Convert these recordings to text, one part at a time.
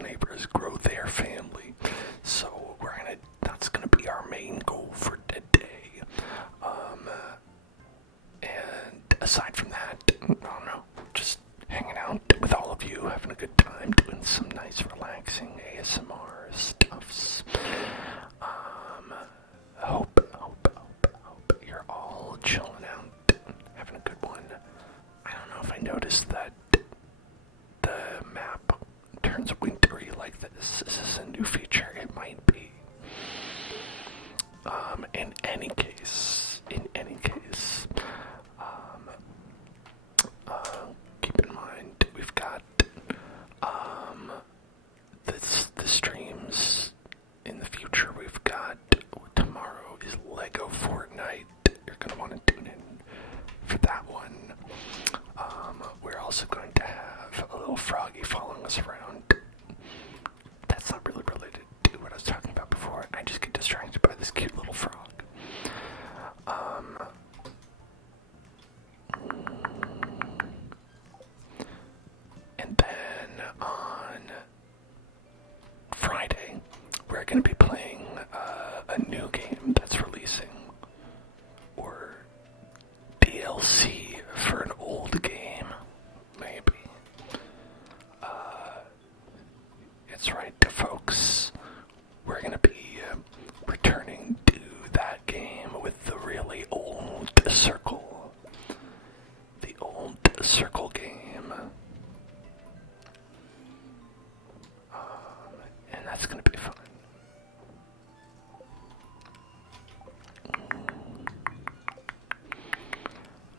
neighbors grow their family. So that's gonna be our main goal for today. And aside from that, I don't know, just hanging out with all of you, having a good time, doing some nice relaxing ASMR stuffs. Hope you're all chilling out, having a good one. I don't know if I noticed that the map turns wintry like this. Is this a new feature? It might be. In any case, keep in mind we've got the streams in the future. We've got tomorrow is Lego Fortnite. You're gonna want to tune in for that one. We're also going to have a little froggy following us around. That's not really related to what I was talking about before. I just get distracted by this cute little frog. And then on Friday, we're going to be playing a new game that's releasing, or DLC for an old game, maybe. It's right, folks. We're going to be returning to that game with the really old circle. The old circle game. And that's going to be fun.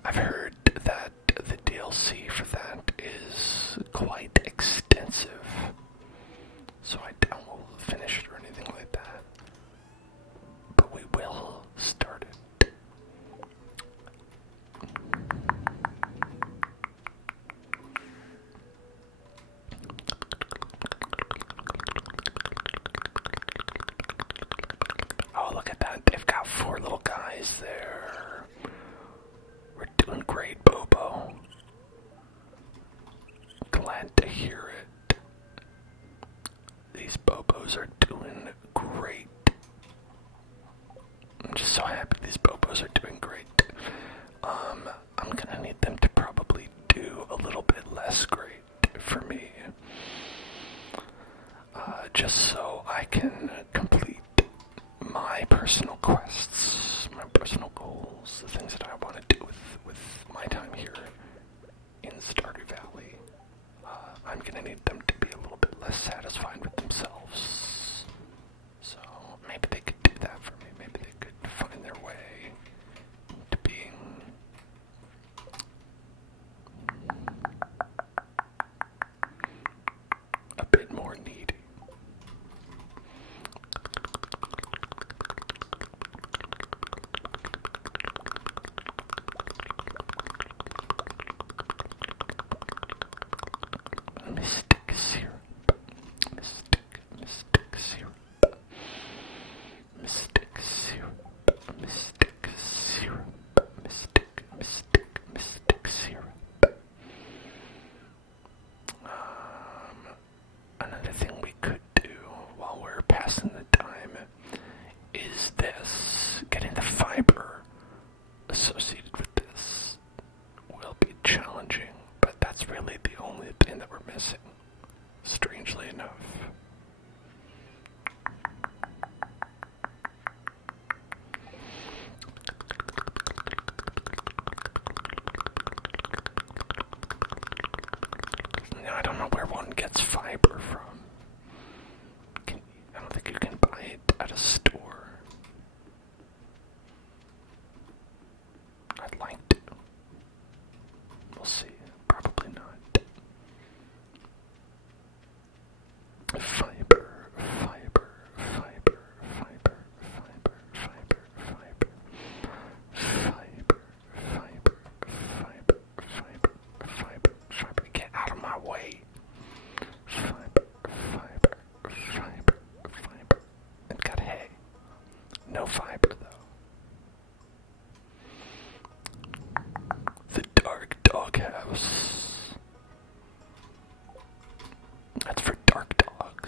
I've heard that the DLC for that is quite extensive, so I doubt we'll finish it or anything like that. But we will start it. Oh, look at that. They've got 4 little guys there. We're doing great, Bobo. Glad to hear it. These Bobos are doing great. I'm just so happy these Bobos are doing great. I'm gonna need them to probably do a little bit less great for me. Just so I can complete my personal quests, my personal goals, the things that I want to do with my time here in Stardew Valley. I'm gonna need them to be a little bit less satisfied with themselves. So maybe they could do that for me. Maybe they could find their way to being a bit more needy. Mystic syrup. Mystic syrup. Mystic syrup. Mystic syrup. Mystic syrup. Another thing we could do while we're passing the time is this. Getting the fiber associated with this will be challenging, but that's really the only thing that we're missing, strangely enough. Now, I don't know where one gets fiber from. I don't think you can buy it at a store. I'd like to. We'll see. Probably not. Fiber. Get out of my way. Fiber. And got hay. No fiber, though. The dark doghouse. That's for dark dog.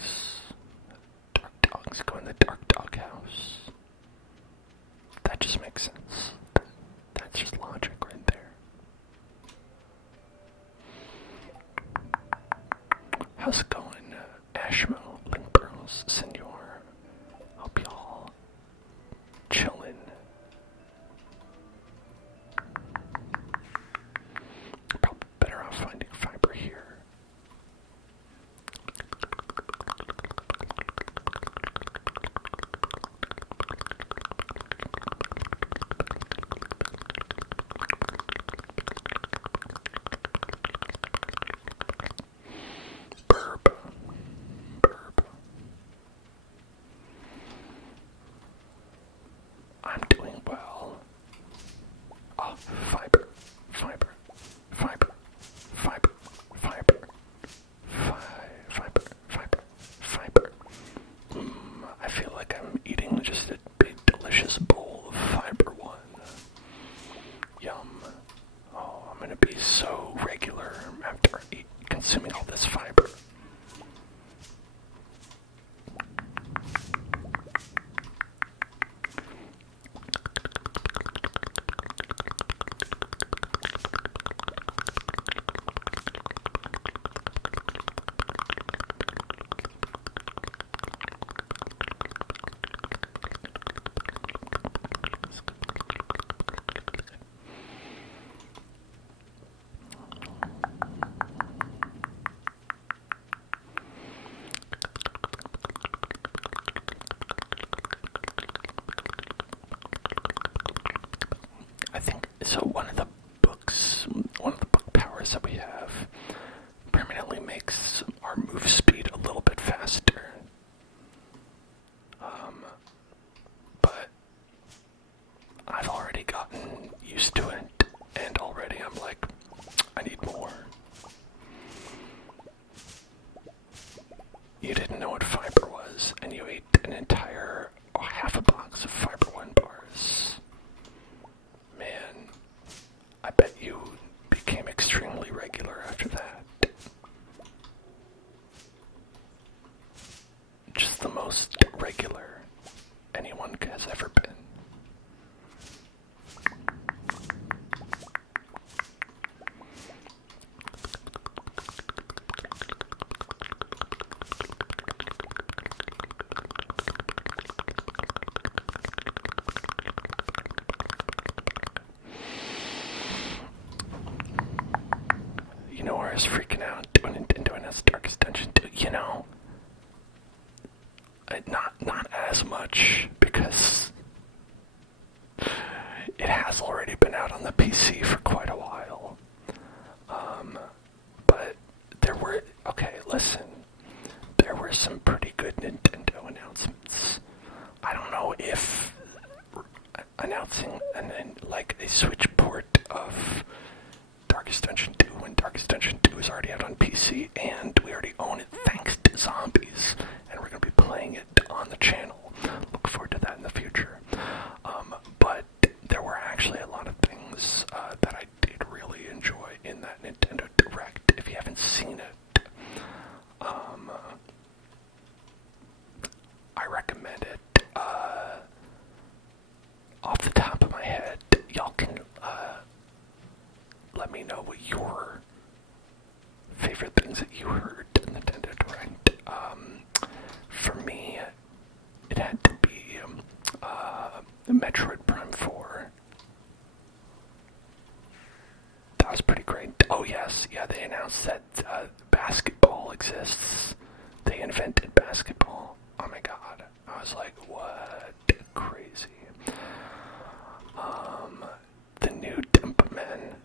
Ramos, senor. Hope y'all chillin'. Probably better off finding fiber here. Burb. I'm doing well. Oh, fiber. Fiber. Fiber. Fiber. Fiber. Fiber. Fiber. Fiber. I feel like I'm eating just a big delicious bowl of fiber one. Yum. Oh, I'm gonna be so regular after consuming all this fiber. I think so. One of the book powers that we have permanently makes our move speed a little bit faster. But I've already gotten used to it, and already I'm like, I need more. You didn't know what fiber was, and you ate an entire half a box of fiber one bars. Man, I bet you became extremely regular after that. Just the most regular anyone has ever been. You know where I was freaking out doing Nintendo NS Darkest Dungeon 2? You know, not as much, because it has already been out on the PC for quite a while. But there were, okay, listen, there were some pretty good Nintendo announcements. I don't know if announcing like a Switch port of Darkest Dungeon 2 when Darkest Dungeon 2 is already out on PC and we already own it thanks to zombies, and we're going to be playing it on the channel. Look forward to that in the future. But there were actually a lot of things that I did really enjoy in that Nintendo Direct. If you haven't seen it, I recommend it. Off the top of my head, y'all can let me know what your favorite things that you heard in the Nintendo Direct. For me, it had to be Metroid Prime 4. That was pretty great. Oh yes, yeah, they announced that basketball exists. They invented basketball. Oh my god. I was like, what? Crazy. The new Dumpamen.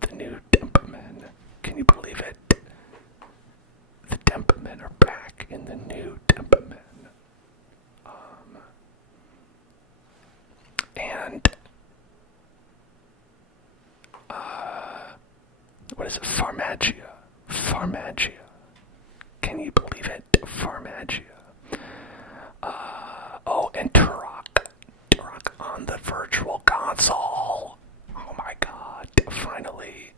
The new Dumpamen. Can you believe it? The Dumpamen are back in the new Dumpamen. And what is it? Farmagia. Can you believe it? Farmagia. And Turok on the Virtual Console. Oh my god! Finally,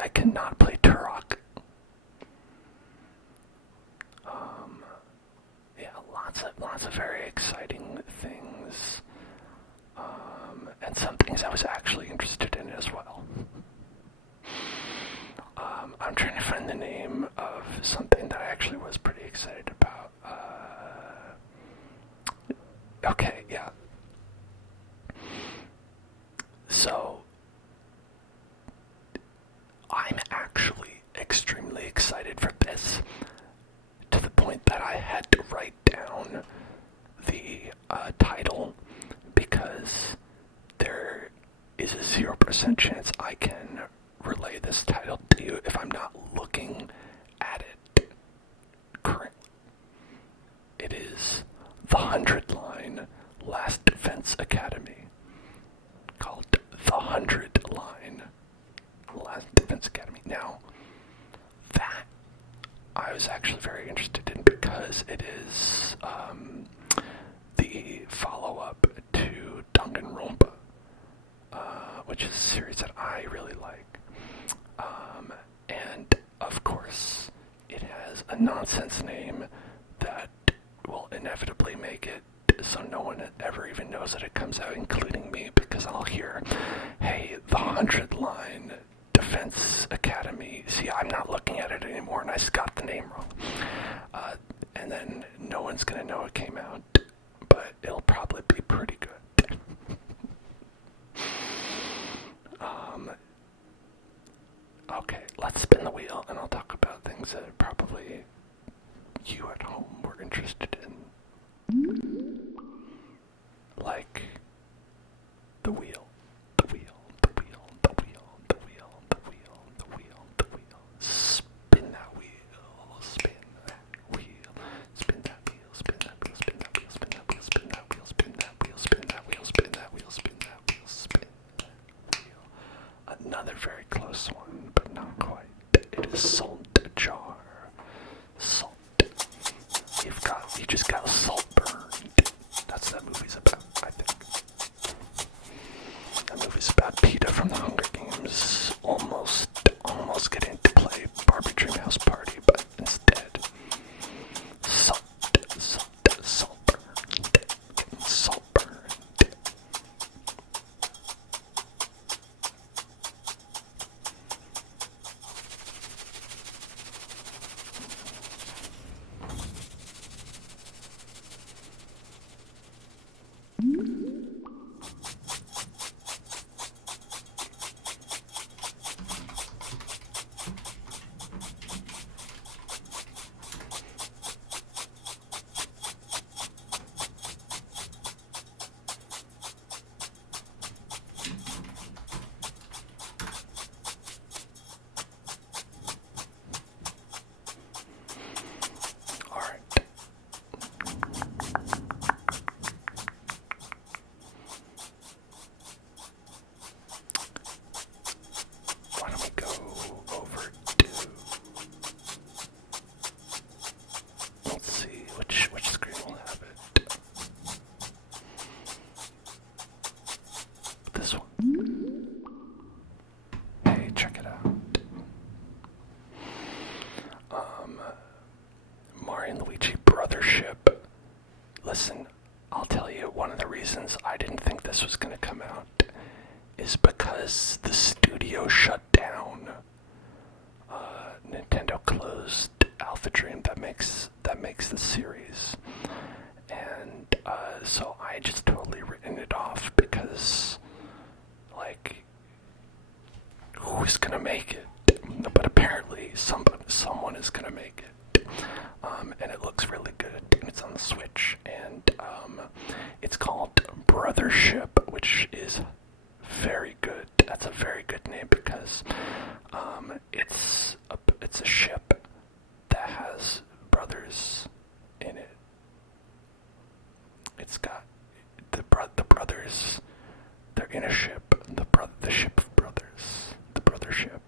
I cannot play Turok. Yeah, lots of very exciting things. And some things I was actually interested in as well. I'm trying to find the name of something that I actually was pretty excited about. Okay, yeah. So, I'm actually extremely excited for this, to the point that I had to write down the title, because there is a 0% chance I can relay this title to you if I'm not looking at it currently. It is the 100-line Last Defense Academy, called the 100-line Last Defense Academy. Now, that I was actually very interested in because it is the follow-up to Danganronpa, which is a series that I really like. And, of course, it has a nonsense name that will inevitably make it so no one ever even knows that it comes out, including me, because I'll hear, hey, the 100-line Defense Academy. See, I'm not looking at it anymore, and I just got the name wrong. And then no one's going to know it came out, but it'll probably be pretty good. Okay, let's spin the wheel, and I'll talk about things that probably you at home were interested in. Like the wheel, the wheel, the wheel, the wheel, the wheel, the wheel, the wheel, the wheel. Spin that wheel, spin that wheel, spin that wheel, spin that wheel, spin that wheel, spin that wheel, spin that wheel, spin that wheel, spin that wheel, spin that wheel, spin that wheel, spin that wheel. Another very close one, but not quite. It is salt jar. Salt. You just got salt burned. That's what that movie's about, I think. That movie's about Peeta from the Hunger Games almost getting to play Barbie Dreamhouse Party, but instead, salt burned. Getting salt burned. Listen, I'll tell you, one of the reasons I didn't think this was going to come out is because the studio shut down. Nintendo closed Alpha Dream that makes the series, and so I just totally written it off because, like, who's gonna make it? But apparently someone is gonna make it. And it looks really good, and it's on the Switch, and it's called Brothership, which is very good. That's a very good name because it's a ship that has brothers in it. It's got the brothers. They're in a ship. The ship of brothers. The Brothership.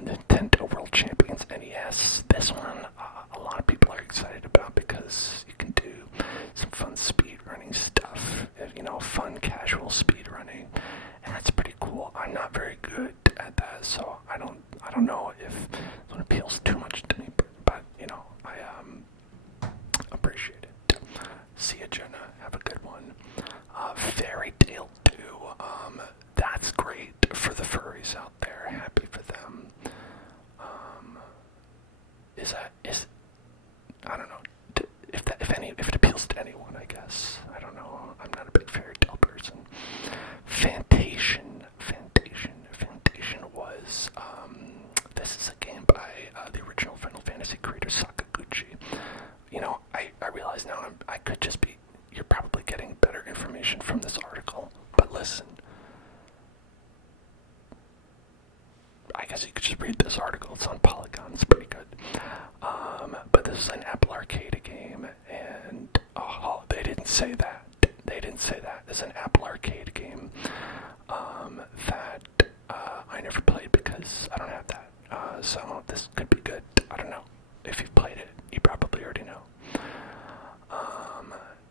Nintendo World Champions NES. This one, a lot of people are excited about because you can do some fun speed running stuff. Fun casual speed running, and that's pretty cool. I'm not very good at that, so I don't know if it appeals too much to me. But I appreciate it. See ya, Jenna. Have a good one. Fairy Tail 2. That's great for the furries out there. Happy for them. I don't know if it appeals to anyone. guess. I don't know. I'm not a big fairy tale person. Fantation was, this is a game by the original Final Fantasy creator Sakaguchi. You know, I realize now I could just be, you're probably getting better information from this article, but listen. I guess you could just read this article. It's on Polygon. It's pretty good. But this is an Apple Arcade game, and they didn't say that. They didn't say that. It's an Apple Arcade game that I never played because I don't have that. So this could be good. I don't know. If you've played it, you probably already know.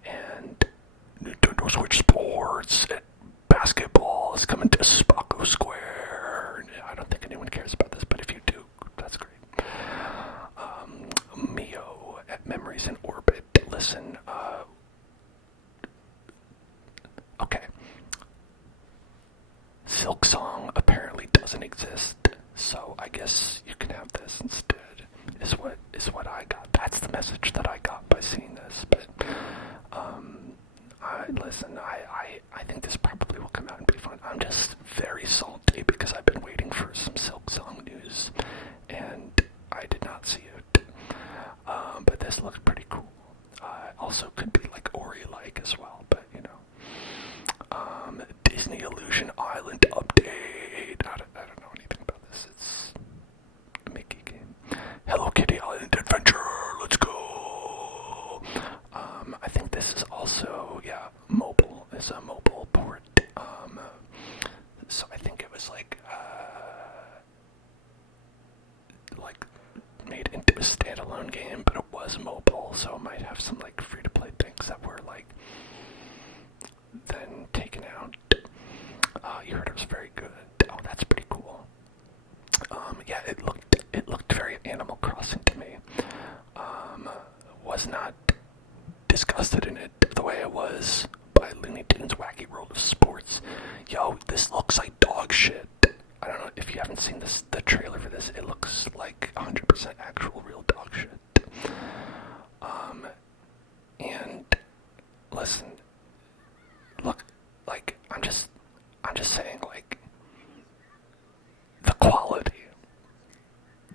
And Nintendo Switch Sports basketball is coming to Spaco Square. I don't think anyone cares about this, but if you do, that's great. Mio at Memories in Orbit. Listen, okay. Silk Song apparently doesn't exist, so I guess you can have this instead. Is what I got. That's the message that I got by seeing this. But listen, I think this probably will come out and be fun. I'm just very salty because I've been waiting for some Silk Song news, and I did not see it. But this looks pretty cool. Also could be like Ori-like as well, but you know. Disney Illusion Island update. I don't know anything about this. It's a Mickey game. Hello Kitty Island Adventure. Let's go. I think this is also, mobile. It's a mobile port. So I think it was like made into a standalone game, but it was mobile, so it might have some like free-to-play things that were like then taken out. You heard it was very good. Oh, that's pretty cool. It looked very Animal Crossing to me. Was not disgusted in it the way it was by Looney Tunes Wacky World of Sports. Yo, this looks like dog shit. I don't know if you haven't seen the trailer for this. It looks like 100% actual real dog shit. And listen, look, like I'm just saying, like the quality,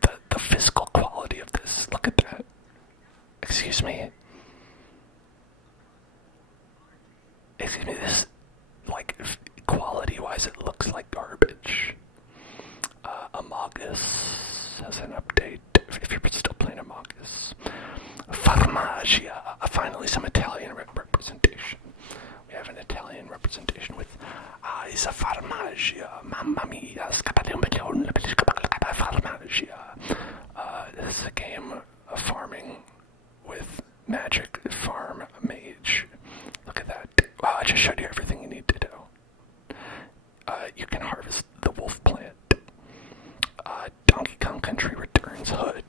the physical quality of this. Look at that. Excuse me. This, like, quality-wise, it looks like garbage. Among Us has an update, if you're still playing Among Us. Farmagia, finally some Italian representation. We have an Italian representation with Isa Farmagia, Mamma Mia, Farmagia. This is a game of farming with magic farm mage. Look at that. Wow, I just showed you everything you need to do. You can harvest the wolf plant. Donkey Kong Country Returns HUD.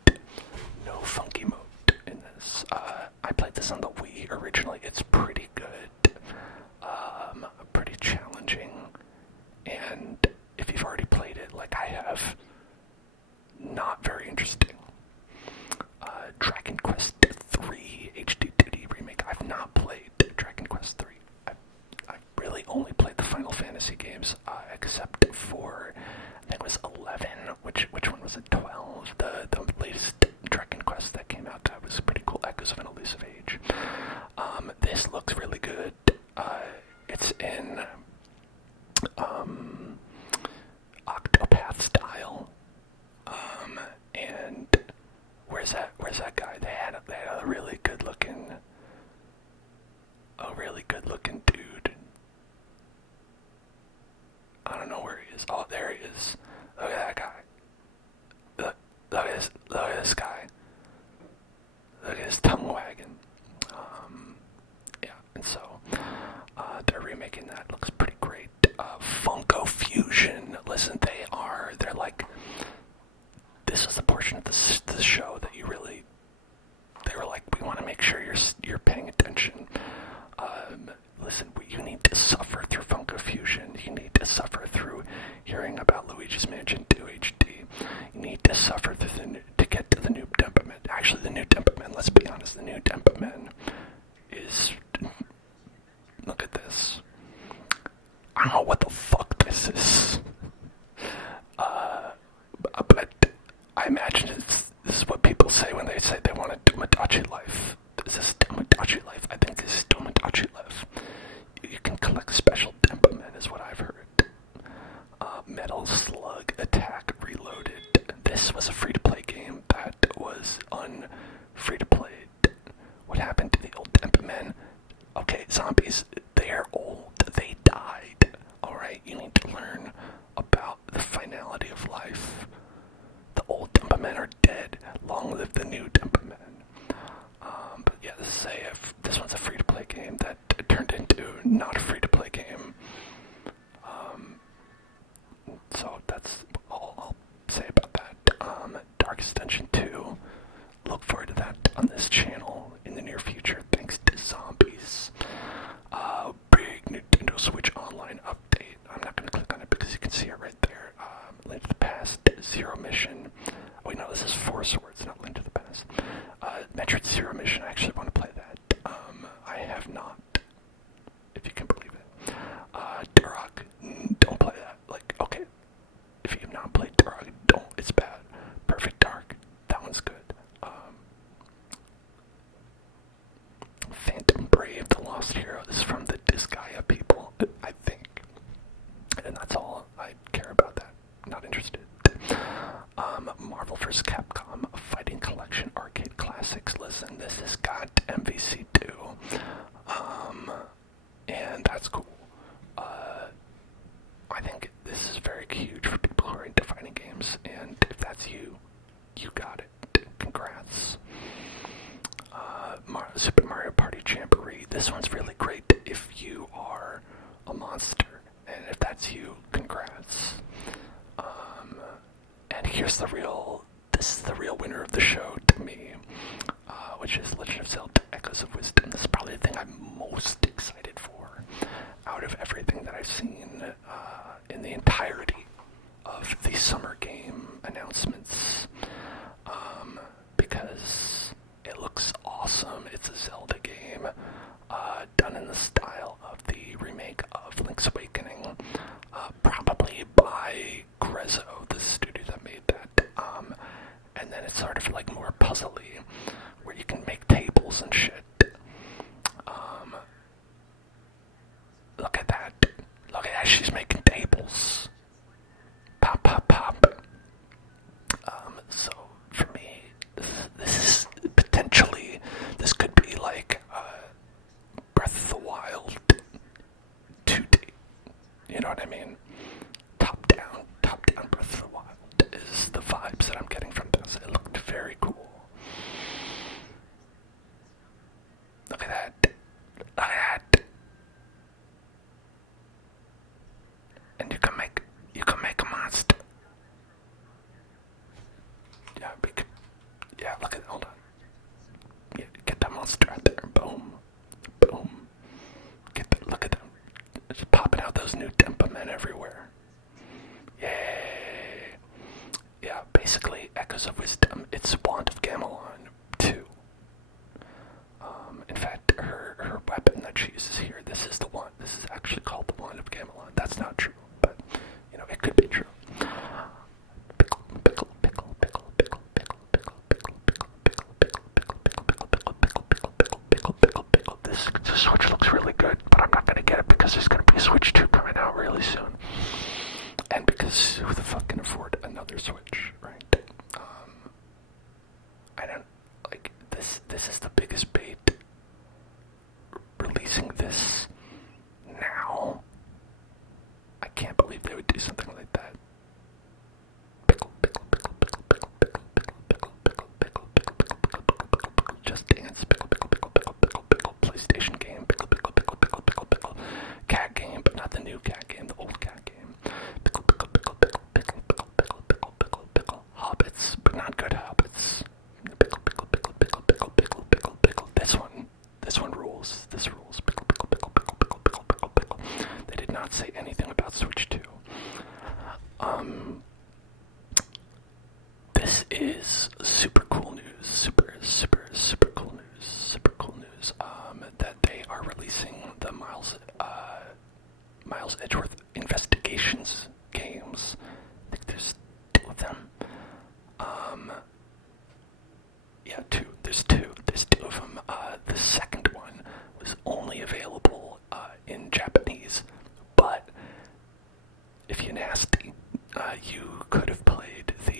No funky mode in this. I played this on the Wii originally. It's pretty good. Pretty challenging. And if you've already played it, like I have, not very interesting. Dragon Quest 3 HD 2D remake. I've not played Dragon Quest 3. I really only played the Final Fantasy games, except for, I think it was 11. Which one was it? 12. The latest Dragon Quest that came out, that was pretty cool. Echoes of an Elusive Age. This looks really good. It's in Octopath style. And where's that guy? They had a really good looking dude. I don't know where he is. Oh, there he is. Look at that guy. Look at this guy. Look at his tongue wagging. And so they're remaking that. Looks pretty great. Funko Fusion. Listen, they're like, this is the portion of the show that they were like, we want to make sure you're paying attention. Listen, you need to suffer through Funko Fusion. You need to suffer through hearing about Luigi's Mansion 2 HD. You need to suffer to get to the new Dempa Man. Actually, the new Dempa Man, let's be honest, the new Dempa Man is they say they want a Tomodachi life. Is this Tomodachi life? I think this is Tomodachi life. You can collect special Temperament is what I've heard. Metal Slug Attack Reloaded. This was a free-to-play game that was free-to-play. What happened to the old Temperament? Okay, zombies, they're old. They died. Alright, you need to learn about the finality of life. The old Temperament are dead. Long live the new Temperament. But yeah, this one's a free-to-play game that turned into not a free-to-play game. So that's all I'll say about that. Darkest Dungeon 2. Look forward to that on this channel in the near future, thanks to zombies. Big Nintendo Switch Online update. I'm not going to click on it because you can see it right there. Link to the Past, Zero Mission. Oh, wait, no, this is Four Swords, not Link to the Past. Metroid Zero Mission, I actually want to play that. I have not, if you can believe it. Turok, don't play that. Like, okay, if you have not played Turok, don't, it's bad. Perfect Dark, that one's good. Phantom Brave, The Lost Hero. This is from the Disgaea people, I think. And that's all I care about that. Not interested. Marvel vs. Capcom, a fighting collection, arcade classics. Listen, this has got MVC2. And that's cool. I think this is very huge for people who are into fighting games. And if that's you, you got it. Congrats. Super Mario Party Jamboree. This one's really great if you are a monster. And if that's you, congrats. And here's this is the real winner of the show to me, which is Legend of Zelda Echoes of Wisdom. This is probably the thing I'm most excited for out of everything that I've seen in the entirety of the summer game announcements. Because it looks awesome. It's a Zelda game done in the style of the remake of Link's Awakening, probably by Grezzo, the studio that made that. And then it's sort of like more puzzly, where you can make tables and shit. Look at that. Look at that, she's making tables. Pop, pop, pop. So, for me, this is potentially, this could be like Breath of the Wild 2D. You know what I mean? Top down Breath of the Wild is the vibes that I'm getting from this. It looked very cool. Look at that. Look at that. And you can make a monster. Yeah, look at, hold on. Yeah, get that monster out there. Boom. Boom. Look at them. Just popping out those new Temperament everywhere. Yay. Yeah, basically, Echoes of Wisdom. It's Wand of Gamelon 2. In fact, her weapon that she uses here, this is the one. This is actually called the Wand of Gamelon. That's not true, but, it could be true. This Switch looks really good, but I'm not gonna get it because there's gonna be a Switch 2 coming out really soon. And because who the fuck can afford another Switch, right? I don't, like, this is the biggest bait. Releasing this now, I can't believe they would do something like that. Just Dance, PlayStation game, cat game, but not the new cat game, the old cat game. Hobbits, but not good hobbits. Yeah, two. There's two. There's two of them. The second one was only available in Japanese, but if you're nasty, you could have played the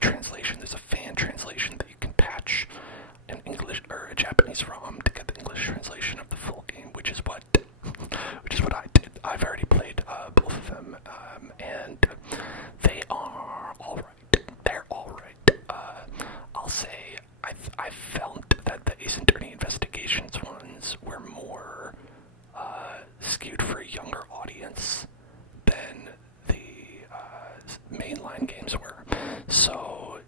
translation. There's a fan translation that you can patch an English or a Japanese ROM to get the English translation of the full game, which is what I did. I've already played both of them, and they are all right. They're all right. I'll say I felt that the Ace Attorney Investigations ones were more skewed for a younger audience than the mainline games were. So,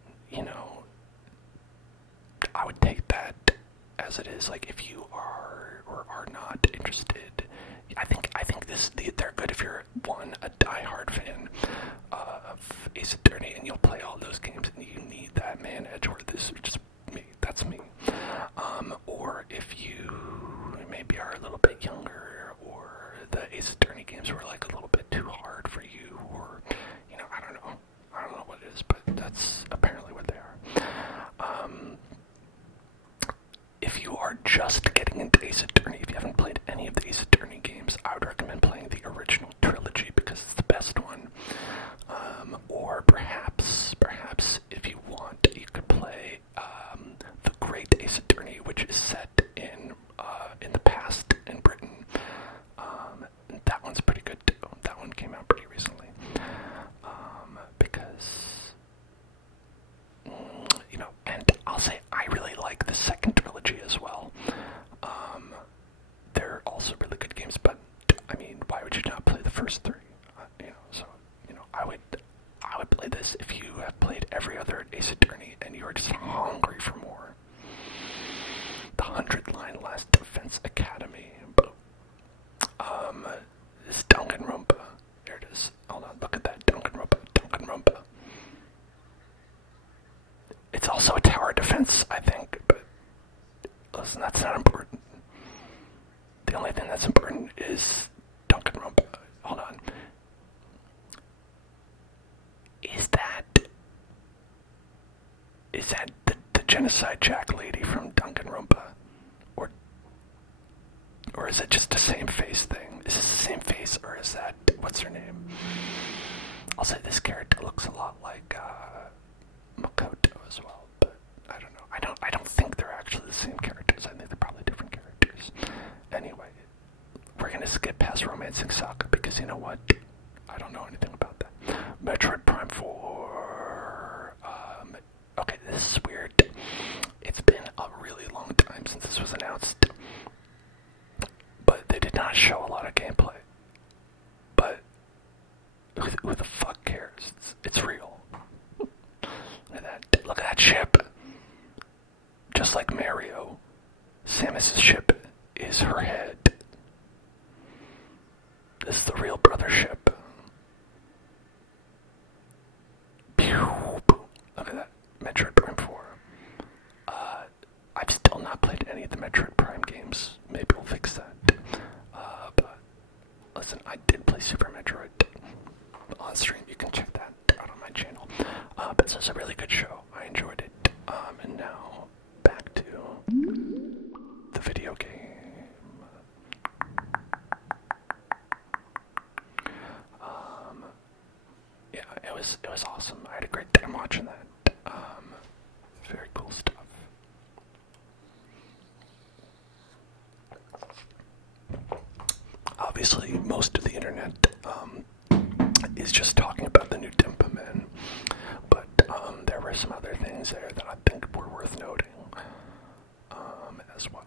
I would take that as it is. Like, if you are or are not interested, I think they're good if you're a diehard fan of Ace Attorney and you'll play all those games and you need that man edge where this is just me. That's me. Or if you maybe are a little bit younger, or the Ace Attorney games were like a little bit too hard for you, or I don't know what it is, but that's apparently what they are. If you are just getting into Ace Attorney, if you haven't played any of the Ace Attorney games, I would recommend playing the original trilogy because it's the best one. Or perhaps if you want, you could play the Great Ace Attorney, which is set in the past in Britain. That one's pretty good too. That one came out pretty recently. Because and I'll say I really like the second trilogy as well. They're also really good games, but I mean, why would you not play the first three? I would play this if you have played every other Ace Attorney and you are just hungry for more. The 100-line Last Defense Academy. This Danganronpa. There it is. Hold on, look at that. Danganronpa. It's also a tower defense, I think, but listen, that's not important. The only thing that's important is Danganronpa. Hold on. Is that the Genocide Jack lady from Danganronpa? Or is it just the same face thing? Is this the same face, or is that, what's her name? I'll say this character looks a lot like Makoto as well, but I don't know. I don't think they're actually the same characters. I think they're probably different characters. Anyway, we're gonna skip past Romancing Saga because you know what? I don't know anything about that. Metroid Prime 4. Okay, this is weird. It's been a really long time since this was announced, but they did not show a lot of gameplay. But who the fuck cares? It's real. Look at that ship. Just like Mario, Samus's ship is her head. This is the real brother ship. Look at that. Metroid Prime 4. I've still not played any of the Metroid Prime games. Maybe we'll fix that. But listen, I did play Super Metroid on stream. You can check that out on my channel. But this is a really good show. I enjoyed it. And now back to the video game. Yeah, it was awesome. I had a great time watching that. Very cool stuff. Obviously, most of the internet is just talking about the new Dimpa Men, but there were some other things there that I think were worth noting as well.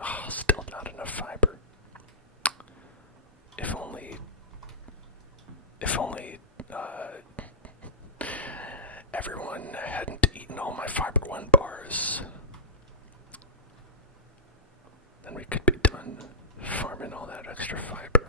Oh, still not enough fiber. If only everyone hadn't eaten all my Fiber One bars, then we could be done farming all that extra fiber.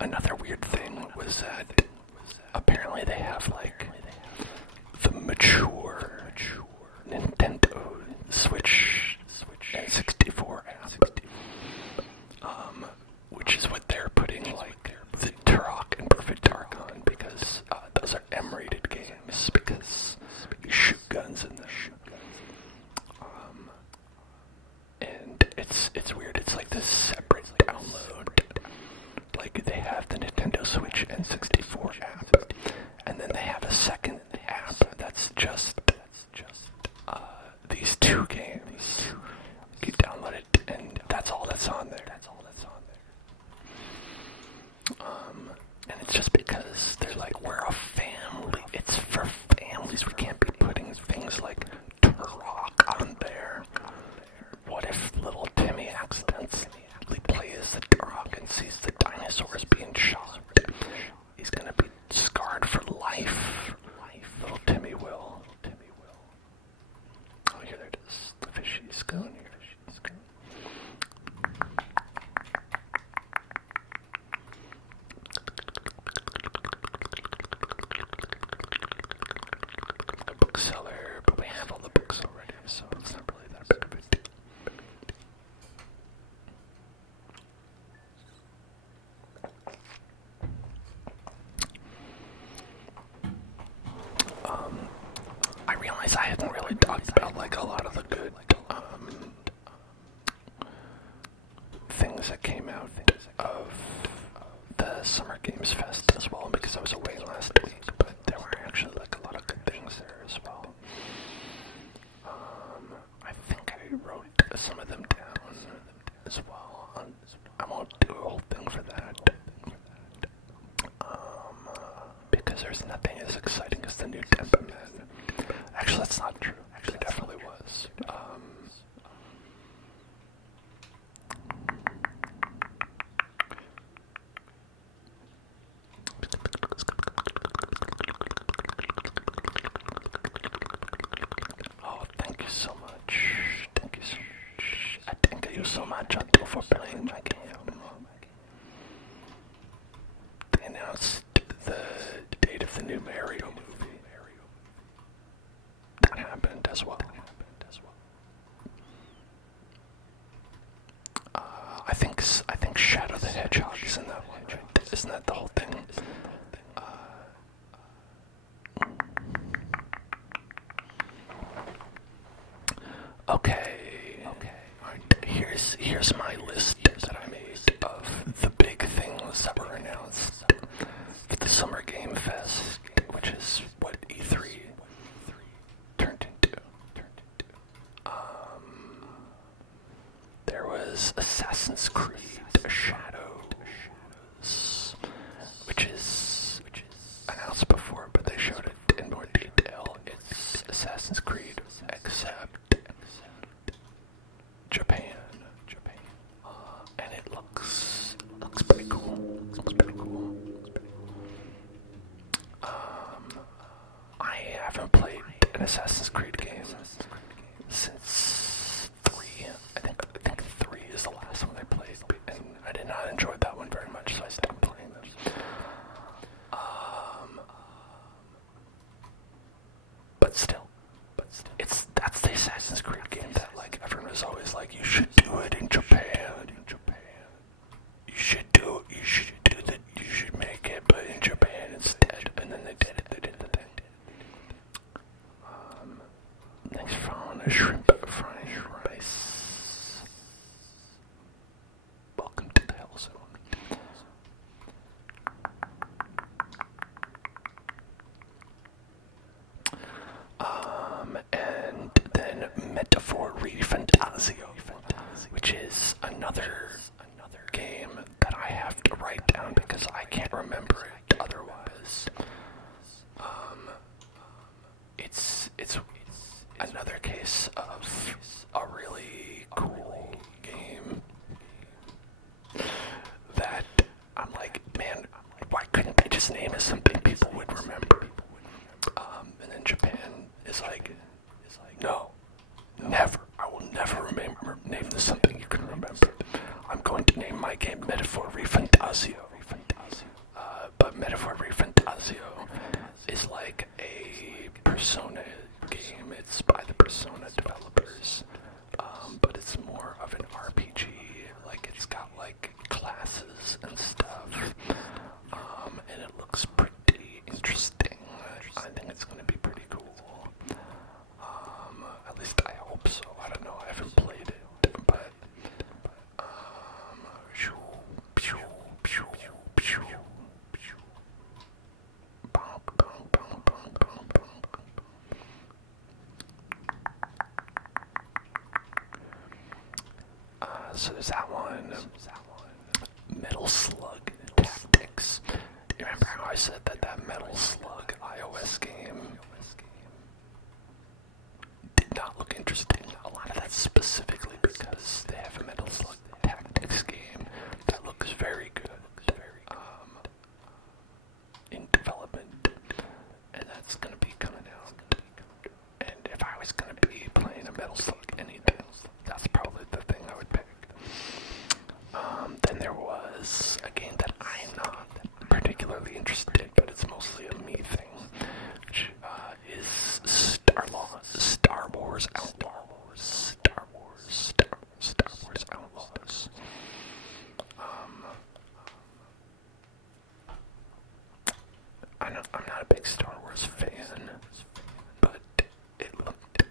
Another weird thing was that apparently they have like the mature Nintendo Switch and 64 app, which is what they're putting like the Turok and Perfect Dark on, because those are M-rated games, because you shoot guns in them. And it's weird. It's like this separate download. Like they have the Nintendo Switch and 64 app, and then they have a second app that's just these two games. You download it, and that's all that's on there. And it's just because they're like, we're a family. It's for families. We can't be putting things like Turok on there. What if little Timmy accidentally plays the Turok and sees the dinosaurs being shot? He's gonna be scarred for life. Little Timmy will. Oh, here it is. The fishy scone here. A bookseller, but we have all the books already, so it's not really that big of a deal. I realize I hadn't really talked about like a lot of the good things that came out of the Summer Games Fest as well, because I was away last week, but there were actually like a lot of good things there as well. I think I wrote some of them down as well. I won't do a whole thing for that. Because there's nothing as exciting as the new Tempo Man. Actually, that's not true. Actually, it definitely was. Oh, thank you so much. I thank you so much, Otto, for playing my game. They announced the date of the new Mario movie. That happened as well. I think Shadow the Hedgehog is in that one, right? Isn't that the whole thing? Okay. Alright, here's my list that I made of the big things that were announced for the Summer Game Fest, which is what E3 turned into. There was Assassin's Creed Shadows, which is announced before, but they showed it in more detail. It's Assassin's Creed, except Japan. And it looks pretty cool. I haven't played an Assassin's Creed game since 3. I think 3 is the last one I played, and I did not enjoy that one very much, so I stopped playing them. But still, that's the Assassin's Creed game that like everyone was always like, you should do it in Japan. You should make it, but in Japan instead. And then they did the thing. Thanks for following a shrimp frying rice. Welcome to the Hell Zone. And then Metaphor Fantasio, which is another game that I have to write down because I can't remember it otherwise. It's another case of a really cool game that I'm like, man, why couldn't they just name it something people would remember? And then Japan is like, no, never. I will never name this something you can remember. I'm going to name my game Metaphor Fantasio. Metaphor Fantasio is like a Persona game. It's by the Persona developers, but it's more of an RPG. Like it's got like classes and stuff, and it looks pretty interesting. I think it's going to be pretty cool. At least I hope so. I don't know. I haven't played it, but so there's that one. Metal Slug Tactics. You remember how I said that Metal Slug iOS game did not look interesting? A lot of that's specifically because they have a Metal Slug Tactics game that looks very good in development, and that's going to be coming out. And if I was going to be playing a Metal Slug anything, that's probably the thing I would pick. Then there was a game that I'm not particularly interested in, but it's mostly a me thing, which is Star Wars Outlaws. Star Wars Outlaws. I'm not a big Star Wars fan, but it looked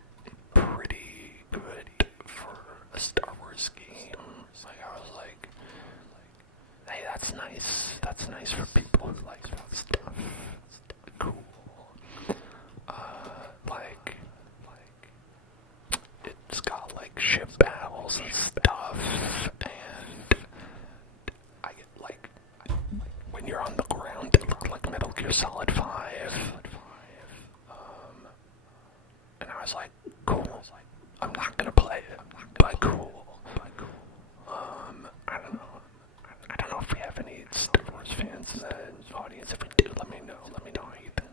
pretty good for a Star Wars game. Like I was like, hey, that's nice. That's nice for people who like that stuff. Cool. Like it's got like ship battles and stuff, and I get like when you're on the ground, it looked like Metal Gear Solid 5. And I was like, cool. I'm not gonna play it, but cool. I don't know if we have any Star Wars fans in the audience. If we do, let me know. Let me know how you think.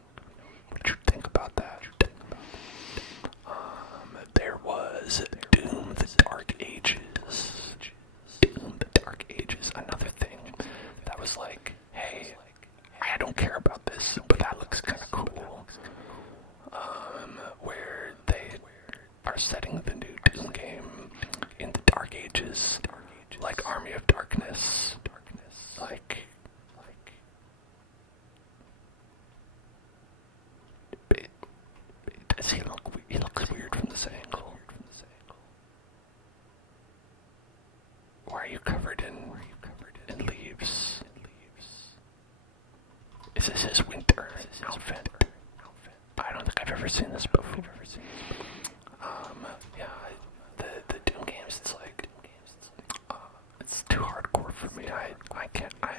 What you think about that? There was Doom: The Dark Ages. Doom: The Dark Ages, another thing that was like, hey, I don't care about this, but that looks kind of cool. Where they are setting the new Doom game in the Dark Ages, like Army of Darkness. Does he look? He looks weird from this angle. Why are you covered in leaves? Is this his winter outfit? I don't think I've ever seen this before. Yeah, the Doom games, it's like, it's too hardcore for me. I can't, I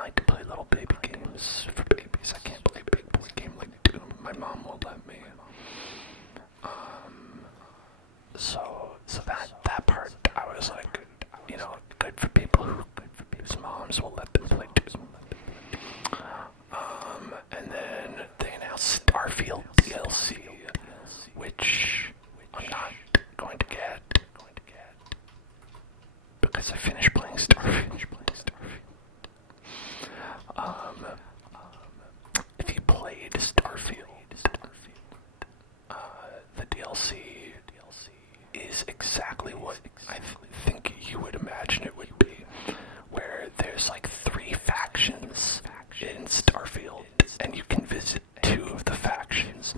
like to play little baby games for babies. I can't play a big boy game like Doom. My mom won't let me. So that part, I was like, you know, good for people whose moms will let them play Doom. And then they announced Starfield DLC, which I'm not going to get because I finished playing Starfield. If you played Starfield, the DLC is exactly what I think you would imagine it would be, where there's like 3 factions in Starfield, and you can visit 2 of the factions,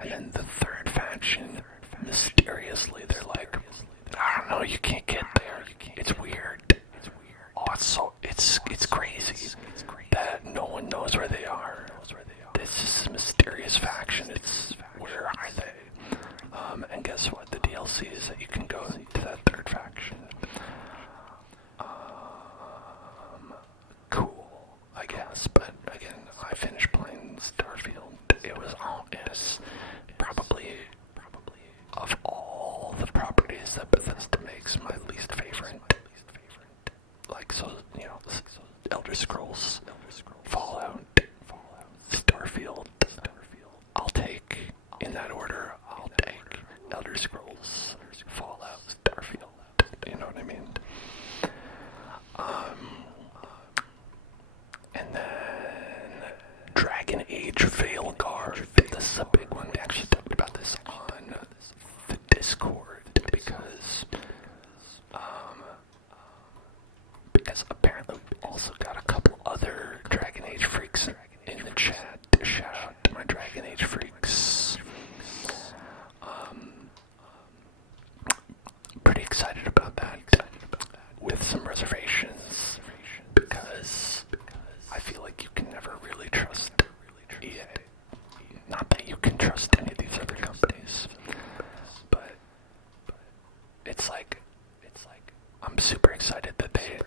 and then the 3rd faction, mysteriously, they're like, I don't know, you can't get there. It's weird. It's crazy that no one knows where they are. This is a mysterious faction. Where are they? And guess what? The DLC is that you can go to that 3rd faction. Cool, I guess. But again, I finished playing Starfield. It was probably of all the properties that Bethesda makes, my least favorite. Like, so, you know, Elder Scrolls, Fallout, Starfield. I'll take, in that order, Elder Scrolls, Fallout, Starfield. You know what I mean? And then because apparently we also got a couple other Dragon Age freaks in the chat. Shout out to my Dragon Age freaks. Pretty excited about that, with some reservations, because I feel like you can never really trust EA. Not that you can trust any of these other companies, but it's like I'm super excited that they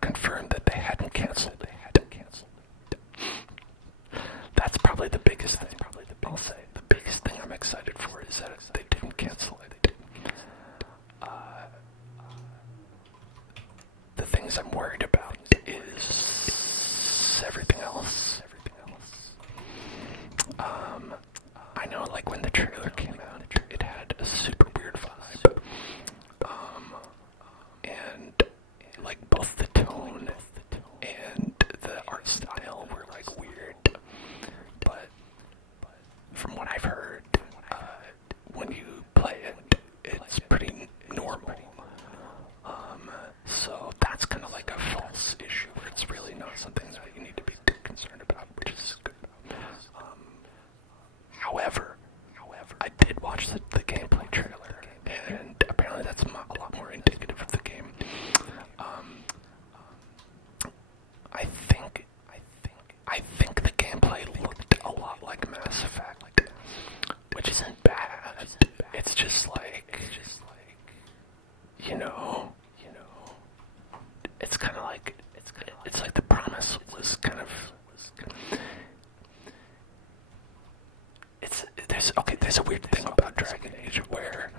confirmed that they hadn't canceled. That's probably the biggest thing. I'll say the biggest thing I'm excited for is that they didn't cancel it. The things I'm worried about is everything else. I know, like, when the trailer came out, it had a super weird vibe. And like both the tone and the art style were like weird. But from what I've heard, when you play it, it's pretty normal. So that's kind of like a false issue where it's really not something that you need to be too concerned about, which is good. However, I did watch the gameplay trailer, and apparently that's a lot more indicative of the game. I think the gameplay looked a lot like Mass Effect, which isn't bad. It's just like, you know, it's kind of like, it's like the promise was kind of, there's a weird thing about Dragon Age where,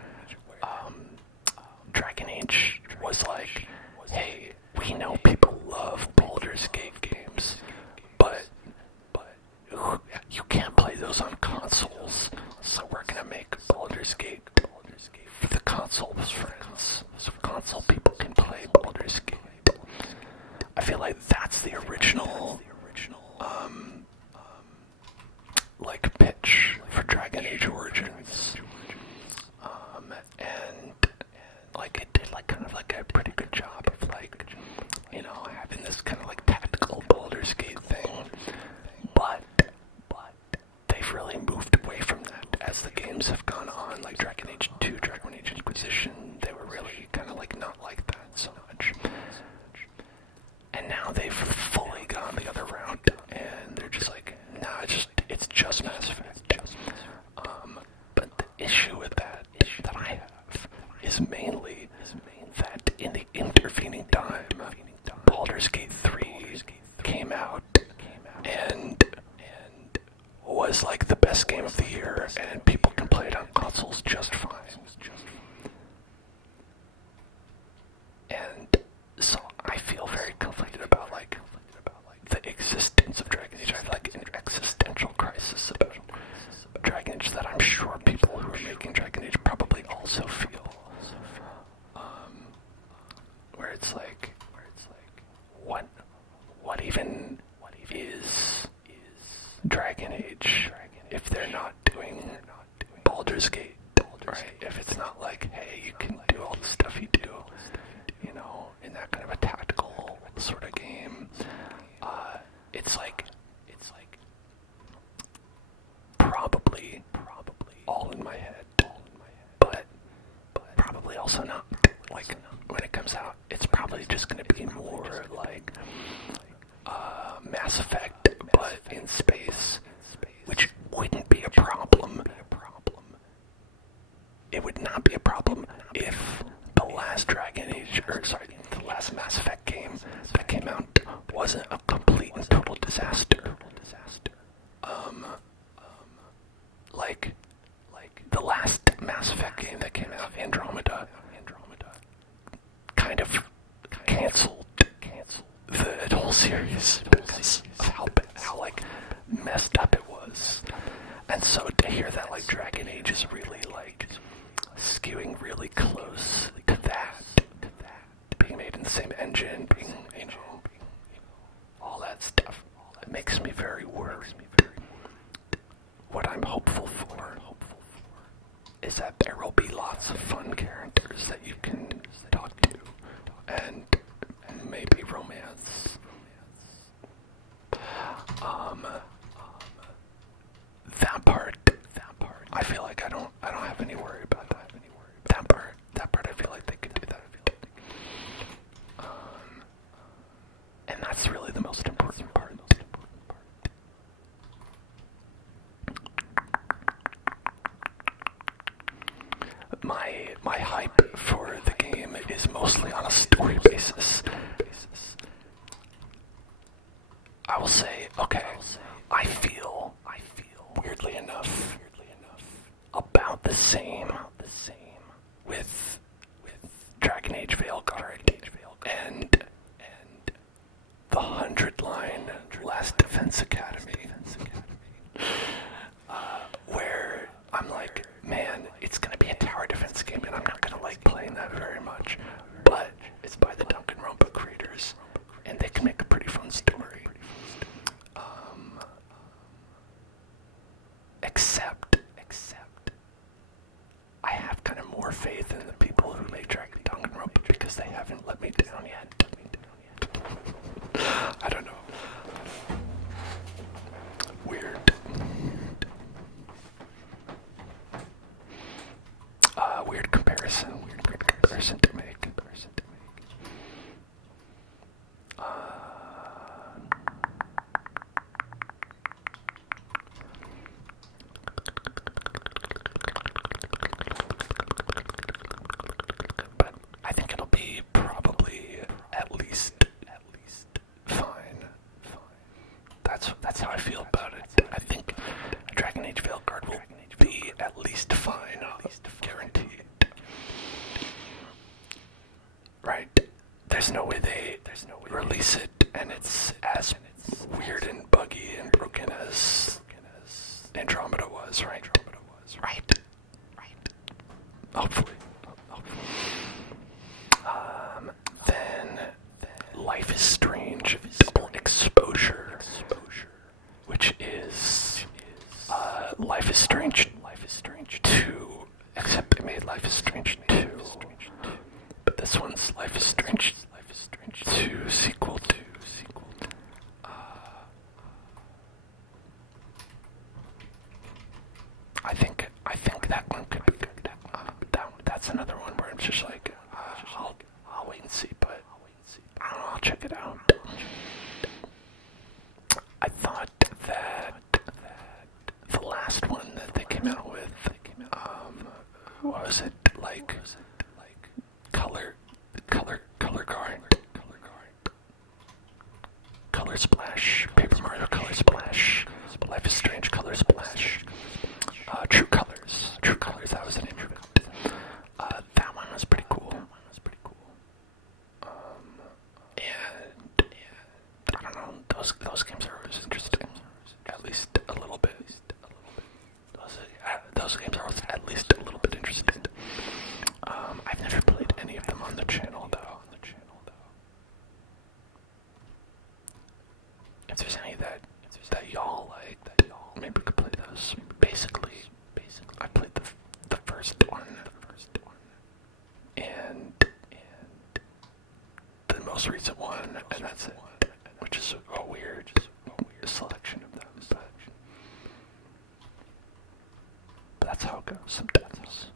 Dragon Age was like, hey, we know people love Baldur's Gate games, but you can't play those on consoles, so we're gonna make Baldur's Gate for the console's friends, so console people can play Baldur's Gate. I feel like that's the original like pitch for Dragon Age Origins, and like it did like kind of like a pretty good job of like, you know, having this kind of like tactical Baldur's Gate thing, but they've really moved away from that as the games have gone on. Like Dragon Age 2, Dragon Age Inquisition, they were really kind of like not like that so much. And now they've fully gone the other route, and they're just like, nah, it's just Mass Effect. But the issue with that I have is mainly that in the intervening time, Baldur's Gate 3 came out and was like the best game of the year, and people can play it on consoles just fine. And so I feel very conflicted about like the existence of Dragon Age. I have like an existential crisis about Dragon Age that I'm sure people who are making Dragon Age probably also feel. Where it's like, what even is Dragon Age if they're not doing Baldur's Gate, right? If it's not like, hey, you can do all the stuff you do, you know, in that kind of a tactical sort of game. It's like probably all in my head, but probably also not. Like when it comes out, it's probably just going to be more like Mass Effect, but in space, which wouldn't be a problem. It would not be a problem if the last the last Mass Effect game that came out wasn't a complete and total disaster. Like the last Mass Effect game that came out, Andromeda, kind of canceled the whole series because of how like messed up it was. And so to hear that like Dragon Age is really like skewing really close let me down yet. I don't know. Weird. Weird comparison to make. But I think it'll be probably at least fine. That's how I feel about it. I think Dragon Age Veilguard will be at least fine, guaranteed. Right? There's no way they release it and it's as weird and buggy and broken as Andromeda was, right? Right. Hopefully. Then Life is Strange Double Exposure, which is Life is Strange 2, except they made Life is Strange 2. But this one's Life is Strange 2 sequel. I think that one could be good. That's another one where I'm just like, I'll wait and see, but I don't know, I'll check it out. I thought that the last one that they came out with, what was it, like color guard, Color Splash, Paper Mario Color Splash, Life is Strange Color Splash, True Colors, that was the name of it. That one was pretty cool. And I don't know, those games are always interesting, at least a little bit. Those games are at least a little bit interesting. I've never played any of them on the channel, though. If there's any that y'all like, maybe we could play those. Basically, I played the first one, and the most recent one, and that's it. Which is a weird selection of them, but that's how it goes sometimes.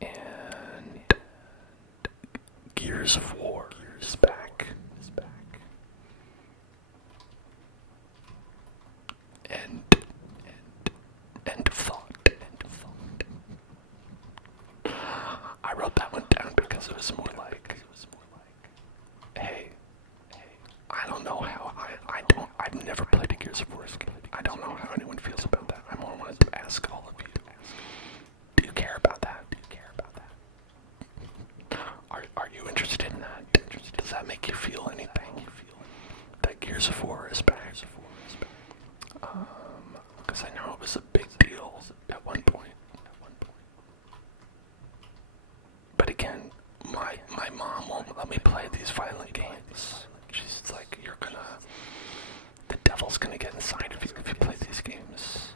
And Gears of War is back. And end of thought. I wrote that one down because it was more like, hey, I don't know how I've never played a Gears of War game. I don't know how anyone feels about that. I more wanted to ask all of you. Do you care about that? Are you interested in that? Does that make you feel anything? That Gears of War is back? Because I know it was a big deal at one point. But again, my mom won't let me play these violent games. She's like, the devil's gonna get inside of you if you play these games.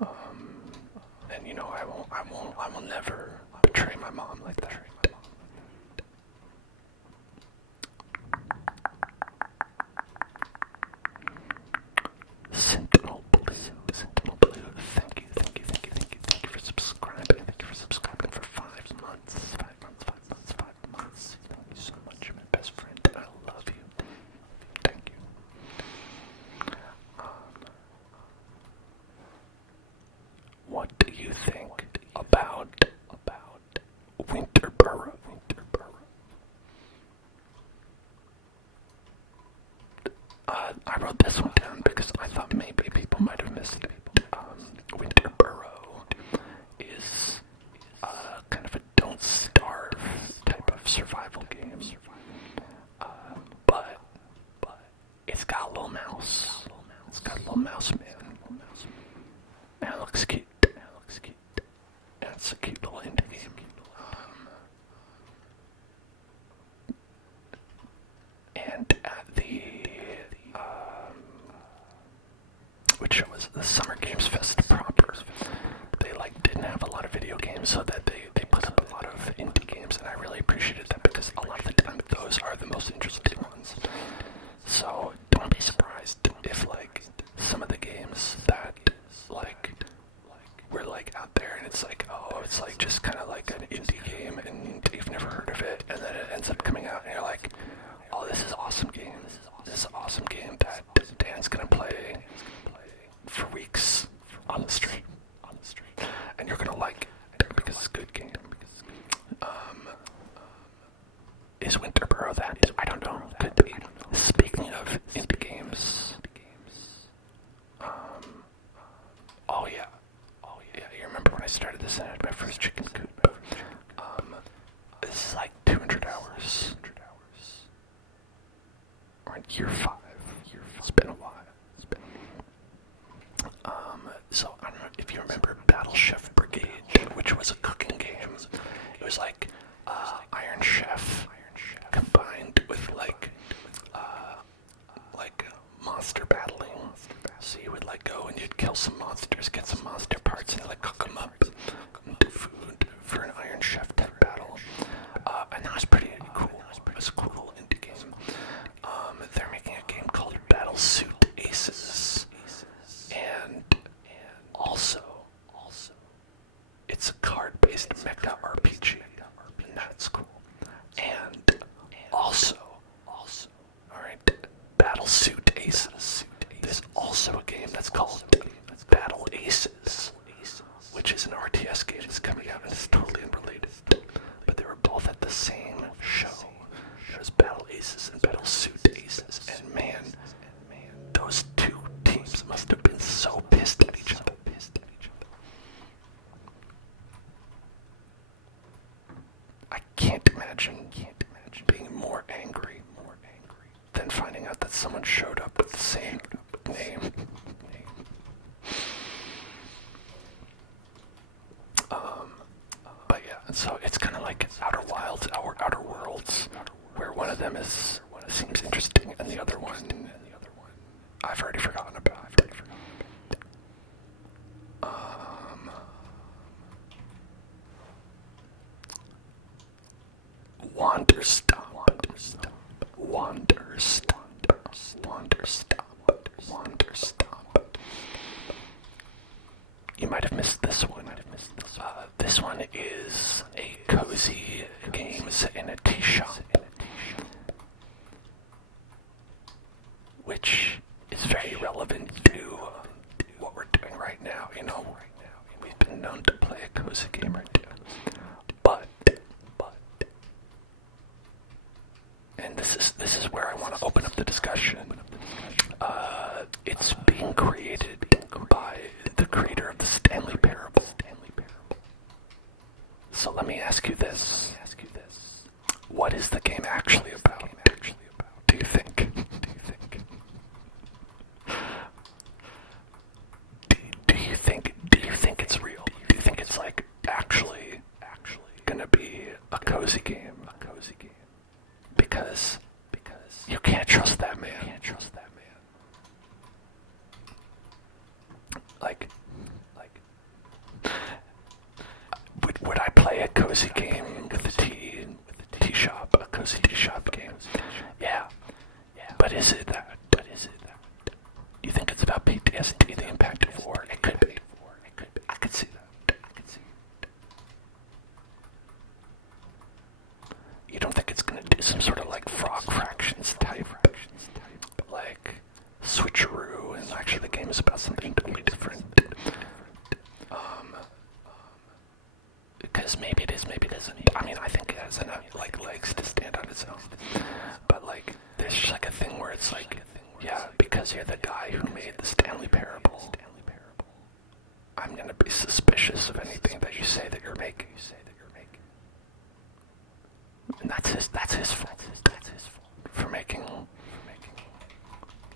And you know, I will never betray my mom like that. Sentinel Blue, thank you for subscribing. Thank you for subscribing for 5 months. 5 months. Thank you so much, my best friend. I love you. Thank you. What do you think about Winter Borough? game so that they put up a lot of indie games, and I really appreciated that because a lot of the time those are the most interesting ones. So don't be surprised if like some of the games that like were like out there and it's like, oh, it's like just kind of like an indie game and you've never heard of it, and then it ends up coming out and you're like, oh, this is an awesome game. This is an awesome game that Dan's gonna play for weeks on the street, and you're gonna like it because it's a good game. Is Winterboro that? I don't know. Could be. Speaking of indie games, oh yeah, you remember when I started this and I had my first chicken coop? This is like 200 hours. Or in year 5. It's been a while. So I don't know if you remember Battle Chef Brigade, which was a cooking game. It was like Iron Chef combined with like monster battling. So you would like go and you'd kill some monsters, get some monster parts, and like cook them up into food for an Iron Chef type battle. And that was pretty cool. It was a cool indie game. They're making a game called Battle Suit Aces, and also it's a card-based mecha RPG, and that's cool. And also, alright, Battle Suit Aces. There's also a game that's called Battle Aces, which is an RTS game that's coming out and it's totally unrelated. But they were both at the same show. There was Battle Aces and Battle Suit Aces, and man, those two teams must have been so pissed at each other. I can't imagine being more angry than finding out that someone showed up with the same name. But yeah, so it's kind of like Outer Wilds, Outer Worlds, where one of them seems interesting and the other one I've already forgotten about. Wanderstomp. You might have missed this one. This one is a cozy game set in a tea shop, which is very relevant to what we're doing right now. You know, we've been known to play a cozy game or two, but and this is where I want to open up the discussion. It's being created by the creator of the Stanley Parable. So let me ask you this. What is the game actually about? Do you think? Do you think it's real? Do you think it's like actually gonna be a cozy game? Because you can't trust that man. Like would I play a cozy game with a tea shop, a cozy tea shop game? Yeah. But is it that? You think it's about PTSD, the impact of war? It could be. I could see that. You don't think it's gonna do some sort of like frog fractions type, like switcheroo, and actually the game is about something totally different? Because maybe it is, maybe it isn't. I mean, I think it has enough like legs to stand on its own. But like, there's just like a thing where it's like, yeah, because you're the guy who made the Stanley Parable, I'm gonna be suspicious of anything that you say that you're making. And that's his fault. For making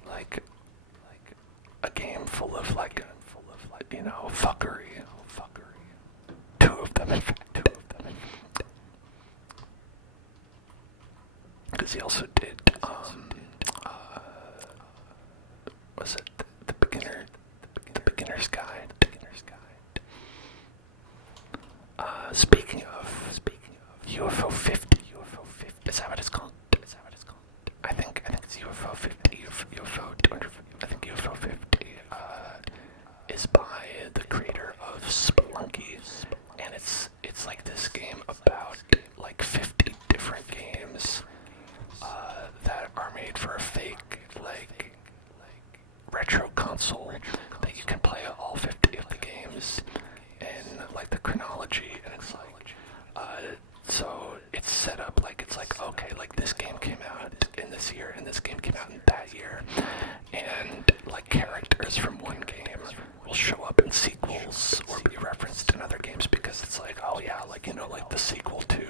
like a game full of like you know, fuckery. Two of them, in fact. Because he also did, was it the beginner's guide? Speaking of UFO 50, is that what it's called? I think it's UFO 50, UFO 200. I think UFO 50 is by the creator of Spelunky, and it's like this game about like 50 different games that are made for a fake like retro console that you can play all 50 of the games in like the chronology, and it's like so it's set up like it's like okay, like this game came out in this year and this game came out in that year, and like characters from one game will show up in sequels or be referenced in other games because it's like, oh yeah, like you know, like the sequel to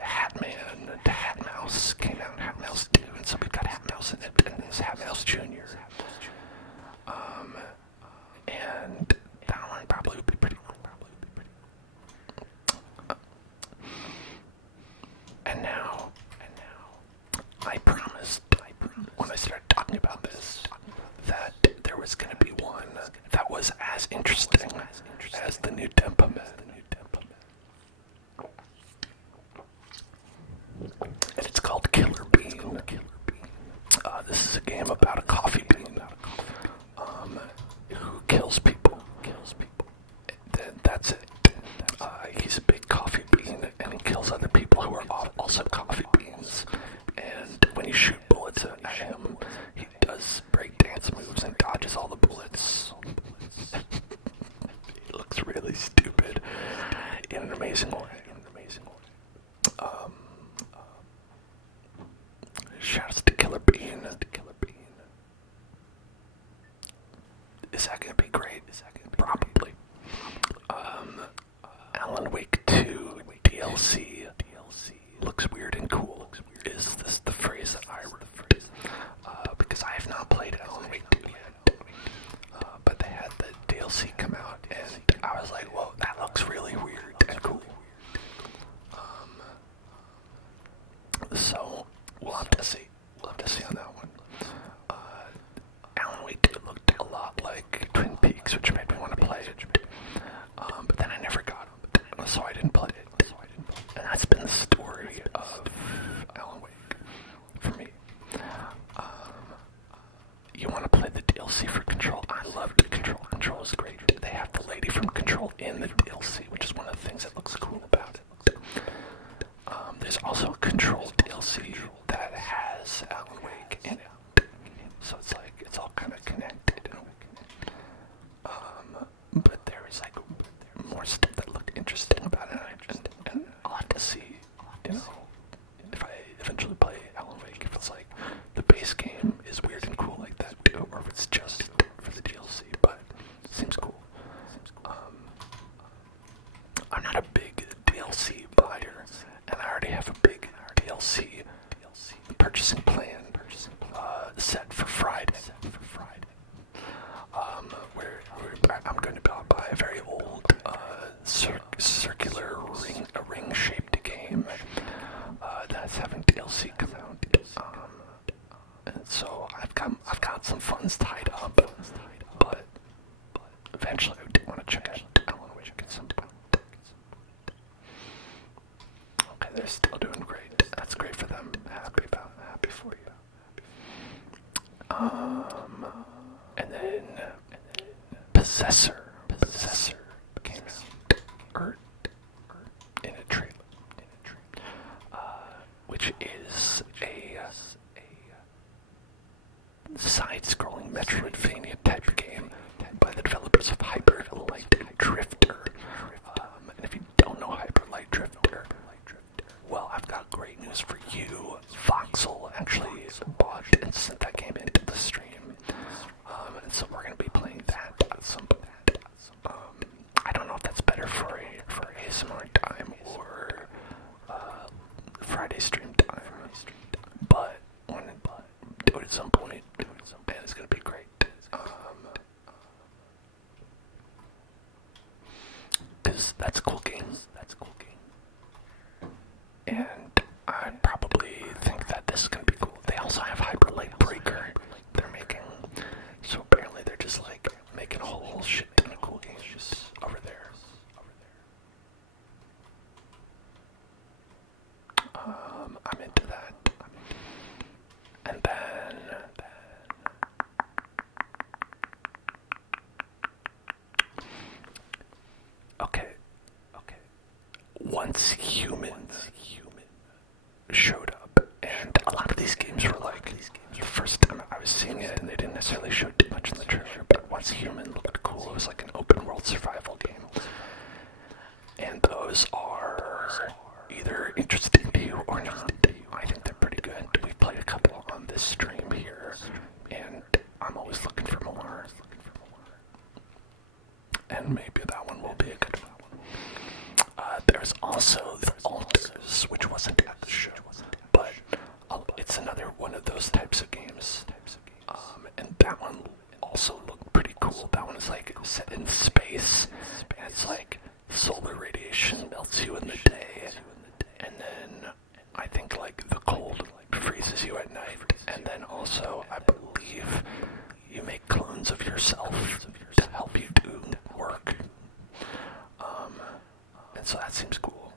Hatman to Hat Mouse came out in Hat Mouse 2, and so we've got Hat Mouse in it, and there's Hat Mouse Jr. And that one probably would be pretty cool. And now, I promised when I started talking about this that there was going to be one that was as interesting as the new Dempa Man. And it's called Killer Bean. This is a game about a coffee bean who kills people. That's it. He's a big coffee bean, and he kills other people who are also coffee beans. And when you shoot bullets at him, he does breakdance moves and dodges all the bullets. He looks really stupid in an amazing way. Shouts to Killer Bean. Is that gonna be great? Probably. Alan Wake 2 DLC looks weird and cool. Is this the phrase that I would have because I have not played Alan Wake 2 yet. But they had the DLC come out, and I was like, whoa, that looks really weird and cool. So we'll have to see. On that one. Alan Wake 2 looked a lot like Twin Peaks, which made me want to play it. But then I never got it, so I didn't play it. And that's been the story of Alan Wake for me. You want to play the DLC for Control? I loved Control. Control is great. They have the lady from Control in the DLC, which is one of the things that looks cool about it. There's also a Control DLC that has Alan Wake in it. So it's like, it's all kind of connected. But there is like more stuff that looked interesting about it, and I'll have to see, you know, if I eventually play Alan Wake, if it's like the base game is weird and cool like that, or if it's just for the DLC, but it seems cool. I'm not a big DLC buyer, and I already have a big DLC purchasing plan set for Friday. Where I'm going to buy a very old circular ring-shaped game that's having DLC come out. And so I've got some funds tied up, but eventually I do want to check out Alan Wake at some point. Okay, they're still doing great. That's great for them. Happy for you. And then Possessor came out, or in a trailer, which is a side-scrolling Metroidvania type game by the developers of Hyper Light Drifter. And if you don't know Hyper Light Drifter, well, I've got great news for you. Voxel actually bought and sent that game into the stream. And so we're going to be playing that at some point. I don't know if that's better for ASMR time or Friday stream time, but I'm going to do it at some point, and it's going to be great. Because that's a cool game. And I probably think that this is going to be cool. They also have Hyper Light Breaker they're making. So apparently they're just like making a whole shit ton of cool games over there. once humans showed up, and a lot of these games were like, the first time I was seeing it, and they didn't necessarily show too much in the trailer, but once human looked cool, it was like an open world survival game. And those are either interesting to you or not. I think they're pretty good. We've played a couple on this stream here, and I'm always looking for more. And maybe that one will be a good one. There's also the Alters, which wasn't at the show, but it's another one of those types of games. And that one also looked pretty cool. That one is like set in space, and it's like solar radiation melts you in the day, and then I think like the cold freezes you at night, and then also I believe you make clones of yourself to help you do work. And so that seems cool.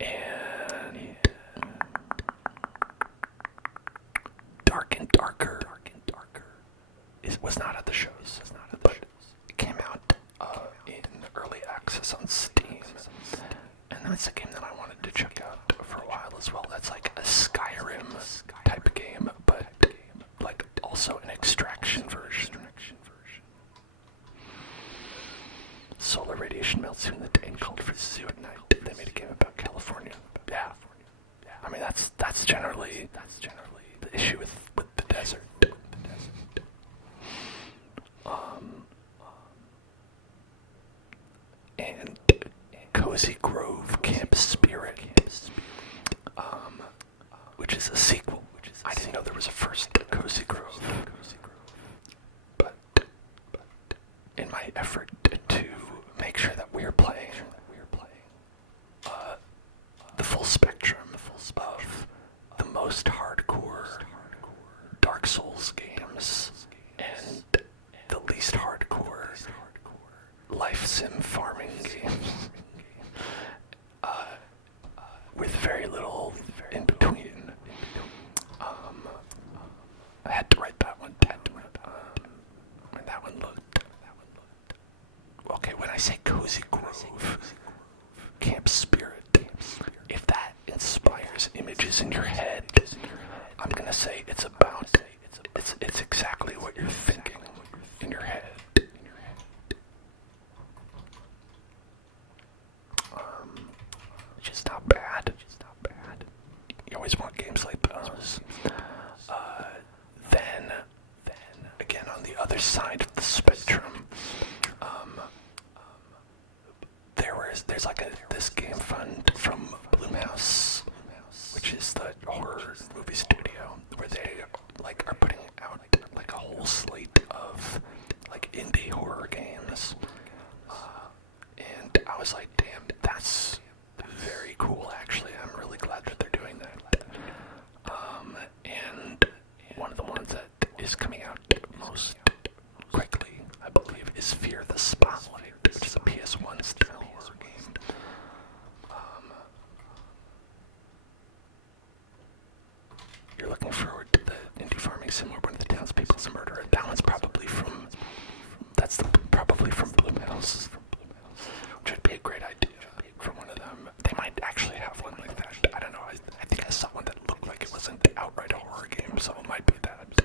And Dark and Darker was not at the shows, but it came out in early access on Steam, and that's a game that I wanted to check out for a while as well. That's like a Skyrim type game, but like also an extraction version. Solar radiation melts you in the day and cold freezes you at night. They made a game about California. Yeah. I mean that's generally the issue with the desert. And Cozy Grove Camp Spirit, which is a sequel. I didn't know there was a first Cozy Grove, but in my effort to make sure that we're playing the full spectrum of the most hardcore Dark Souls games and the least hardcore life sim farming game, with very little in between. I had to write that one down. And that one looked. Okay, when I say Cozy Grove, Camp Spirit, if that inspires images in your head, I'm gonna say it's exactly what you're thinking in your head. Which is not bad. You always want games like those. Then again, on the other side of the spectrum, there's like this game fund from Blumhouse, which is the horror movie studio, where they like are putting out like a whole slate of like indie horror games. And I was like, damn, that's very cool, actually. I'm really glad that they're doing that. And one of the ones that is coming out most quickly, I believe, is Fear the Spotlight, which is a PS1 style horror game. You're looking forward to the indie farming sim where one of the townspeople's a murderer. That one's probably from Blumhouse, which would be a great idea for one of them. They might actually have one like that. I don't know. I think I saw one that looked like it wasn't outright a horror game, so it might be that.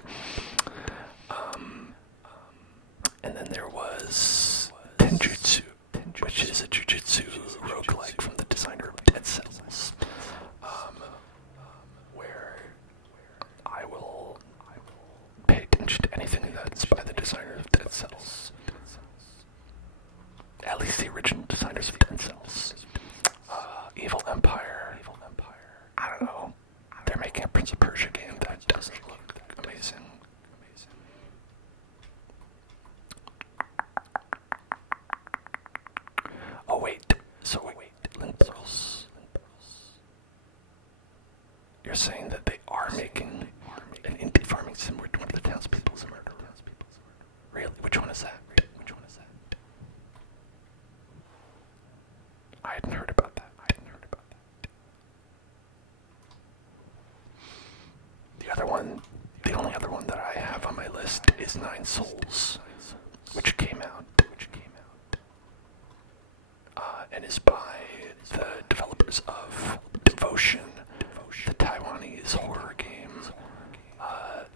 And then there was Tenjutsu, which is a jujutsu roguelike from the designer of Dead Cells, where I will pay attention to anything that's by the designer of Dead Cells. At least the original designers of Dead Cells. Evil Empire. I don't know. They're making a Prince of Persia game that doesn't look amazing. Oh wait. Link Pearls. You're saying that they are making an indie farming sim where one of the townspeople's a murderer. Really? Which one is that? I hadn't heard about that. The only other one that I have on my list is Nine Souls, which came out and is by the developers of Devotion, the Taiwanese horror game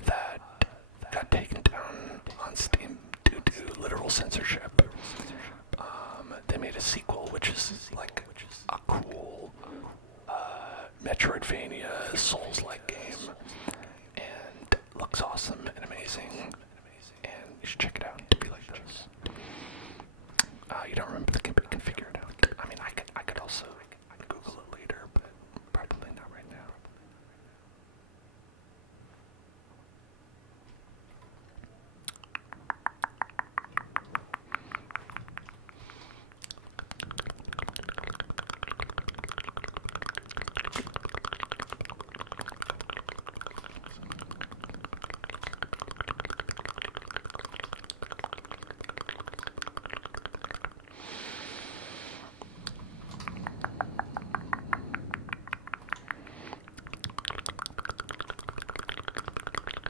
that got taken down on Steam due to literal censorship. They made a sequel, which is like a cool Metroidvania Souls-like game, and looks awesome and amazing, and you should check it out. It'll be like this. You don't remember the configure it out. I mean, I could also Google it later, but probably not right now.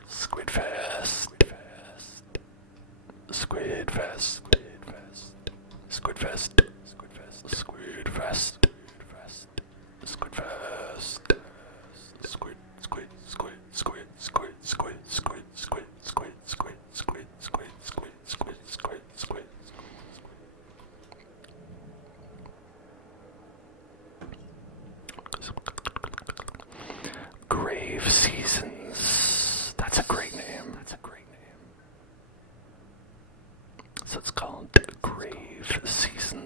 Squidfest, Squidfest, Squidfest, Squidfest, Squidfest, Squidfest, Squid, Squid, Squid, Squid, Squid, Squid, Squid, Squid, Squid, Squid, Squid, Squid, Squid, Squid, Squid, Squid. Grave Seasons. That's a great name. That's a great name. So it's called Grave Seasons.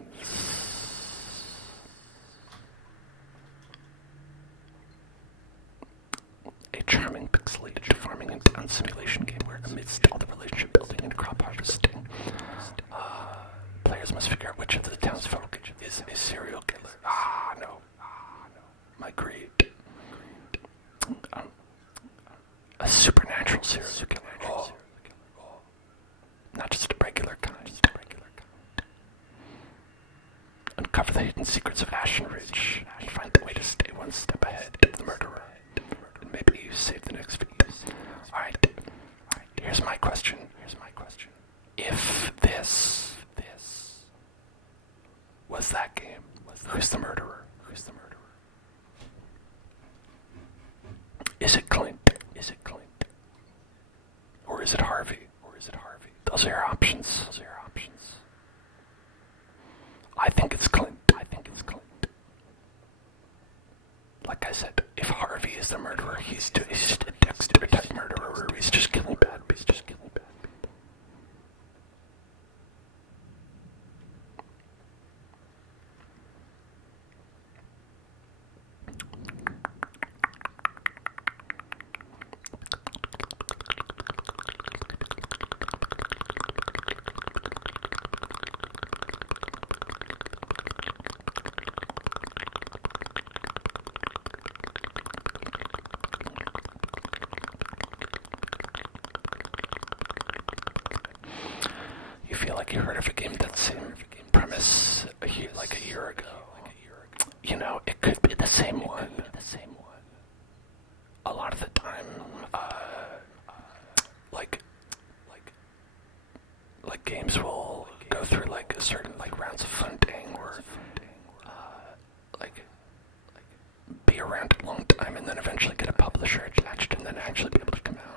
A charming pixelated farming and town simulation game where amidst all the relationship building and crop harvesting, players must figure out which of the townsfolk is a serial killer. No. My greed. A supernatural serial killer. Not just a regular kind. Uncover the hidden secrets of Ashen Ridge and find the way to stay one step ahead of the murderer. And maybe save the next few. Alright. Here's my question. If this was that game, who's the murderer? Is it Clint? Or is it Harvey? Those are your options. I think it's Clint. Like I said, if Harvey is the murderer, he's just a Dexter type murderer where he's just killing bad people. You feel like you heard of a game that same premise a year ago. You know, it could be the same one. A lot of the time, like games will go through like a certain rounds of funding or be around a long time and then eventually get a publisher attached and then actually be able to come out.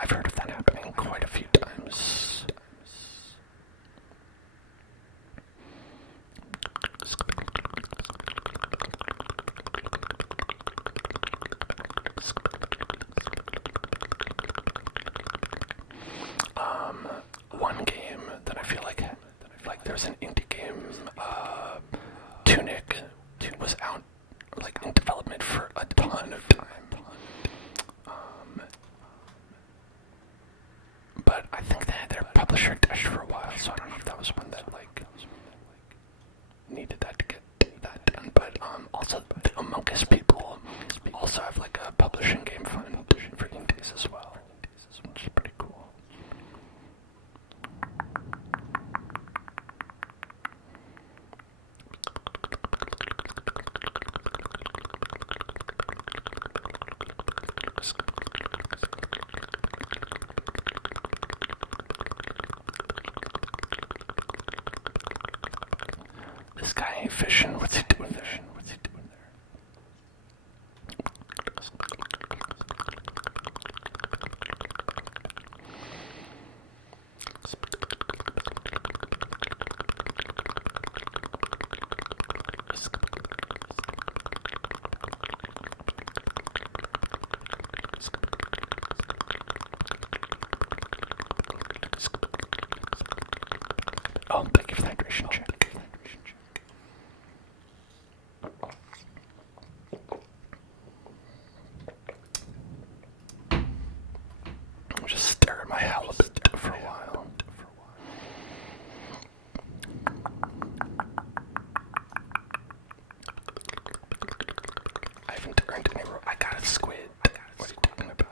I've heard of that happening quite a few times. One game that I feel like This guy ain't fishing. What's he doing there? What's he doing there? Oh, thank you for the hydration check. I'll just stare at my halibut for a while. I haven't earned any. I got a squid. What are you talking about?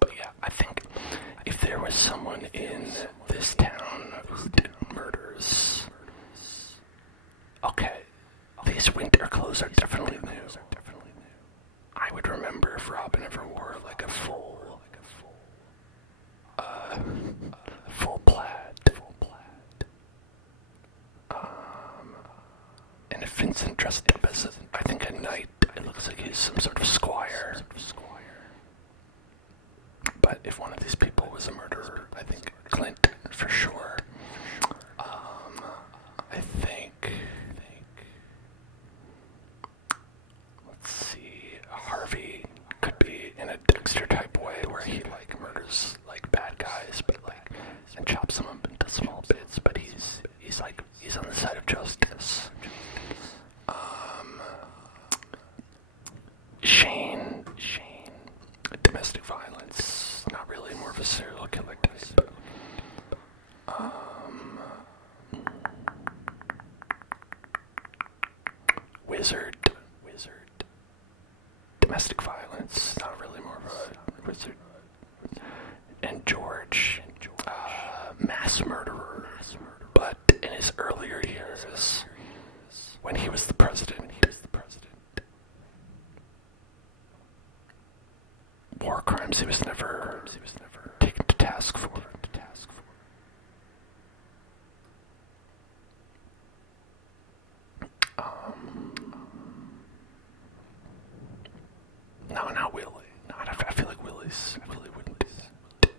But yeah, I think if there was someone in this town who did murders, okay, these winter clothes are definitely new. I would remember if Robin ever wore like a full plaid. And if Vincent dressed up as, I think, a knight, it looks like he's some sort of squire. But if one of these people was a murderer, I think Clint, for sure. I think, let's see, Harvey could be in a Dexter type way where he like murders like bad guys, but like, and chops them up into small bits, but he's on the side of justice. Shane, domestic violence, not really, more of a serial killer type. Wizard, domestic violence, not really, more of a wizard. And George, mass murderer, but in his earlier years, when he was the president. War crimes he was never taken to task for. No, not Willie. No, I feel like Willie wouldn't do that.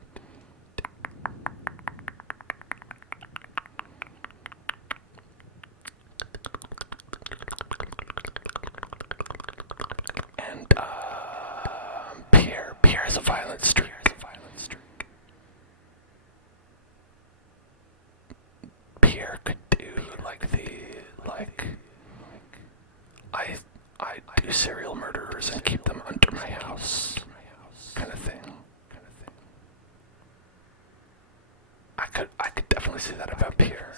And Pierre has a violent streak. Pierre could do I do serial murderers and keep them under my house kind of thing. I could definitely see that about Pierre.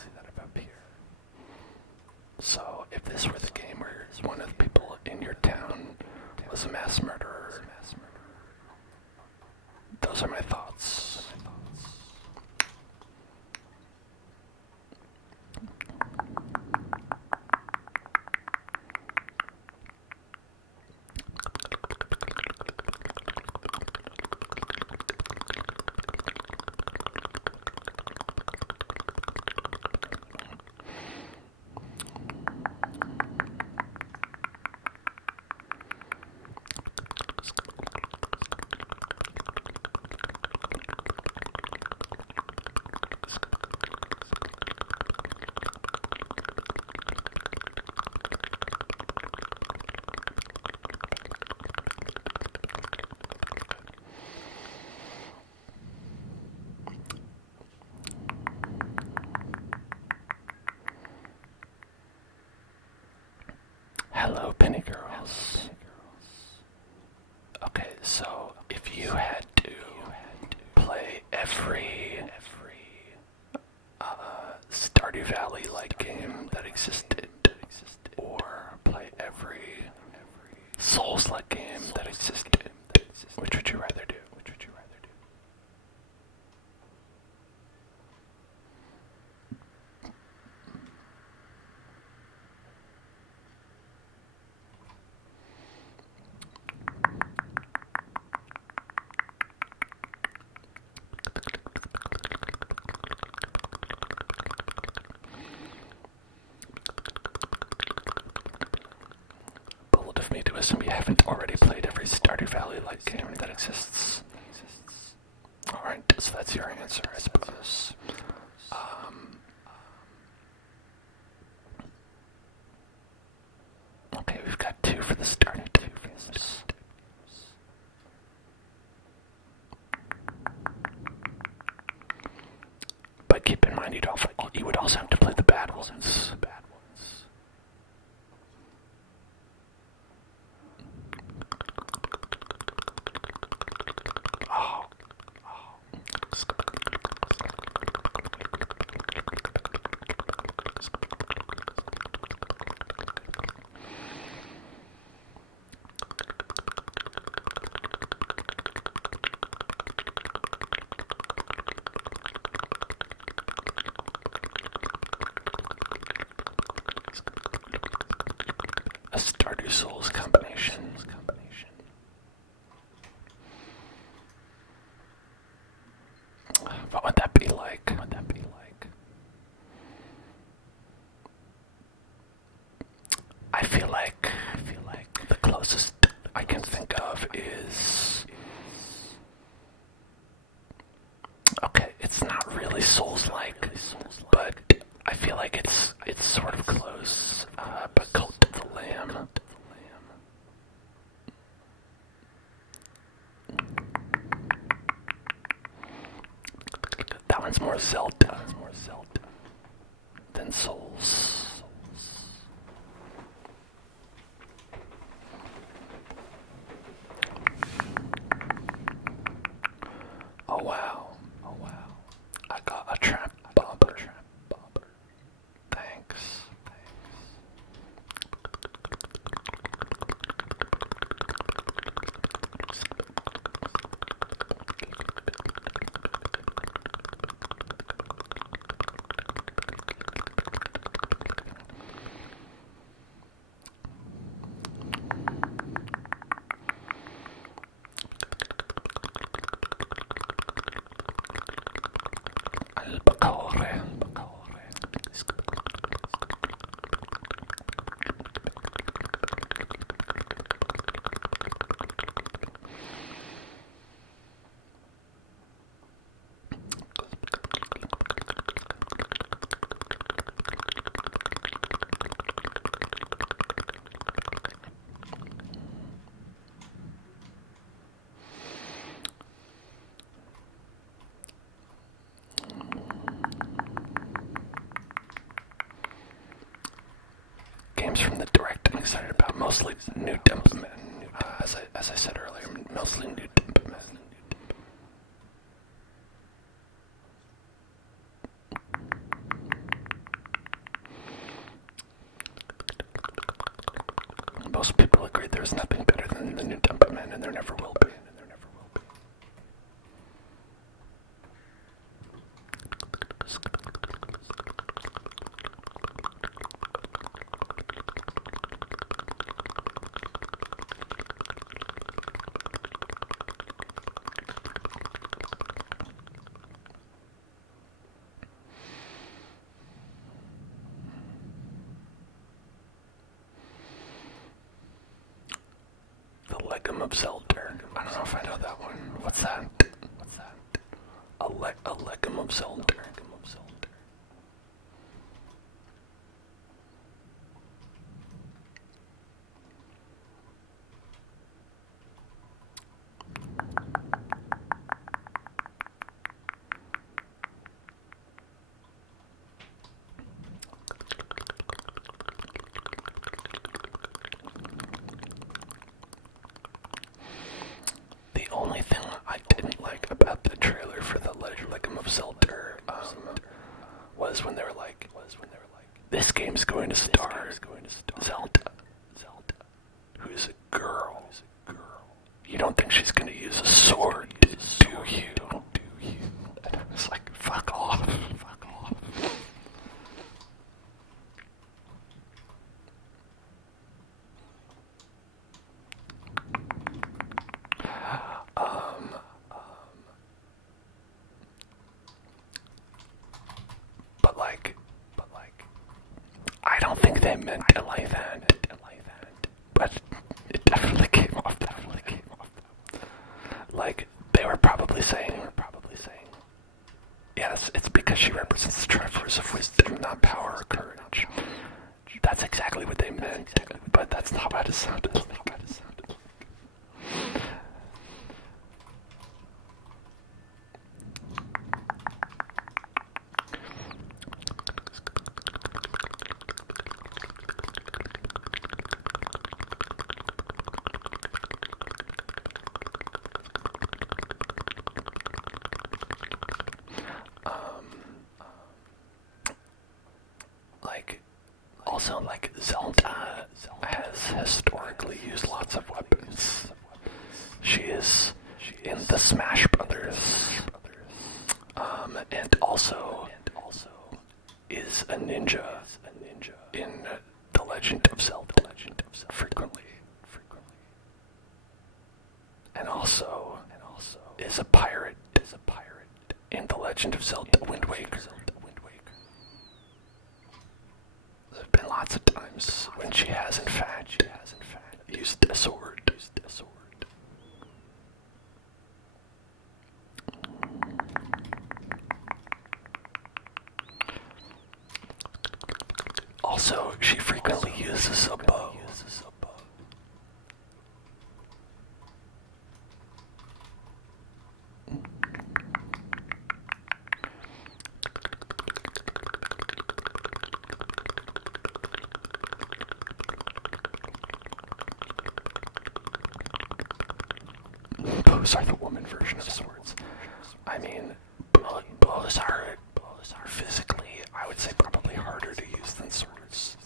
So if this were the game where one of the people in your town was a mass murderer, those are my thoughts. assume you haven't already played every Stardew Valley-like game that exists. Alright, so that's your answer, I suppose. Okay, we've got 2 for the Stardew games. But keep in mind, you would also have to play the bad ones. Oh. A Stardew Souls combination. What would that be like? I feel like the closest I can think of is, okay, it's not really Souls-like, but I feel like it's sort of close. But Cult of the Lamb. That one's more Zelda than Souls. Oh wow. I got a trap bobber. Thanks. Albacore. Games from the Direct I'm excited about, mostly new Temperament. As I said earlier, mostly new Temperament. Most people agree there's nothing better than the new Temperament, and there never will be. Legum of Zelda. I don't know if I know that one. What's that? A Legum of Zelda. The only thing I didn't like about the trailer for the Legum of Zelda was when they were like, this game's going to star Zelda, who's a girl. You don't think she's going to use a sword, do you? And I was like, fuck off. But I don't think they meant it like that. But it definitely I meant, but that's not what it sounded like. Like, also, like, Zelda has historically used lots of weapons. She is in the Smash Brothers, and also is a ninja in The Legend of Zelda frequently. And also is a pirate in The Legend of Zelda Wind Waker. There have been lots of times when she has in fact used a sword. Also, she frequently uses a bow. Bows are the woman version of swords. I mean, bows are physically, I would say, probably harder to use than swords,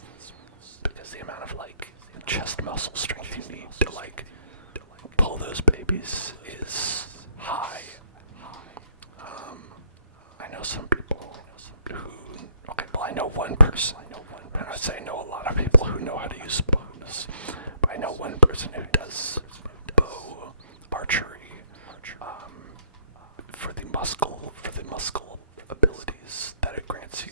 because the amount of like chest muscle strength you need to like pull those babies is high. I know some people who, okay, well, I know one person, and I'd say I know a lot of people who know how to use bows, but I know one person who does bow archery for the muscle abilities that it grants you.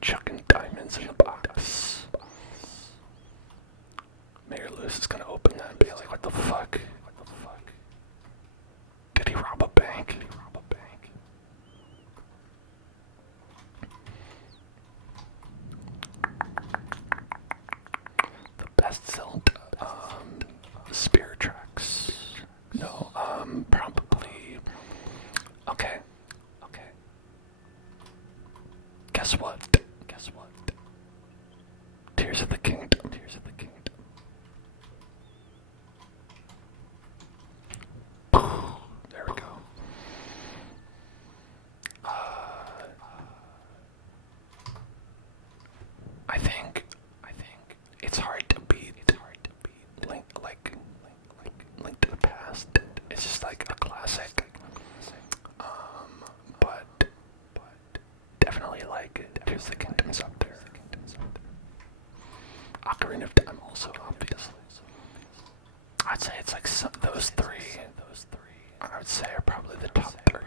Chucking diamonds in the box. Mayor Lewis is gonna open that and be like, what the fuck? Did he rob a bank? The best Zelda, spear tracks. No, probably. Okay. Guess what? Tears of the Kingdom. There we go. I think it's hard to beat Link to the Past. It's just like a classic. But definitely like Tears of the Kingdom's up there. Ocarina of Time also, obviously. I'd say it's like those three. I would say are probably the top three.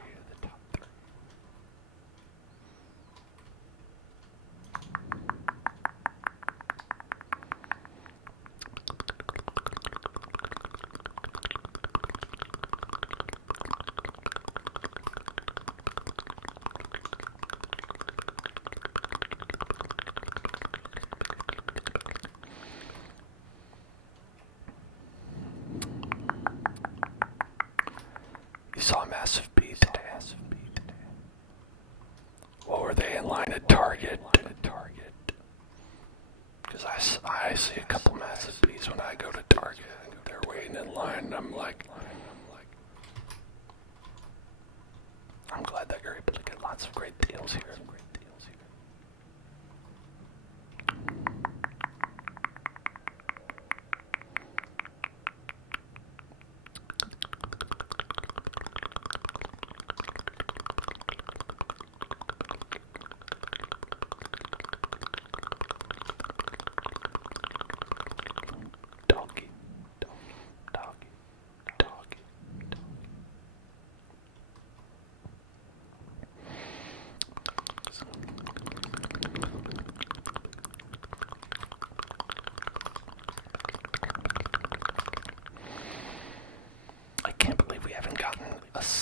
You saw a massive bee today. What were they in line at Target? Because I see a couple massive bees when I go to Target. They're waiting in line, and I'm like, I'm glad that you're able to get lots of great deals here.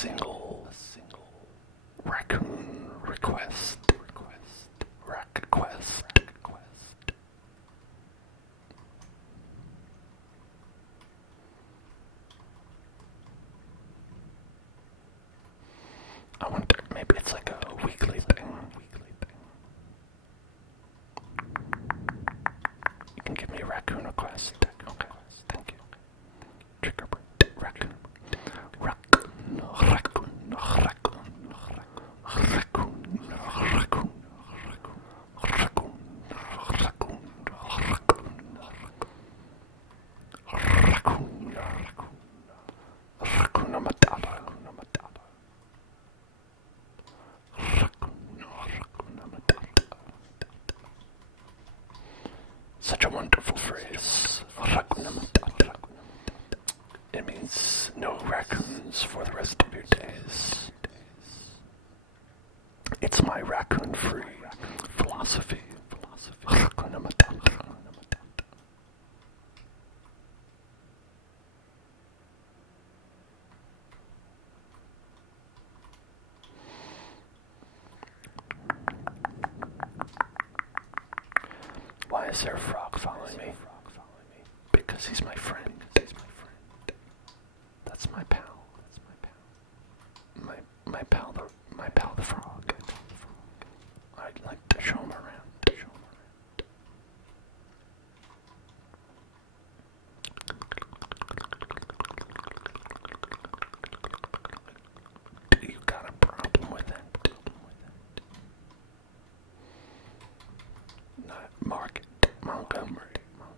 single raccoon request. I wonder, maybe it's like a weekly thing. You can give me a raccoon request. Okay, thank you. Trigger raccoon. Such a wonderful phrase. It means no raccoons for the rest of your days. It's my raccoon-free philosophy. Why is there a frog following me? Because he's my friend. That's my pal. My pal the frog. I'd like to show him around. You got a problem with it? Not Mark Montgomery.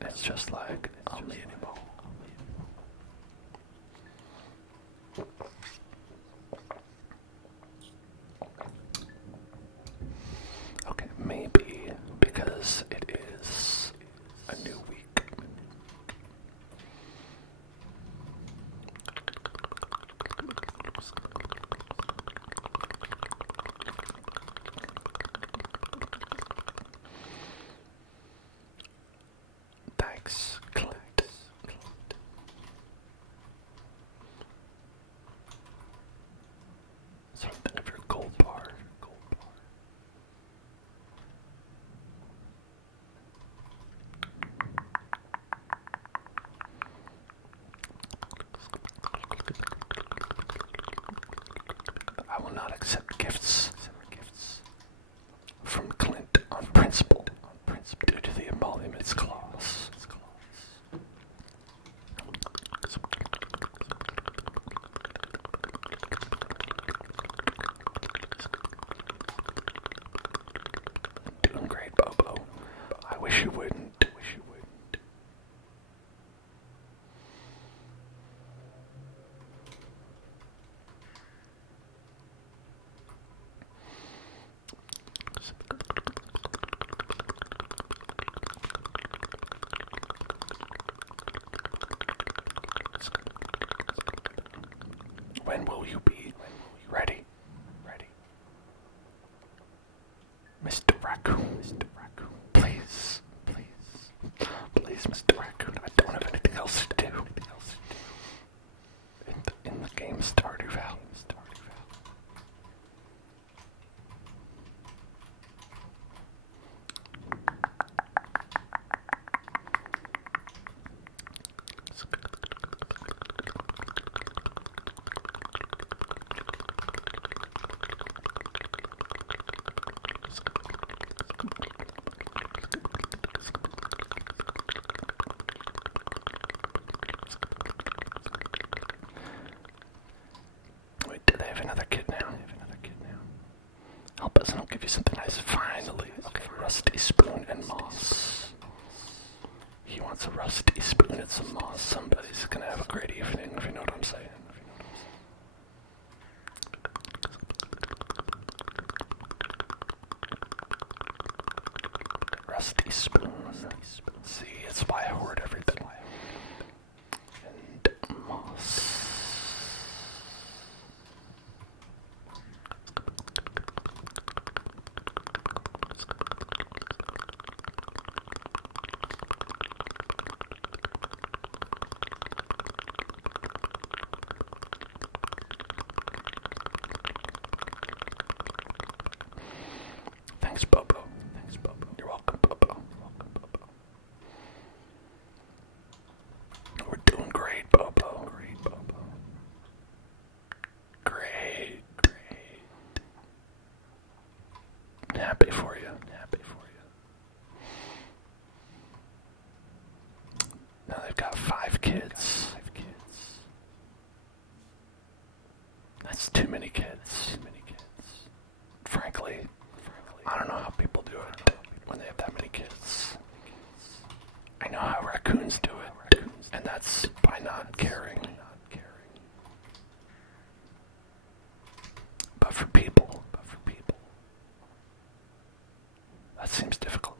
It's just like a mini ball. Okay, maybe because it is a new week. Thanks, Clint. Something of your gold bar. I will not accept gifts from Clint on principle due to the emoluments clause. Doing great, Bobo. I wish you wouldn't. When will you be ready? Mr. Raccoon. Please, Mr. Raccoon. I don't have anything else to do. In the game Stardew Valley. Wait, do they have another kid now? Help us and I'll give you something nice. Finally. Okay, rusty spoon and moss. He wants a rusty spoon and some moss. Somebody's gonna have a great evening, if you know what I'm saying. Rusty spoon. See, it's why I hoard everything. And moss. Thanks, Bobo. Thanks, Bobo. You're welcome, Bobo. Welcome, Bobo. We're doing great, Bobo. Great, Bobo. Great, great. Happy for you. Happy for you. Now they've got 5 kids. That's too many kids. Frankly, I don't know how people do it when they have that many kids. I know how raccoons do it, and that's by not caring. But for people, that seems difficult.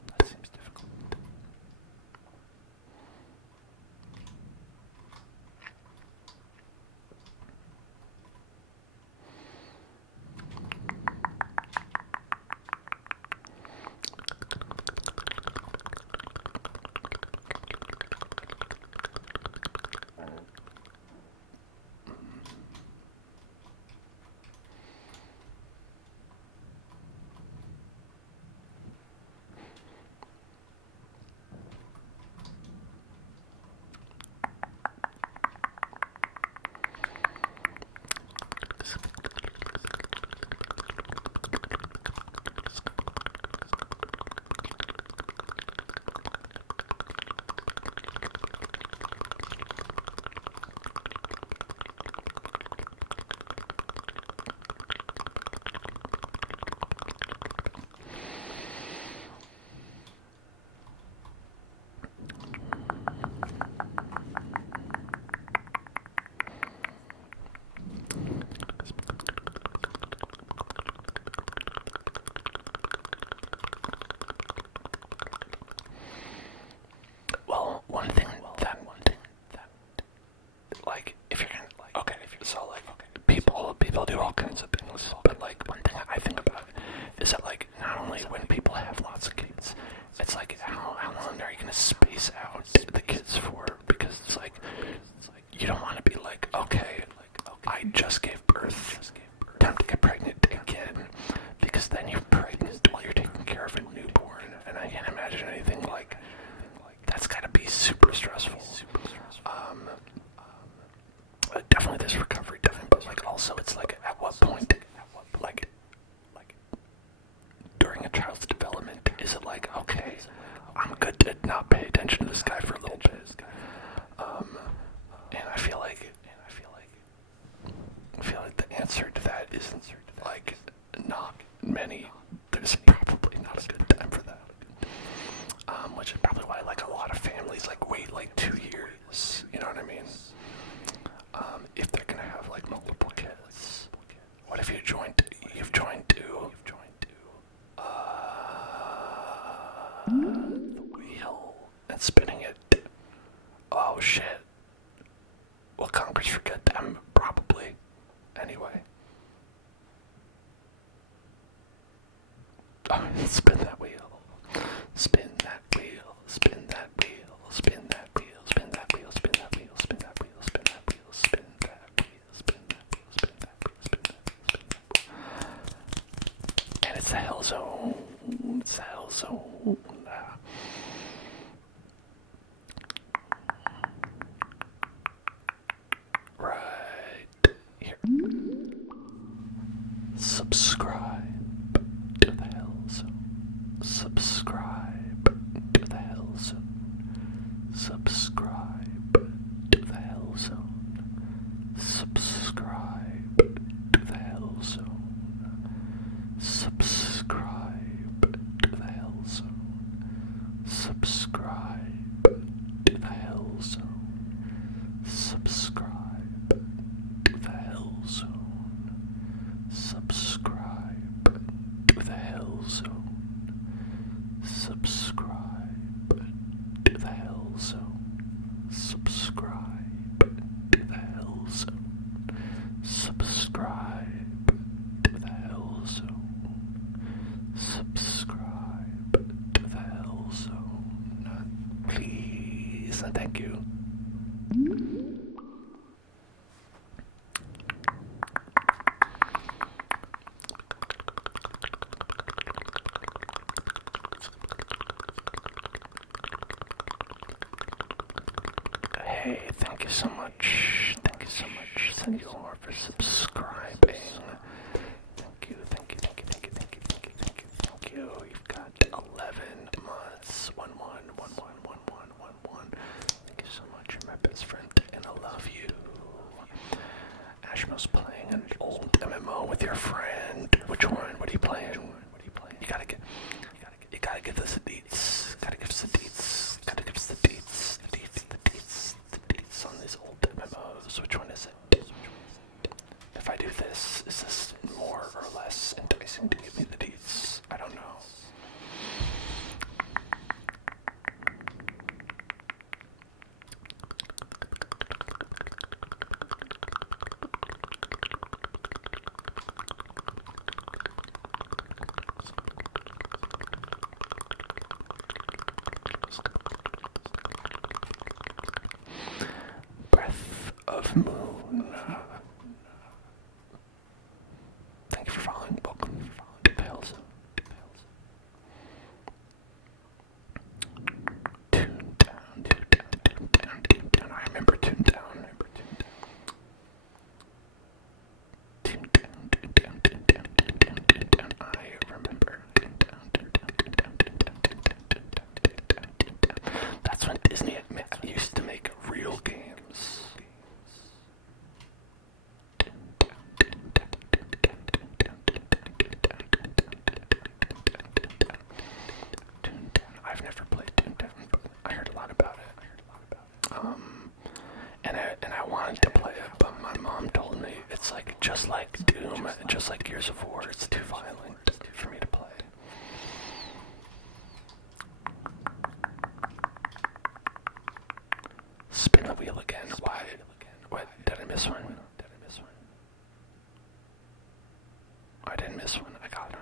People do all kinds of things, but like one thing I think about is that like not only when people have lots of kids, it's like how long are you gonna space out the kids for? Because it's like you don't want to be like, okay, I just gave birth, time to get pregnant again, because then you're pregnant while you're taking care of a newborn, and I can't imagine anything like that's gotta be super stressful. Definitely this recovery, but like also it's like at what point, like during a child's development, is it like, okay, I'm good to not pay attention to this guy for a little bit, and I feel like the answer to that is like not many. There's probably not a good time for that, which is probably why like a lot of families like wait like 2 years. You know what I mean? If they're gonna have like multiple kids, what if you've joined two, the wheel and spinning it? Oh shit. Will Congress forget them? Probably. Anyway. Oh, spin that wheel. Spin that wheel. Spin that wheel. Spin that wheel. Spin that wheel. Spin that wheel. Spin that wheel. Spin that wheel. Spin that wheel. Spin that wheel. Spin that wheel. Spin that wheel. And it's the hell zone. It's the hell zone. Right here. Subscribe to the hell zone. Subscribe to the hell zone. Subscribe to the hell zone. Subscribe to the hell zone. Subscribe to the hell zone. Subscribe to the hell zone. Subscribe to the hell zone. Subscribe to the hell zone. Subscribe to the hell zone. Subscribe to the hell zone. Subscribe to the hell zone. Subscribe to the hell zone. Please and thank you. Hey, thank you so much. Thank you so much, Senor, for subscribing. Thank you, thank you, thank you, thank you, thank you, thank you, thank you, thank you. You've got 11 months. 11111111. Thank you so much. You're my best friend, and I love you. Ashmo's playing an old MMO with your friend. Which one? What are you playing? You gotta get us the deets. Gotta give us the deets. Gotta give us the deets. The deets on these old MMOs. Which one is it? If I do this, is this more or less enticing to give me the deets? I don't know. Breath of Moon. Thank you for following. Welcome to Pales. Toontown. I remember Toontown. That's when Disney used to make real games. I've never played Toontown, but I heard a lot about it. And I wanted to play it, but my mom told me it's like just like Doom, just like Gears of War. It's too violent for me to play. Spin the wheel again. Why? What? Did I miss one? I didn't miss one. I got it.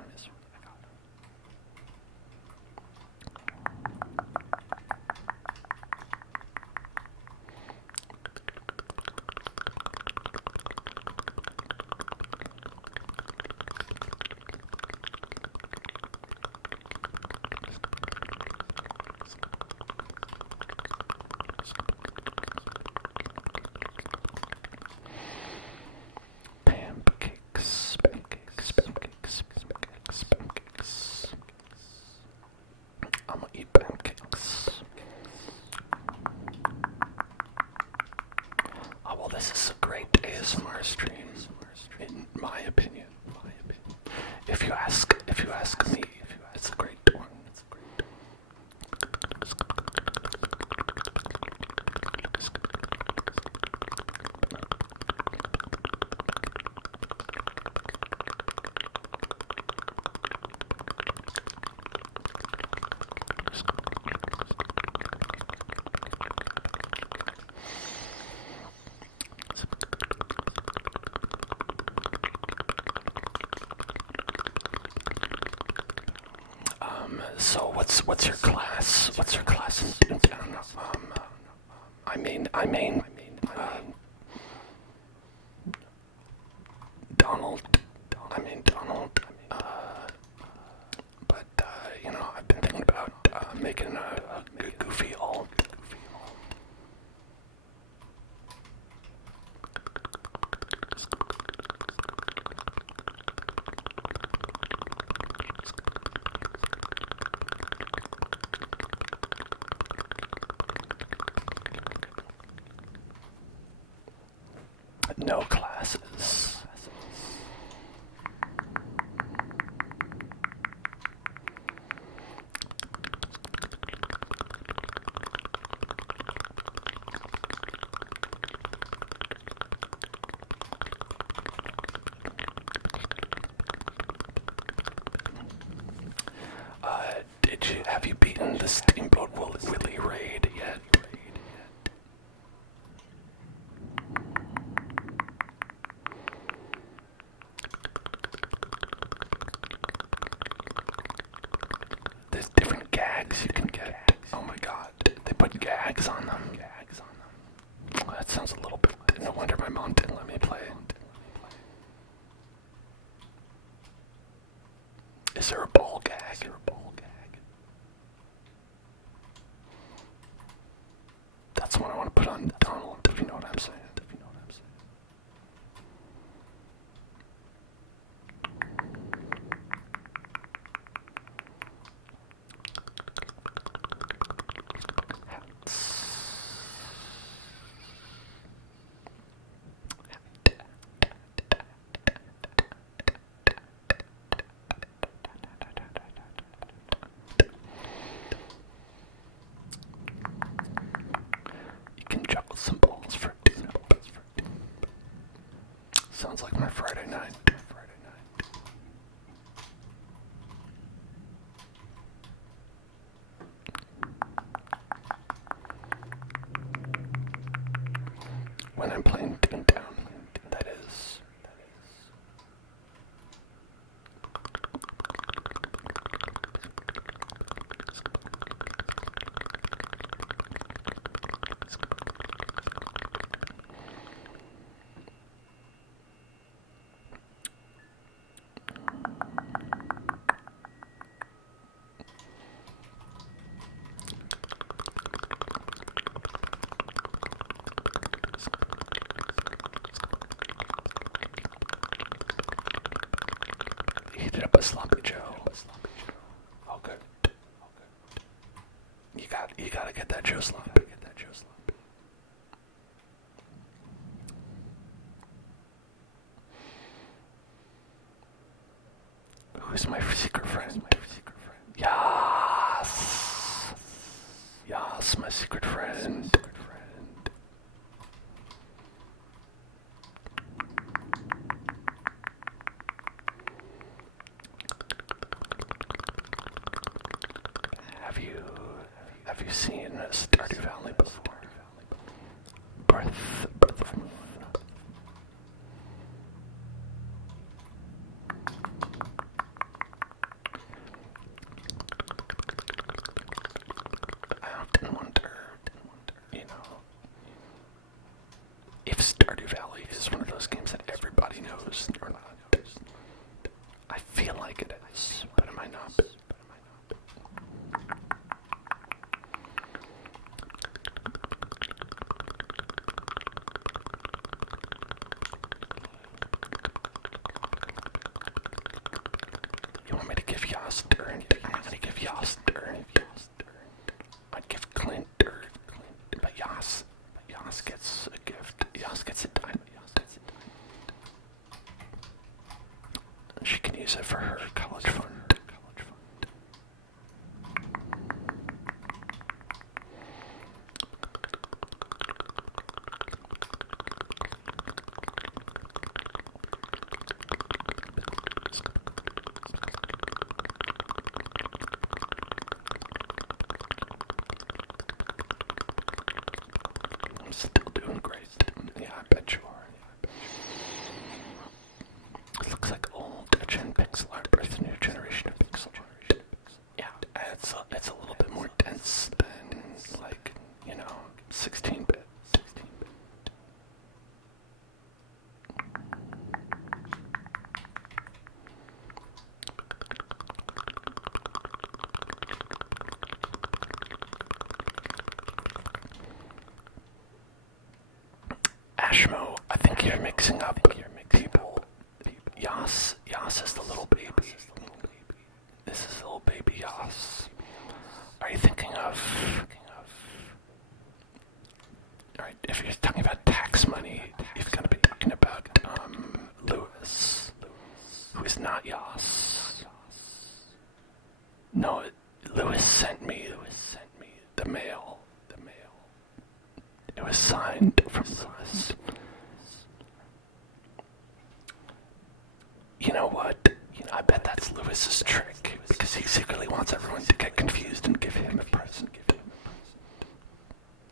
Pancakes. I'm gonna eat pancakes. Oh, well, this is a great ASMR stream, in my opinion. If you ask me, it's a great one. So what's your class? What's your class in Toontown? I mean, Donald. But I've been thinking about making a goofy alt. No classes. Have you beaten the Steamboat Willie raid yet? Sounds like my Friday night. When I'm playing Toontown, that is. Heated up a sloppy Joe. Oh, good. You gotta get that Joe sloppy. Who's my secret friend? Yes. Yes, my secret friend. Have you seen Stardew Valley before? Birth of Moon. I often wonder, if Stardew Valley is one of those games that everybody knows or not. I feel like it is, but it might not be. You want me to give Yas dirt? I'm gonna give Yas dirt. I'd give Clint dirt, but Yas gets a gift. Yas gets a diamond. She can use it for her college fund. I'm still doing great. Yeah, I bet you are. It looks like old gen pixel art, but it's a new generation of pixel art. Yeah, it's a little bit more dense than, 16-bit. Ashmo, I think you're mixing up people. Yas is the little baby. This is little baby Yas. Are you thinking of... Alright, if you're talking about tax money, you've got to be talking about Lewis, who is not Yas. No, Lewis sent me the mail. It was signed from Lewis. You know what? I bet that's Lewis's trick, because he secretly wants everyone to get confused and give him a present.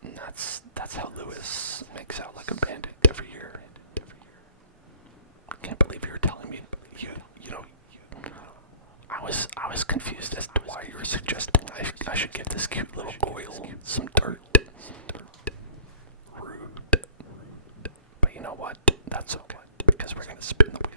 And that's how Lewis makes out like a bandit every year. I can't believe you were telling me I was confused as to why you were suggesting I should give this cute little Goyle some dirt. Rude. But you know what? That's okay, because we're gonna spin the wheel.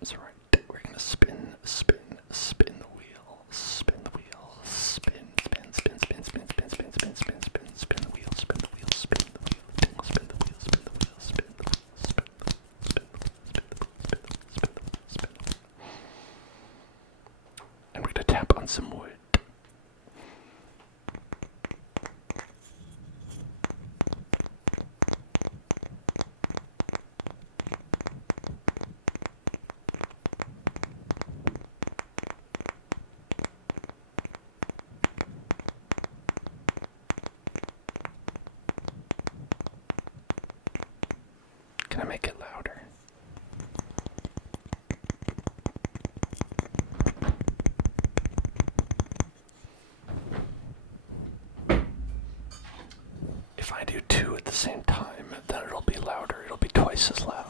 That's right. We're gonna spin the wheel. Spin the wheel. Spin the wheel. Spin the wheel. Spin the wheel. Spin the wheel. Spin the wheel. Spin the wheel. Spin the wheel. Spin the wheel. And we're gonna tap on some wood. Can I make it louder? If I do two at the same time, then it'll be louder. It'll be twice as loud.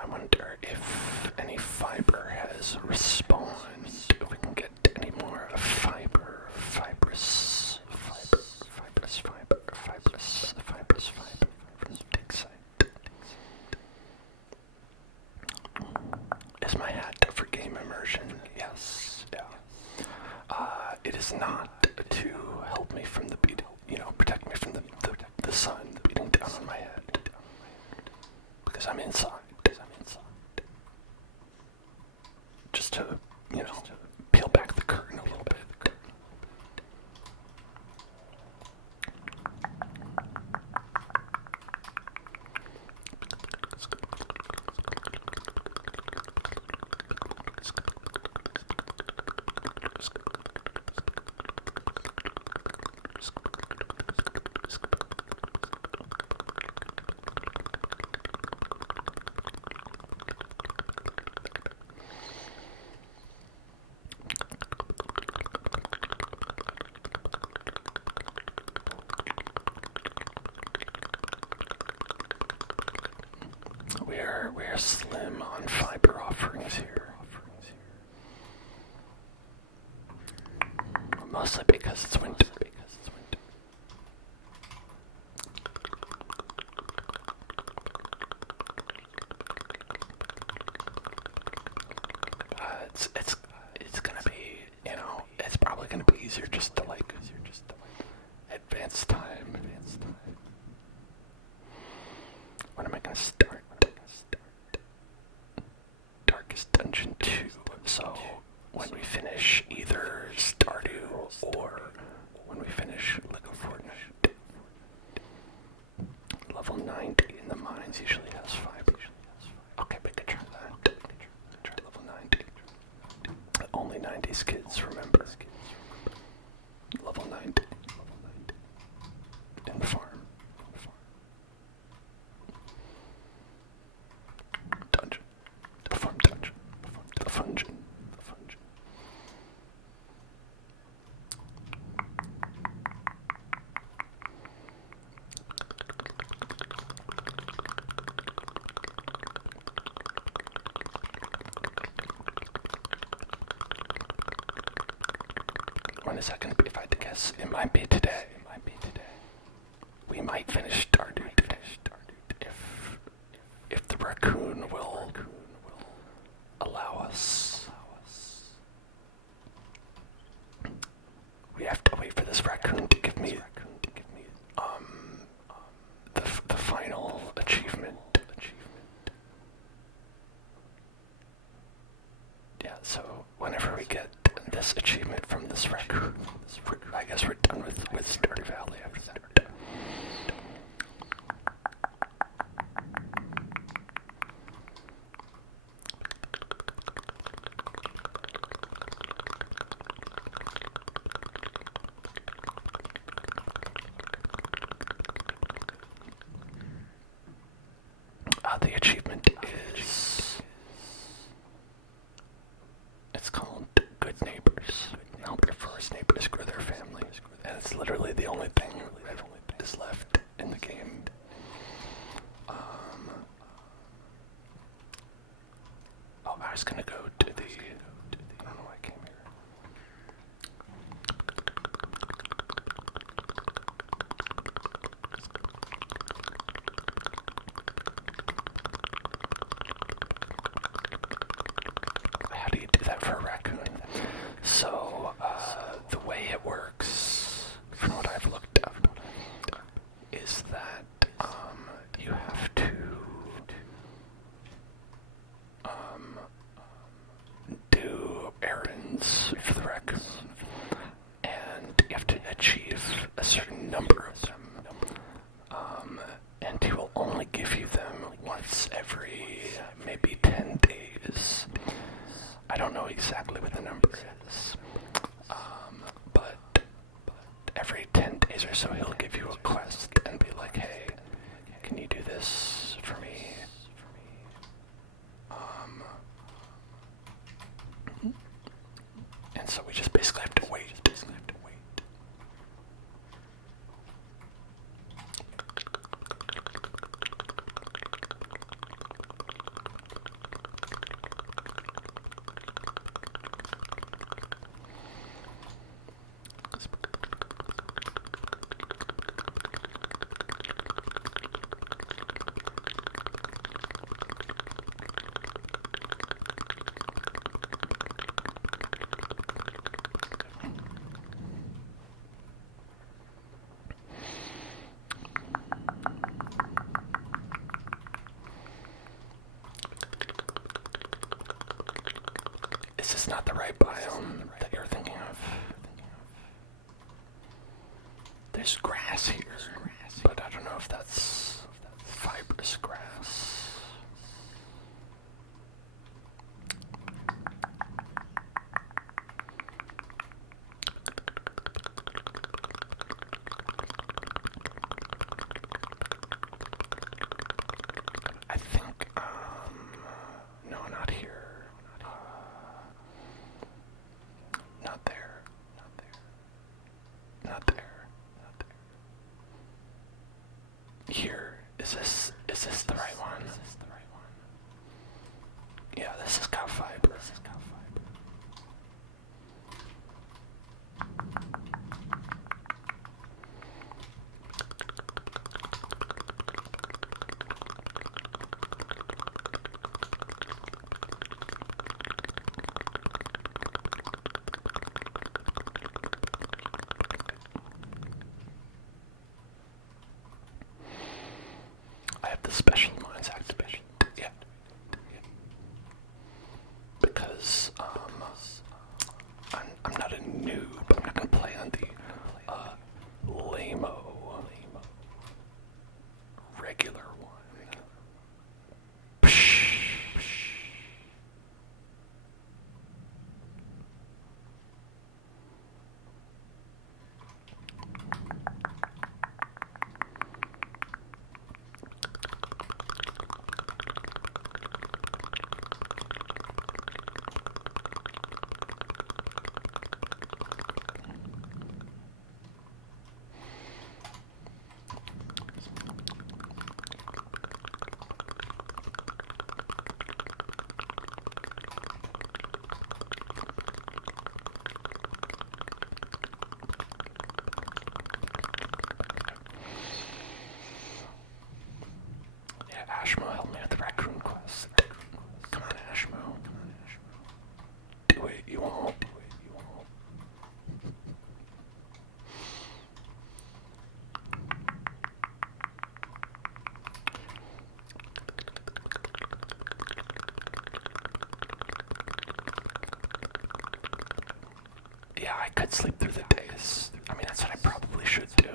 I wonder if any fiber has respawned. If we can get any more fibrous fiber from the dig site. Is my hat for game immersion? Yes. Yeah. It is not to help me from the beating, protect me from the sun beating down on my head. Because I'm inside. Just to, peel back the curtain a little bit. We're slim on fiber offerings here. Mostly because it's winter. It's gonna be, it's probably gonna be easier just to advance time. When am I gonna start? Darkest Dungeon 2. So when we finish either Stardew or when we finish Lego Fortnite. Level 90 in the mines usually has fiber. Okay, we could try that. Try level 90. Only 90s kids remember. Level 90. In the farm. Dungeon. The farm dungeon. The fungeon. When is that going to be? If I had to guess, it might be today. We might finish Stardew today. If the raccoon will allow us. We have to wait for this raccoon to give me the final achievement. Yeah, so whenever we get this achievement from this raccoon, I guess we're done with Stardew Valley after that. The achievement is... It's called Good Neighbors. so we just basically have to wait. Is this not the right biome that you're thinking of? There's grass here, but I don't know if that's fibrous grass. I think, no, not here. Not there. Not there. Here, is this the right one? Yeah, this has got fiber. I have the special mines activation. Yeah. Because I'm not a noob. I'm not gonna play on the lame-o regular one. Psh. Ashmo, help me with the raccoon quest. Come on, Ashmo. Do it, you won't. Yeah, I could sleep through the days. I mean, that's what I probably should do.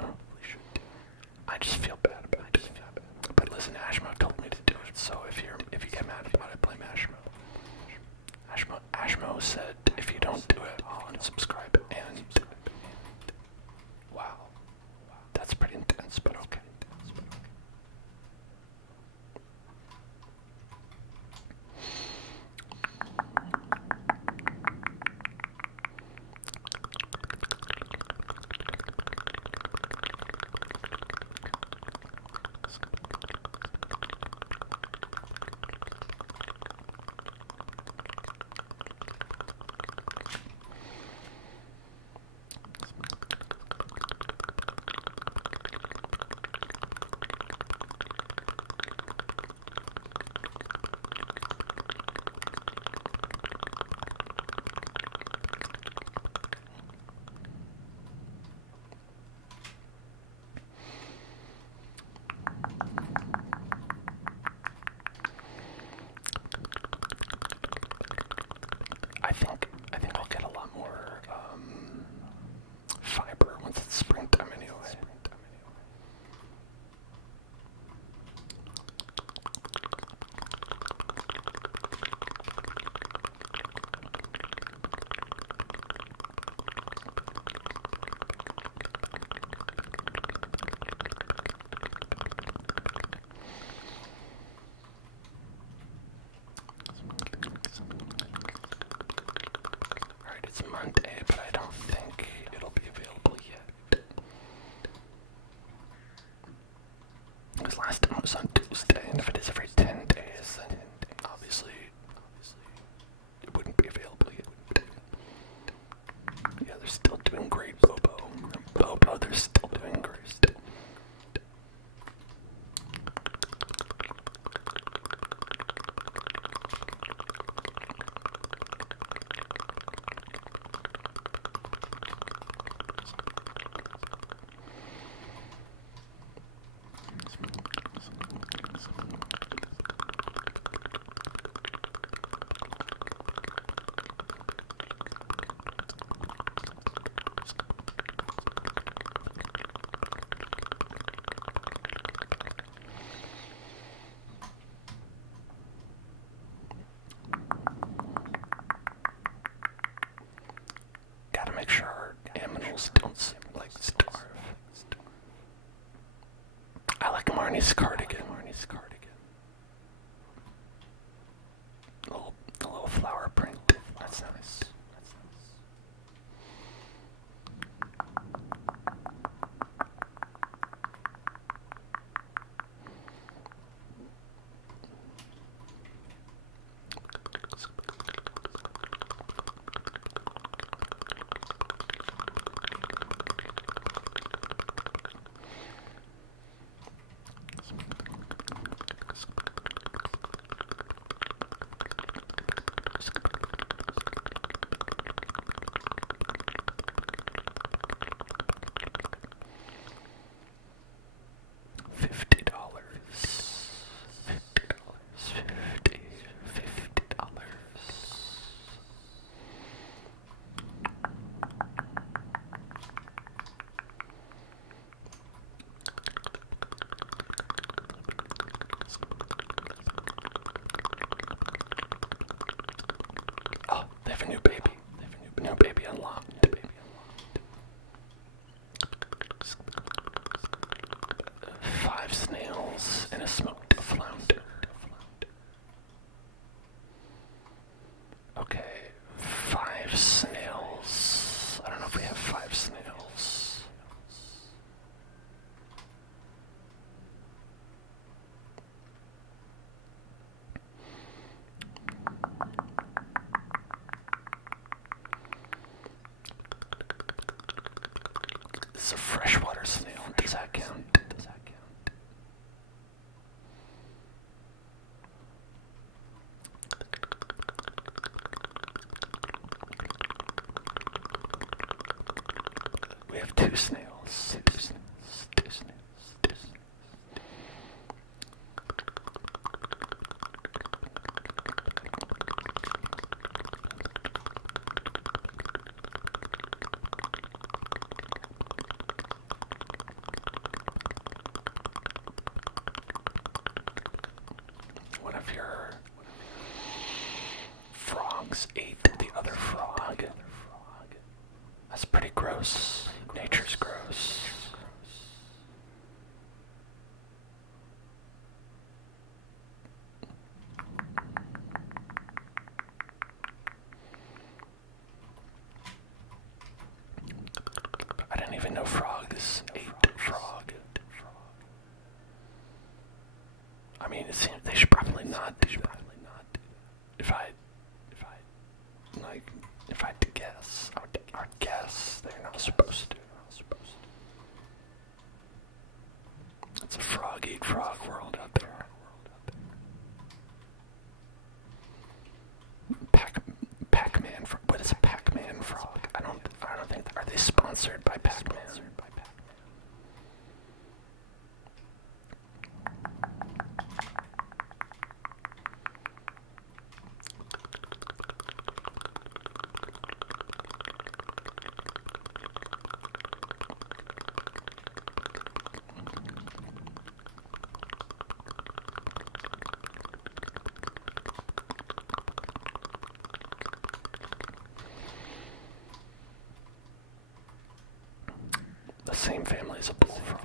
I just feel bad about doing that. But listen, Ashmo told me to do it, so if you get mad about it, blame Ashmo. Ashmo said if you don't do it, I'll unsubscribe. And wow, that's pretty intense, but okay. it's Monday, but I don't think it'll be available yet. Because last time it was on Tuesday, and if it is every 10 days, then obviously it wouldn't be available yet. Yeah, they're still doing great, Bobo. Bobo, they're still doing great. Gotta make sure our animals don't starve. I like Marnie's cardigan. A little flower print. That's nice. Oh, they have a new baby. New baby unlocked. 5 snails and a smoked flounder. Okay, 5 snails. I don't know if we have 5 snails. This is a freshwater snail. Does that count? We have 2 snails. Two snails. One of your frogs ate the other frog. That's pretty gross. Nature's gross. I didn't even know frogs ate frog. I mean, it seems they should probably not do. If I had to guess, I would guess they're not supposed to. It's a frog eat frog world out there. Pac-Man. What is a Pac-Man frog? I don't think. Are they sponsored by Pac-Man? The same family as a bullfrog.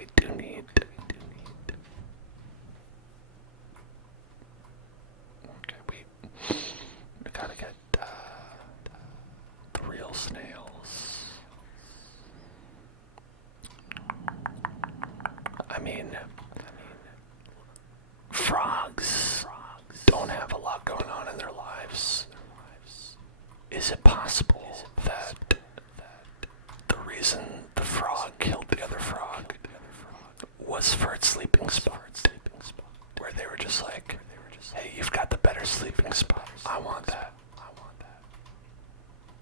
we do need. Okay, we gotta get the real snails. I mean, frogs don't have a lot going on in their lives. Is it possible that the reason the frog killed the other frog was for its sleeping spot? Where they were just like, hey, you've got the better sleeping spot. I want that.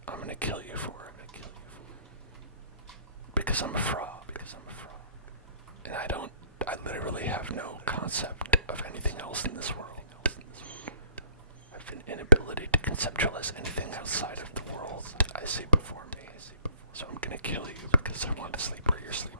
I'm gonna kill you for it. Because I'm a frog. And I literally have no concept of anything else in this world. I have an inability to conceptualize anything outside of the world I see before me. So I'm gonna kill you because I want to sleep where you're sleeping.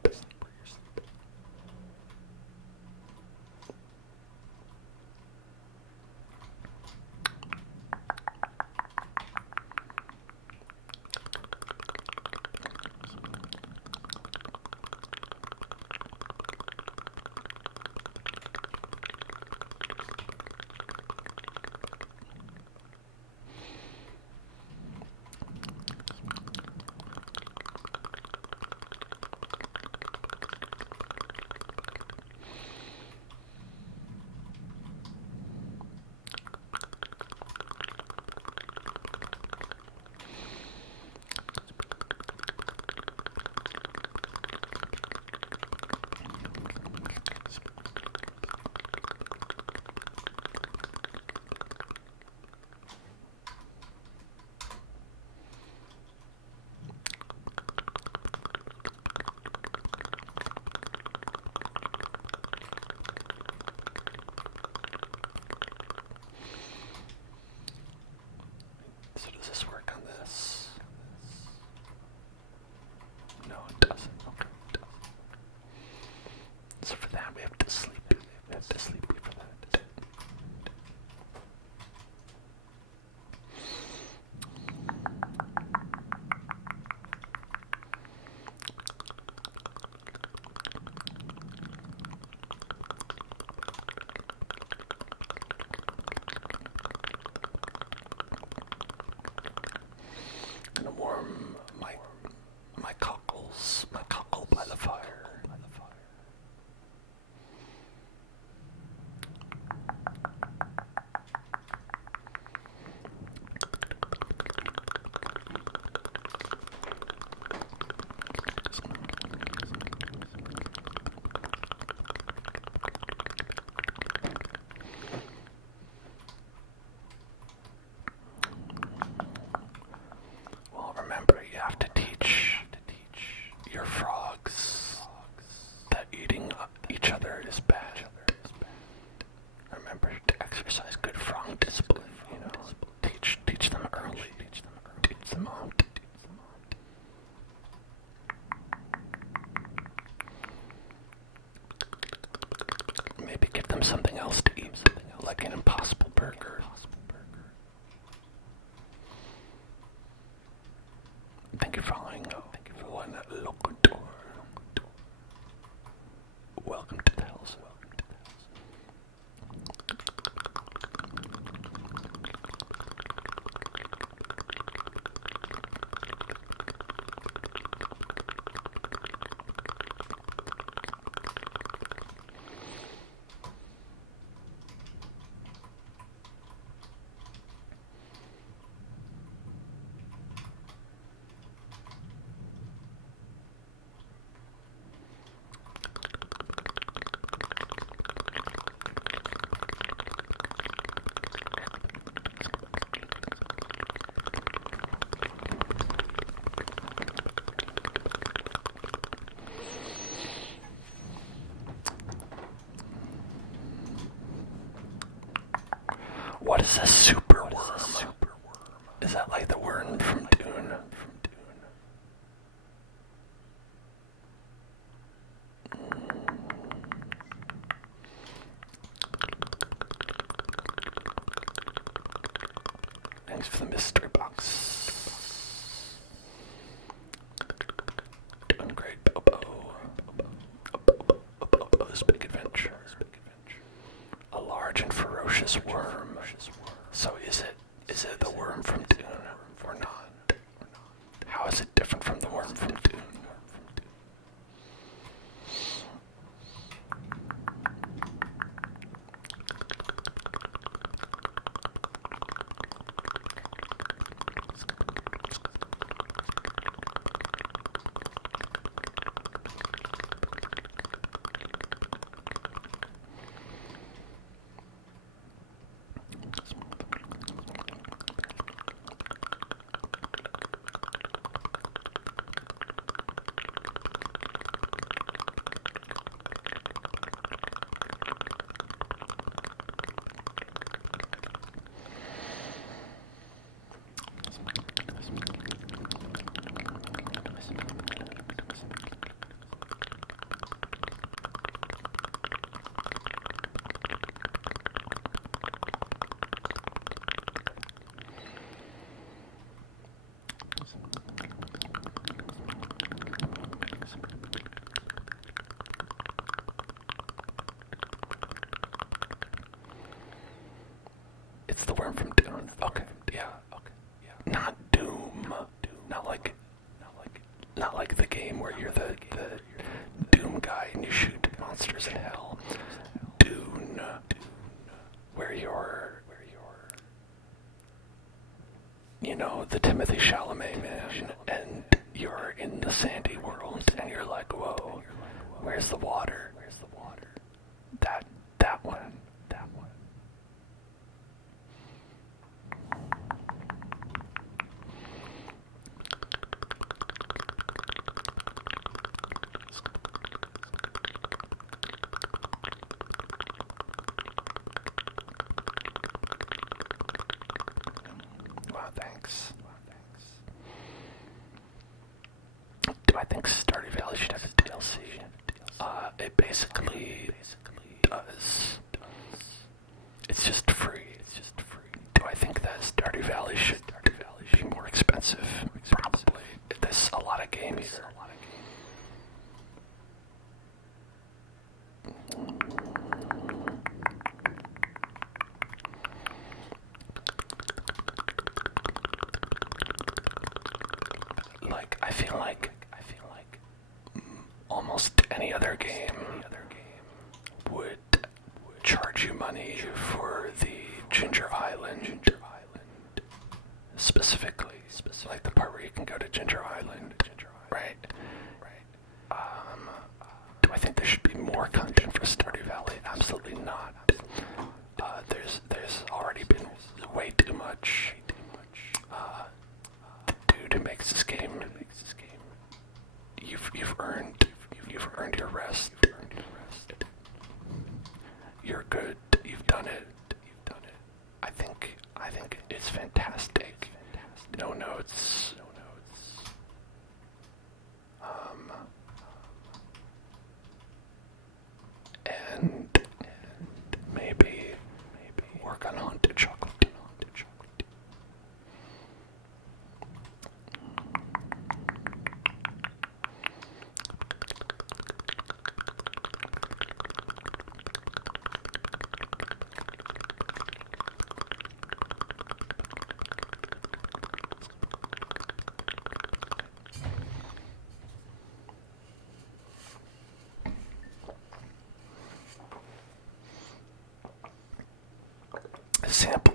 So does this work on this? No, it doesn't. Okay, it doesn't. So for that we have to sleep. We have to sleep for that. Gonna warm my cockles, my cockle by the fire. Well, remember, you have to teach your frogs that eating each other is bad. Remember to exercise good frog discipline, you know. Teach them early. Teach them on. Maybe give them something else to eat, like an Impossible Burger. Thank you for following one locutor. Welcome to the hills. What is a super worm? Is that like the worm from Dune? Thanks for the mystery box. Doing great, Bobo. Sergio's worm. So is it the worm from Dune or not? How is it different from the worm from Dune? It's the worm from Dune. Okay, yeah. Not Doom. Not like the game where you're the Doom guy and you shoot monsters in hell. Dune, where you're the Timothy Chalamet man, and you're in the sandy world, and you're like, whoa, where's the water? That one. Wow, thanks. Do I think Stardew Valley should have a DLC? It basically does. It's just free. Do I think that Stardew Valley should be more expensive? Probably. There's a lot of games. I feel like almost any other game would charge you money for the Ginger Island, specifically, like the part where you can go to Ginger Island, right? Do I think there should be more content for Stardew Valley? Absolutely not. There's already been way too much. The dude who makes this game, you've earned your rest. You're good. You've done it. I think it's fantastic. No notes. And maybe work on haunted chocolate. Sample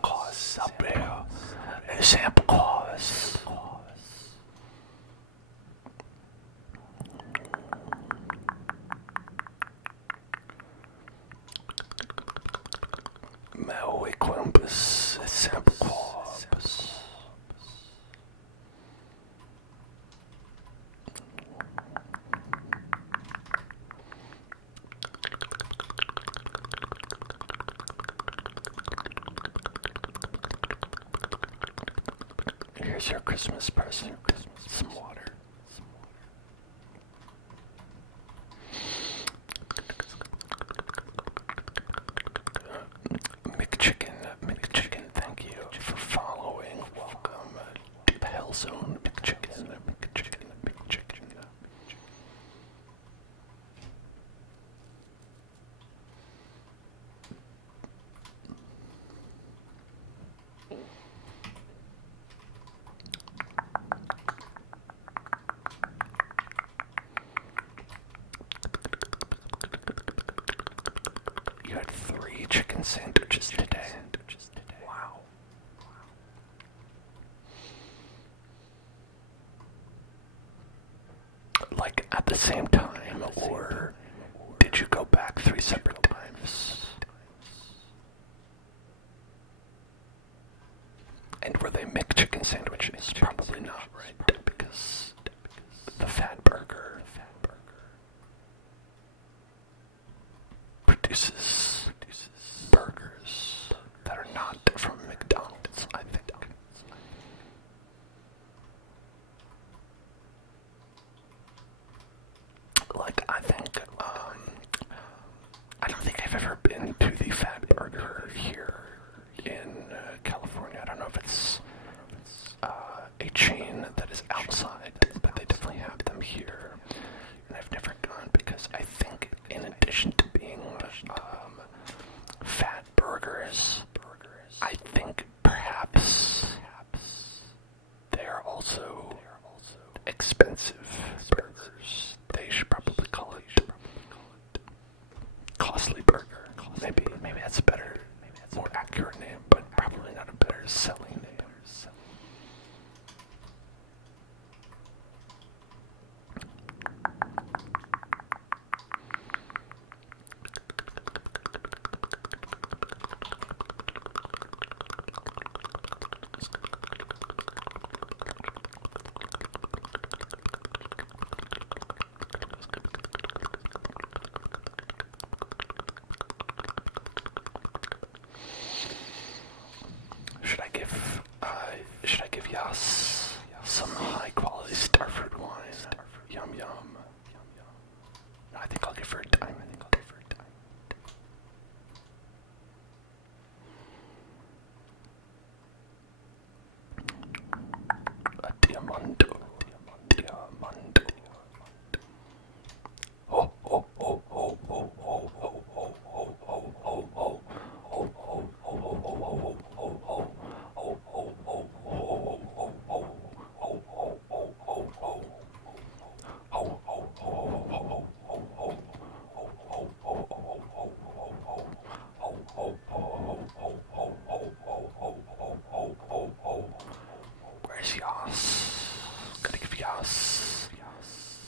cause up there. Sample cause. Maui Quimbus, sample cause. Here's your Christmas present. Some water. McChicken, thank you for following. Welcome to the Hell Zone, McChicken. You had 3 chicken sandwiches today. Wow. Like at the same time, or did you go back 3 separate times? And were they McChicken sandwiches? Probably not, right? Because the Fat Burger produces burgers that are not from McDonald's, I think. Like, I don't think I've ever been to the Fat Burger here in California. I don't know if it's a chain that is outside, but they definitely have them here. And I've never gone because I think in addition to being fat burgers, I think perhaps they're also expensive burgers. They should probably call it costly burger. Maybe that's a better, more accurate name, but probably not a better selling name. Should I give Yas some high quality starfruit wine? Yum yum. No, I think I'll give her a dime. A diamando. Oh, oh, oh, oh, oh, oh, oh, oh, oh, oh, oh, oh. Where's Yas? Gotta give Yas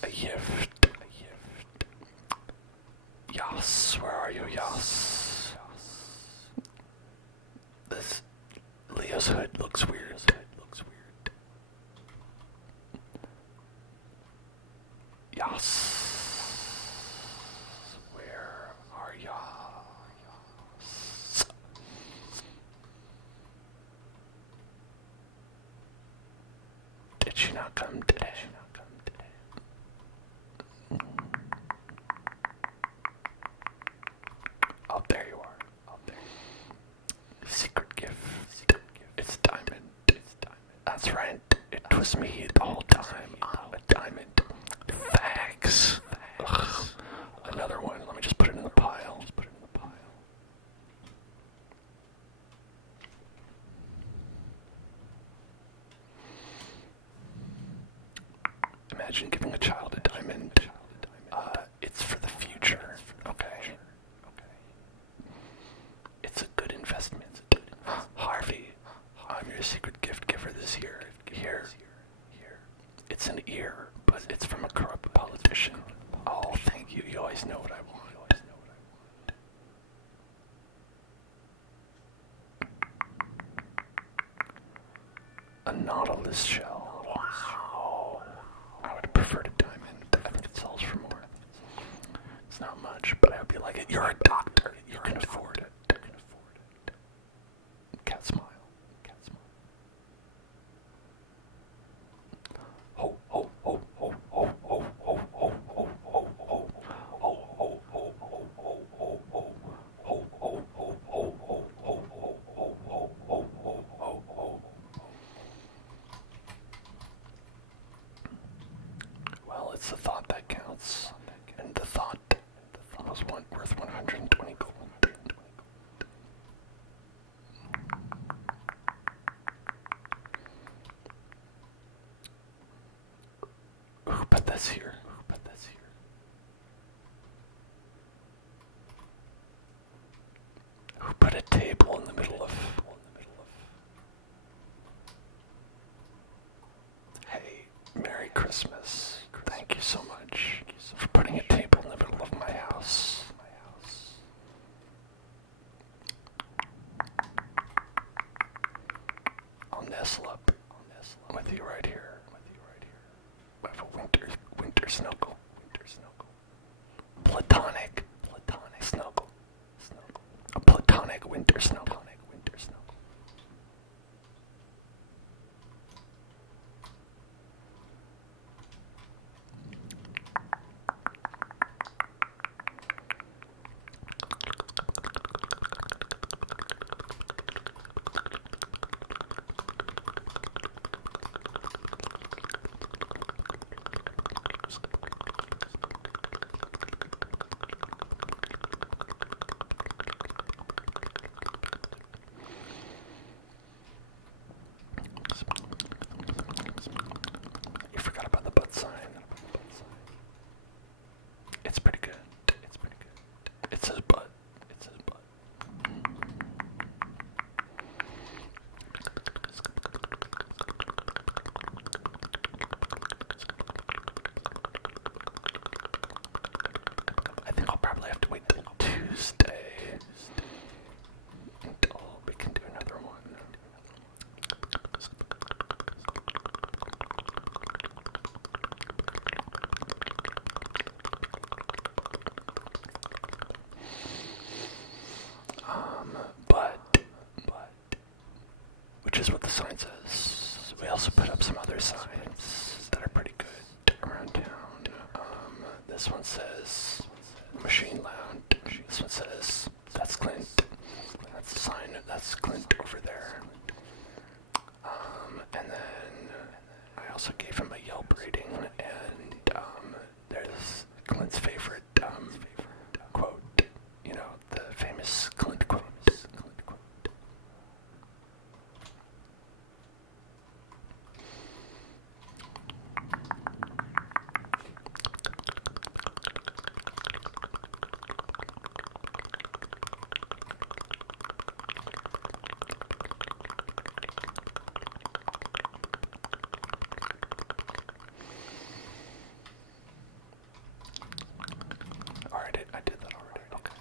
a gift. Yas, where are you, Yas? This Leo's hood looks weird. Yas. Where are Yas? Did she not come today? Oh, there you are. Secret gift. It's diamond. That's right. It was me the whole time. A diamond. Thanks. Ugh. Another one. Let me just put it in the pile. Imagine giving a child a diamond. It's for the future. Okay. It's a good investment. Harvey, I'm your secret gift giver this year. Here. It's an ear, but it's from a corrupt politician. Oh, thank you. You always know what I want. A nautilus shell. Wow. I would prefer a diamond. I think it sells for more. It's not much, but I hope you like it. You're a doctor. You can afford it. Cat smile. Ho, ho, ho, ho, ho, ho, ho, ho, ho, ho, ho. Ho, ho, ho, ho, ho, ho, ho. Ho, ho, ho, ho, ho, ho, ho, ho, ho, ho, ho, ho, ho. Well, it's the thought that counts, and the thought was worth 120 gold. Who put this here? table in the middle of. Hey, Merry Christmas. Thank you so much for putting a table in the middle of my house. I'll nestle up with you right here. I have a winter snuggle. Platonic snuggle. A platonic winter snuggle. You forgot about the butt sign. It's pretty good. It says butt. I think I'll probably have to wait till Tuesday until we can do another one. But, which is what the sign says. We also put up some other signs that are pretty good around town. This one says Machine Lounge. This one says that's Clint. That's a sign that's Clint over there. And then I also gave him a Yelp rating, and there's Clint's favorite quote. You know, the famous Clint quote. Alright, I did that already. Okay.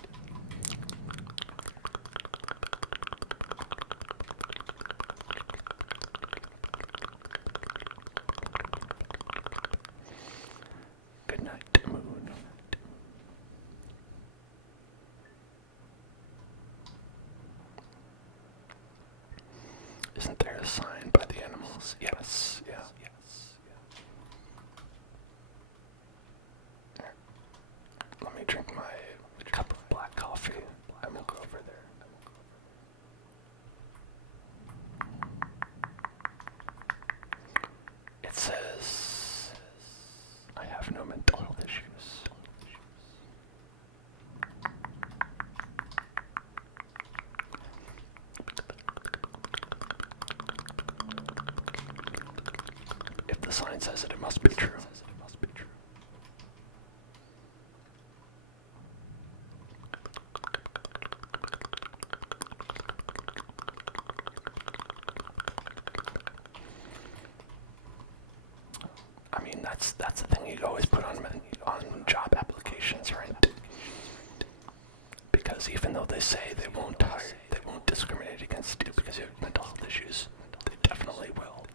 Good night, moon. Isn't there a sign by the animals? Yes, yeah. Let me drink my cup of black coffee, and we'll go over there. It says, I have no mental health issues. If the sign says it, it must be true. I mean, that's the thing you always put on job applications, right? Because even though they say they won't discriminate against you because you have mental health issues, they definitely will.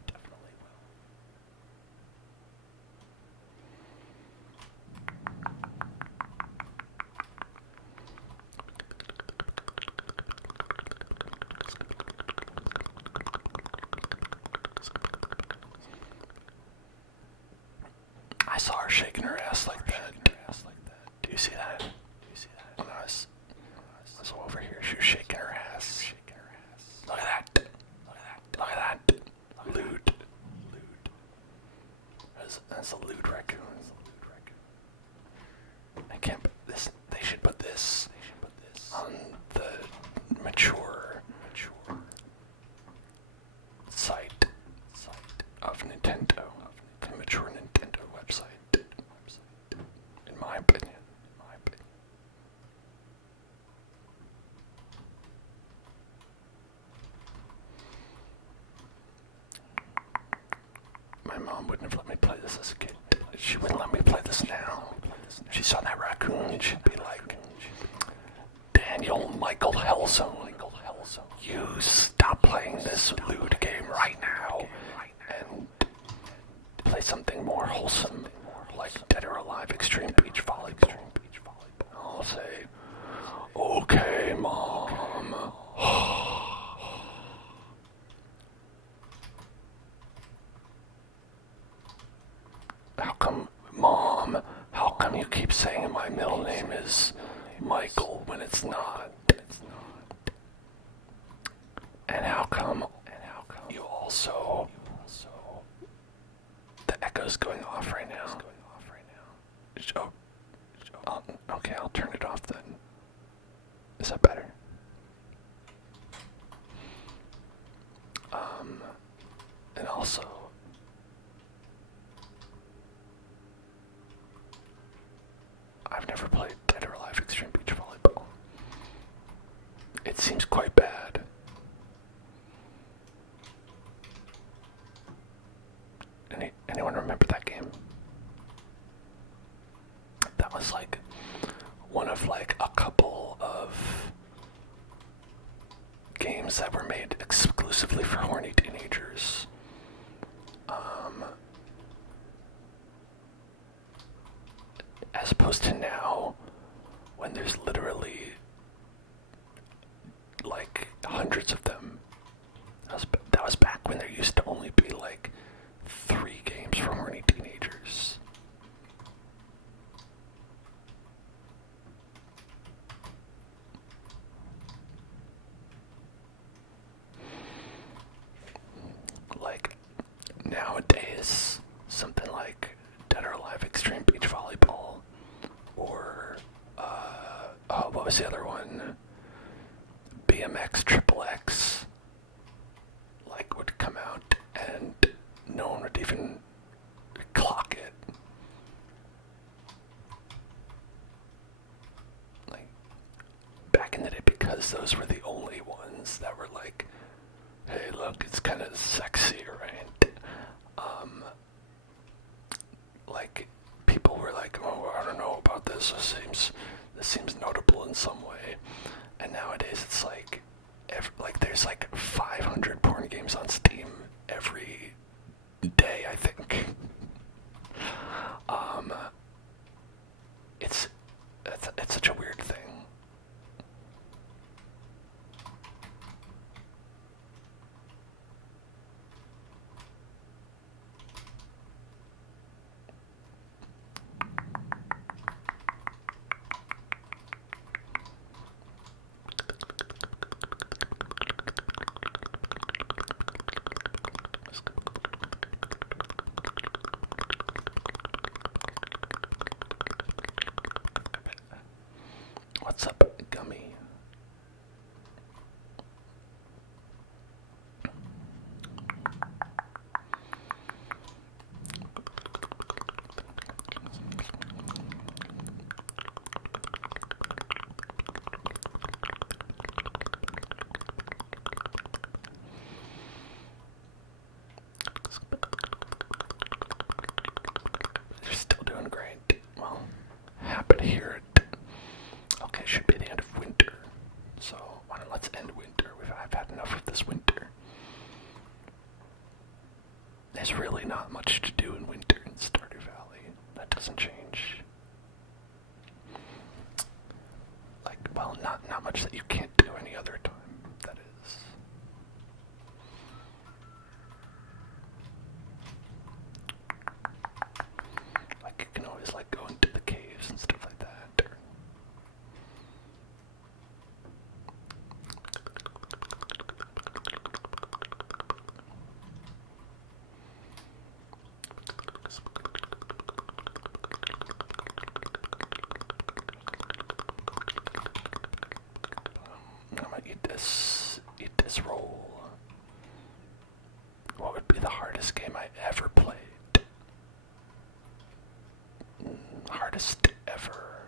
I saw her shaking her ass like that. Do you see that? When I was over here, she was shaking her ass. Look at that. Lewd. That's a lewd raccoon. I can't put this. They should put this on the mature site of Nintendo. The mature Nintendo website. In my opinion. If she saw that raccoon, she'd be like, Daniel Michael Helzone, you stop playing this lewd game right now and play something more wholesome, like Dead or Alive Extreme Beach Volleyball. I'll say, okay, Mom. How come you keep saying my middle name is Michael when it's not? And how come you also... The echo's going off right now. Okay, I'll turn it off then. Is that better? And also... I've never played Dead or Alive Extreme Beach Volleyball. It seems quite bad. Anyone remember that game? That was like one of like a couple of games that were made exclusively for horny teenagers. As opposed to now, when there's literally like hundreds of them. That was back when there used to only be like 3 games for horny teenagers. Like nowadays, something like Dead or Alive Extreme Beach Volleyball, or what was the other one? BMX Triple X, like would come out and no one would even clock it. Like back in the day, because those were the only ones that were like, hey, look, it's kind of sexy, right? Like people were like, oh, I don't know about this. This seems notable in some way. And nowadays it's like, there's like 500 porn games on Steam every day, I think. It's such a weird thing. What's up, Gummy? You're still doing great. Well, happy to hear it. Okay, should be the end of winter. So let's end winter. I've had enough of this winter. There's really not much to do in winter in Stardew Valley. That doesn't change. Like, well, not much that you can't do any other time, that is. Like, you can always, like, go into the caves and stuff like that. I'm gonna eat this roll. What would be the hardest game I ever played? Hardest ever.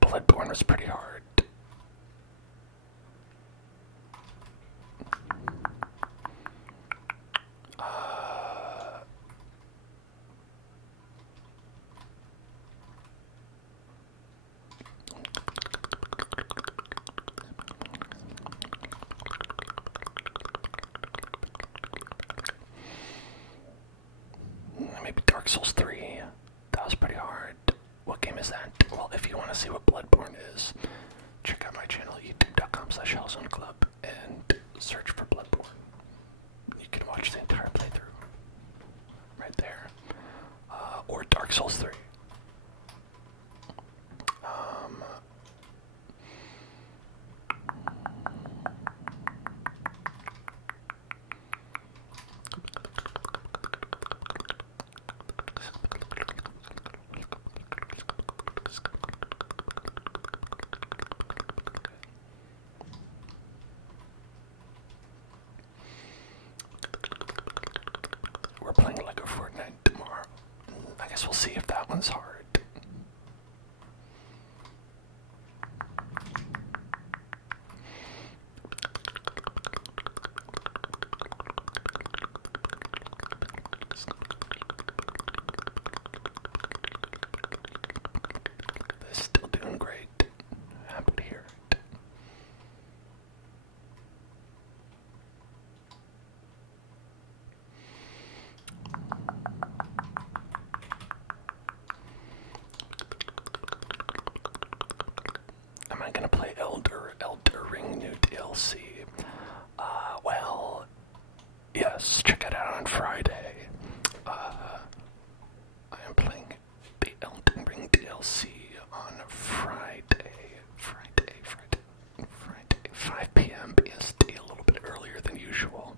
Bloodborne was pretty hard. Dark Souls 3. That was pretty hard. What game is that? Well, if you want to see what Bloodborne is, check out my channel, youtube.com/HellZoneClub, and search for Bloodborne. You can watch the entire playthrough right there. Or Dark Souls 3. We're playing Lego Fortnite tomorrow. I guess we'll see if that one's hard. They're still doing great. Happy to hear it. Am I gonna play Elder Ring new DLC? Well, yes, check it out on Friday. I am playing the Elden Ring DLC on Friday, 5 p.m. BST, a little bit earlier than usual.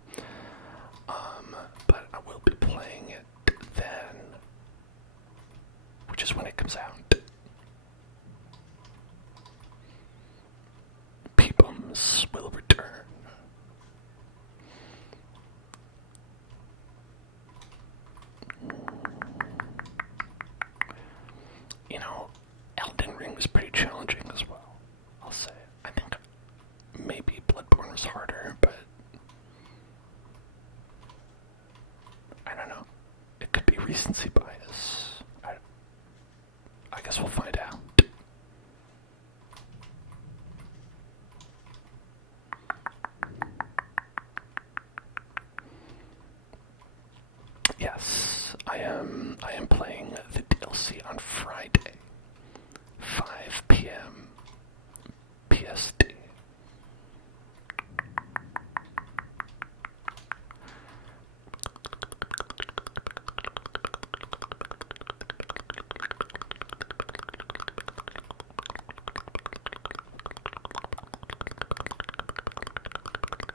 But I will be playing it then, which is when it comes out. Peepums will return. You know, Elden Ring was pretty challenging as well, I'll say. I think maybe Bloodborne was harder, but I don't know. It could be recency bias. I guess we'll find out. Yes, I am playing the DLC on Friday, 5 p.m. PST.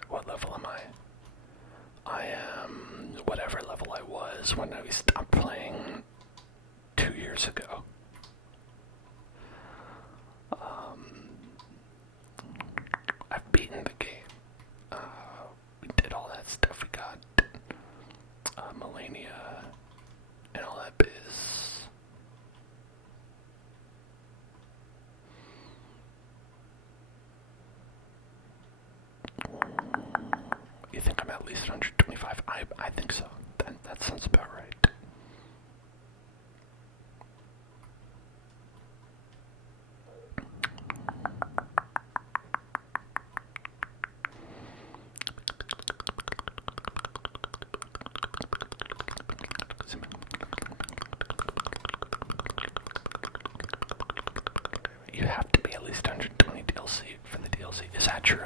What level am I? I am whatever level I was when I stopped playing 2 years ago. I've beaten the game. We did all that stuff. We got Melania and all that biz. You think I'm at least 125? I think so. That sounds about right. You have to be at least 120 DLC for the DLC. Is that true?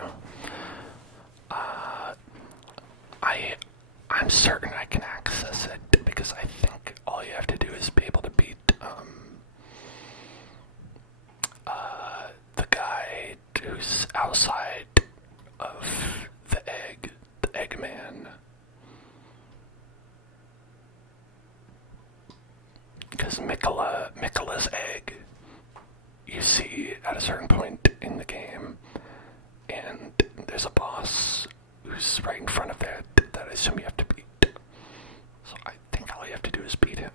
I'm certain I can access it because I think all you have to do is be able to beat the guy who's outside of the Eggman. Because Mikola's egg you see at a certain point in the game, and there's a boss who's right in front of that I assume you have to beat. So I think all you have to do is beat him.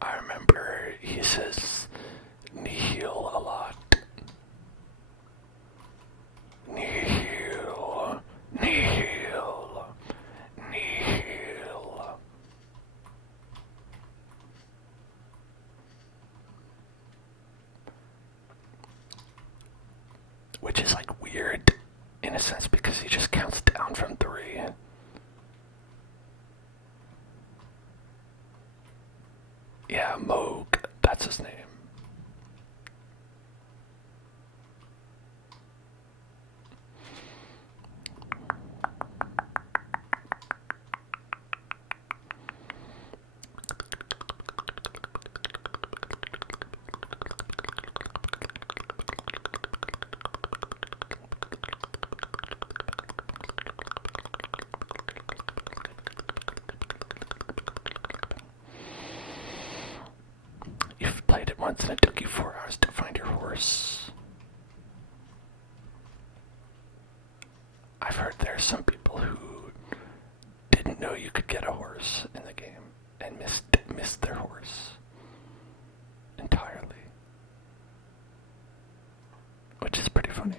I remember he says nihil a lot. Nihil, nihil, nihil. Which is like weird in a sense because he just counts down from 3. Yeah, Moog, that's his name. You've played it once and it took you 4 hours to find your horse. I've heard there's some people who didn't know you could get a horse in the game and missed their horse entirely, which is pretty funny.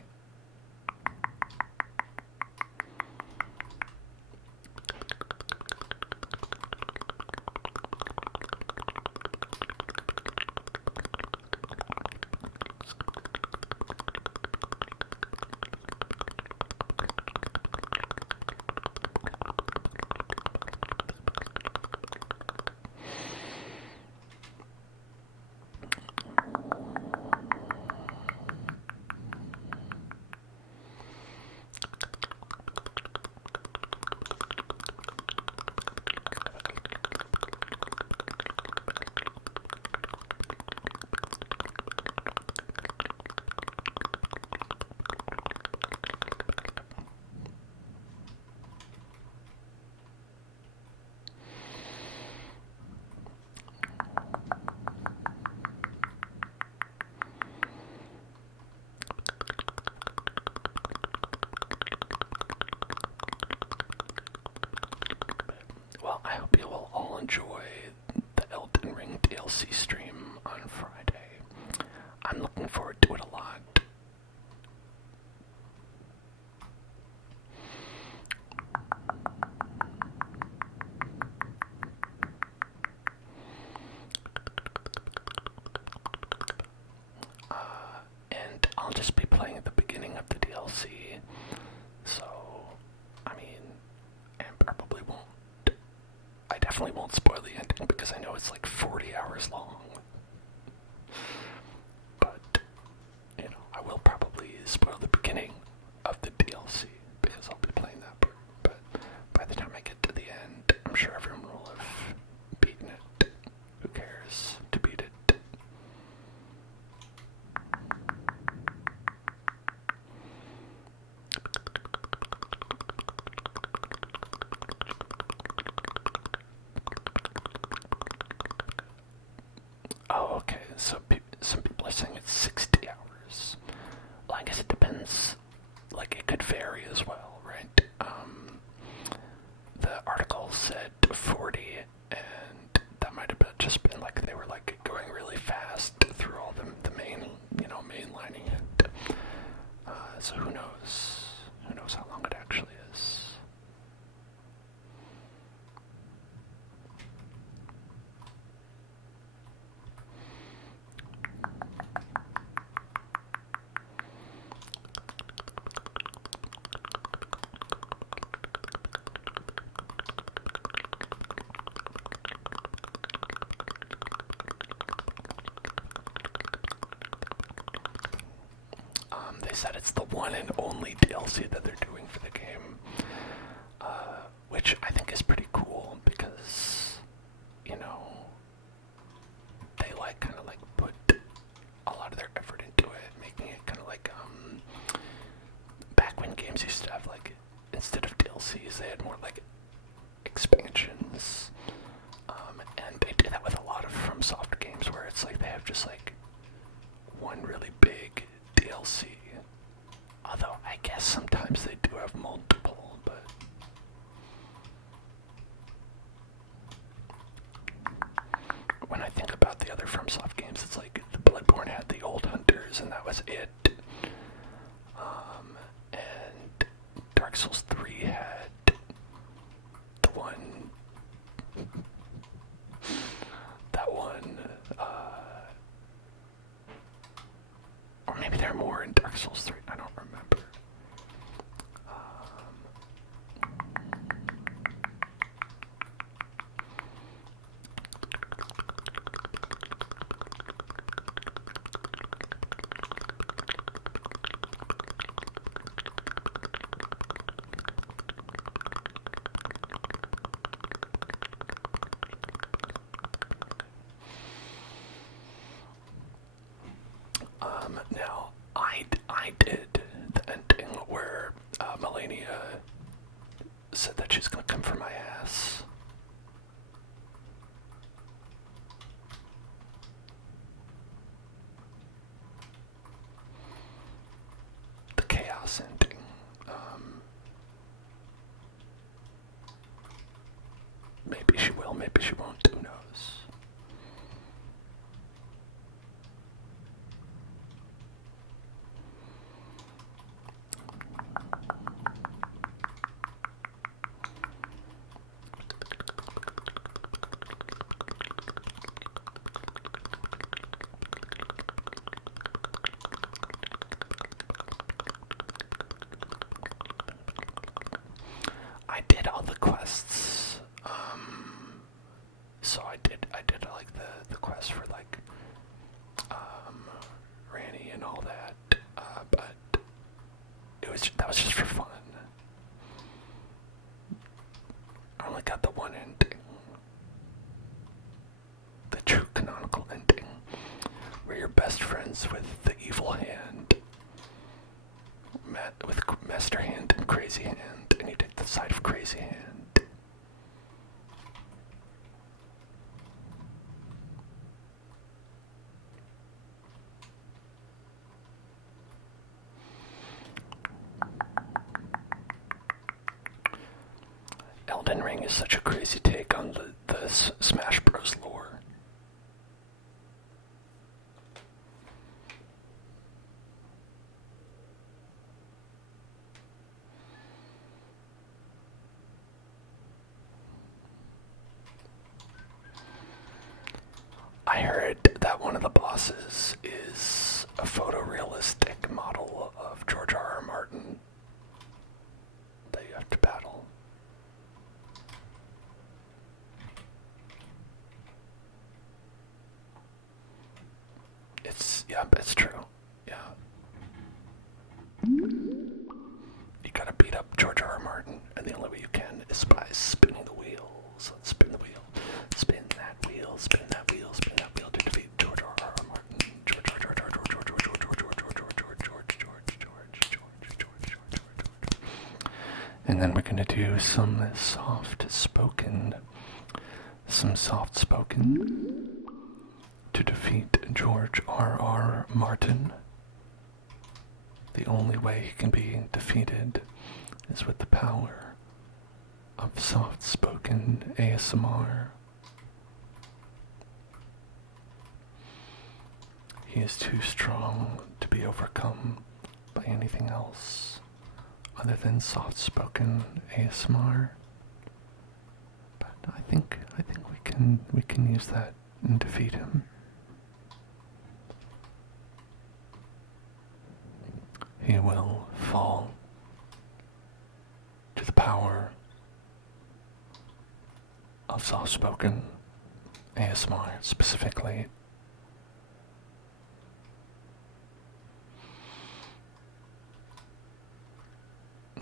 Well, I hope you will all enjoy the Elden Ring DLC stream on Friday. I'm looking forward to it a lot. And I'll just be playing at the beginning of the DLC, so, I mean, I probably won't. I definitely won't spoil the ending because I know it's like 40 hours long. But, you know, I will probably spoil the beginning of the DLC because I'll be playing that part. But by the time I get to the end, I'm sure everyone will have beaten it. Who cares to beat it? Oh, okay. So some people are saying it's 60 hours. Well, I guess it depends. Like, it could vary as well, right? The article said 40, and that might have just been like they were like going really fast through all the main, mainlining it. So who knows? Who knows how long it actually is? They said it's the one and only DLC that they're doing for the game, which I think is pretty cool because, they kind of put a lot of their effort into it, making it kind of back when games used to have instead of DLCs, they had more expansions, and they do that with a lot of FromSoft games where it's they have just one really big DLC. Although I guess sometimes they do have multiple, but when I think about the other FromSoft games, it's the Bloodborne had the Old Hunters, and that was it. And Dark Souls 3 had the one, or maybe there are more in Dark Souls 3, I don't remember. I did the ending where Melania said that she's gonna come for my ass. The chaos ending. Maybe she will, maybe she won't, who knows. I did all the quests. So I did like the quest for like Ranny and all that. But that was just for fun. I only got the one ending. The true canonical ending. Where you're best friends with the evil hand. With Master Hand and Crazy Hand, and you take the side of Crazy Hand. Elden Ring is such a crazy take on the Smash Bros. Lore. I heard that one of the bosses is a photorealistic model of George R.R. Martin that you have to battle. It's true. Yeah. You gotta beat up George R.R. Martin, and the only way you can is by spinning the wheels. Let's spin the wheel. Spin that wheel, spin that wheel, spin that wheel to defeat George R.R. Martin. George. And then we're gonna do some soft spoken to defeat George R.R. Martin. The only way he can be defeated is with the power of soft-spoken ASMR. He is too strong to be overcome by anything else other than soft-spoken ASMR. But I think we can use that and defeat him. He will fall to the power of soft-spoken ASMR specifically.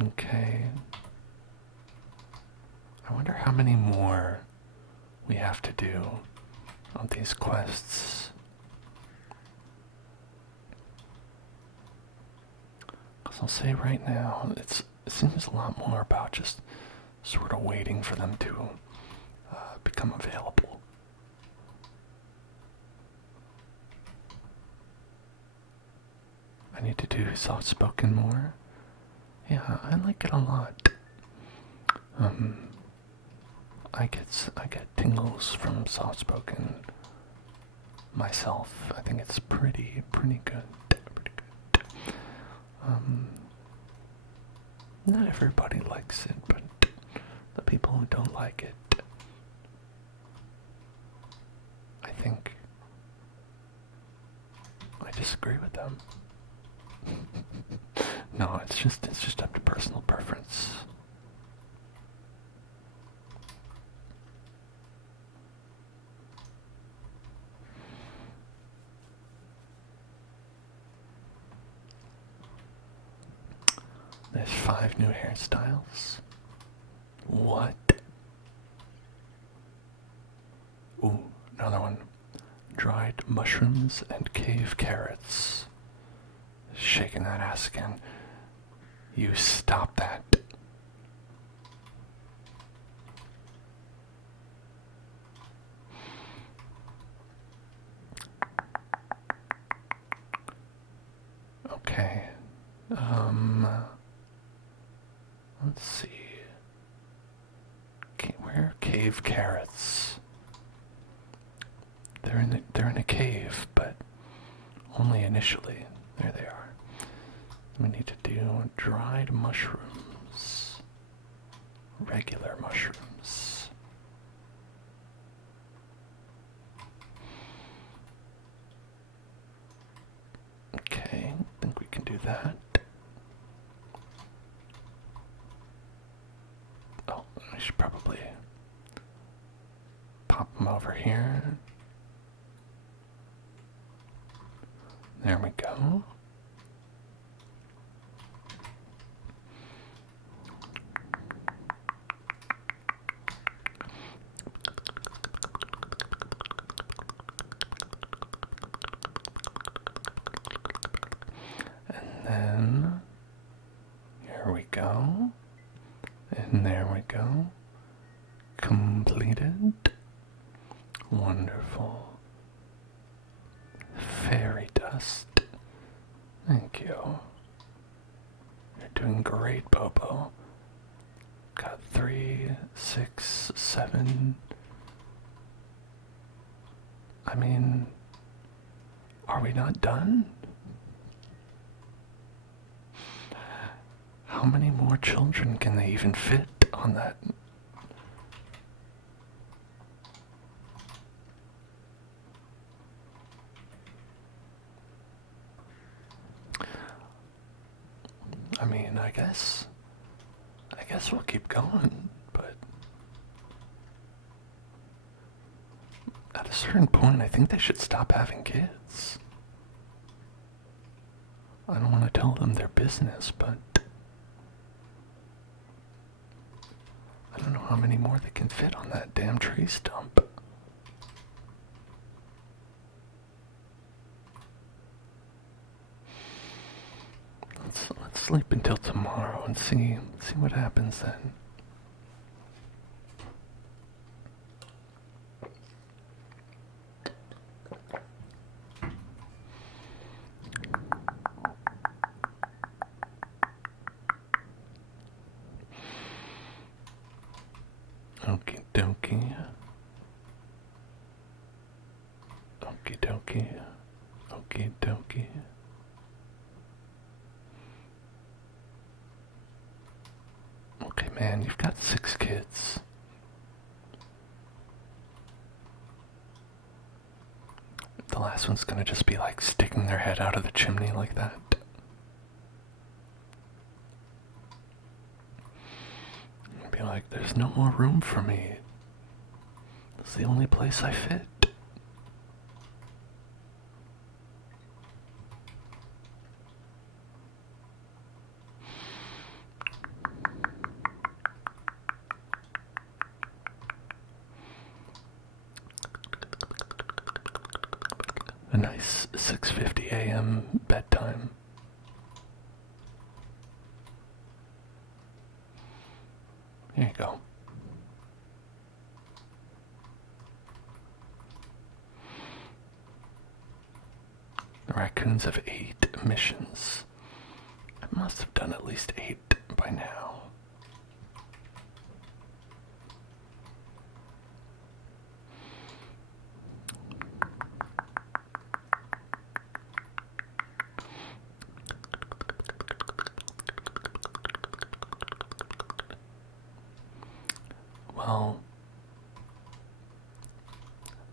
Okay. I wonder how many more we have to do on these quests. Because I'll say right now, it seems a lot more about just sort of waiting for them to become available. I need to do soft-spoken more. Yeah, I like it a lot. I get tingles from soft-spoken myself. I think it's pretty good. Not everybody likes it, but the people who don't like it, I think I disagree with them. No, it's just up to personal preference. There's 5 new hairstyles. What? Ooh, another one. Dried mushrooms and cave carrots. shaking that ass again. You stop that. Okay. Let's see. Where are cave carrots? They're in a cave, but only initially. There they are. We need to do dried mushrooms. Regular mushrooms. Okay, I think we can do that. Oh, I should probably pop them over here. There we go. And then, here we go. And there we go. Completed. Wonderful. Fairy dust. Thank you. You're doing great, Bobo. Got 3, 6, 7. I mean, are we not done? How many more children can they even fit on that? I mean, I guess we'll keep going, but at a certain point, I think they should stop having kids. I don't want to tell them their business, but I don't know how many more they can fit on that damn tree stump. Let's sleep until tomorrow and see what happens then. Okie dokie. Okie dokie. Okie dokie. Okay, man, you've got 6 kids. The last one's gonna just be like sticking their head out of the chimney like that. And be like, there's no more room for me. It's the only place I fit. A nice 6:50 a.m. bedtime. Here you go. The raccoons have 8 missions. I must have done at least 8 by now. Well,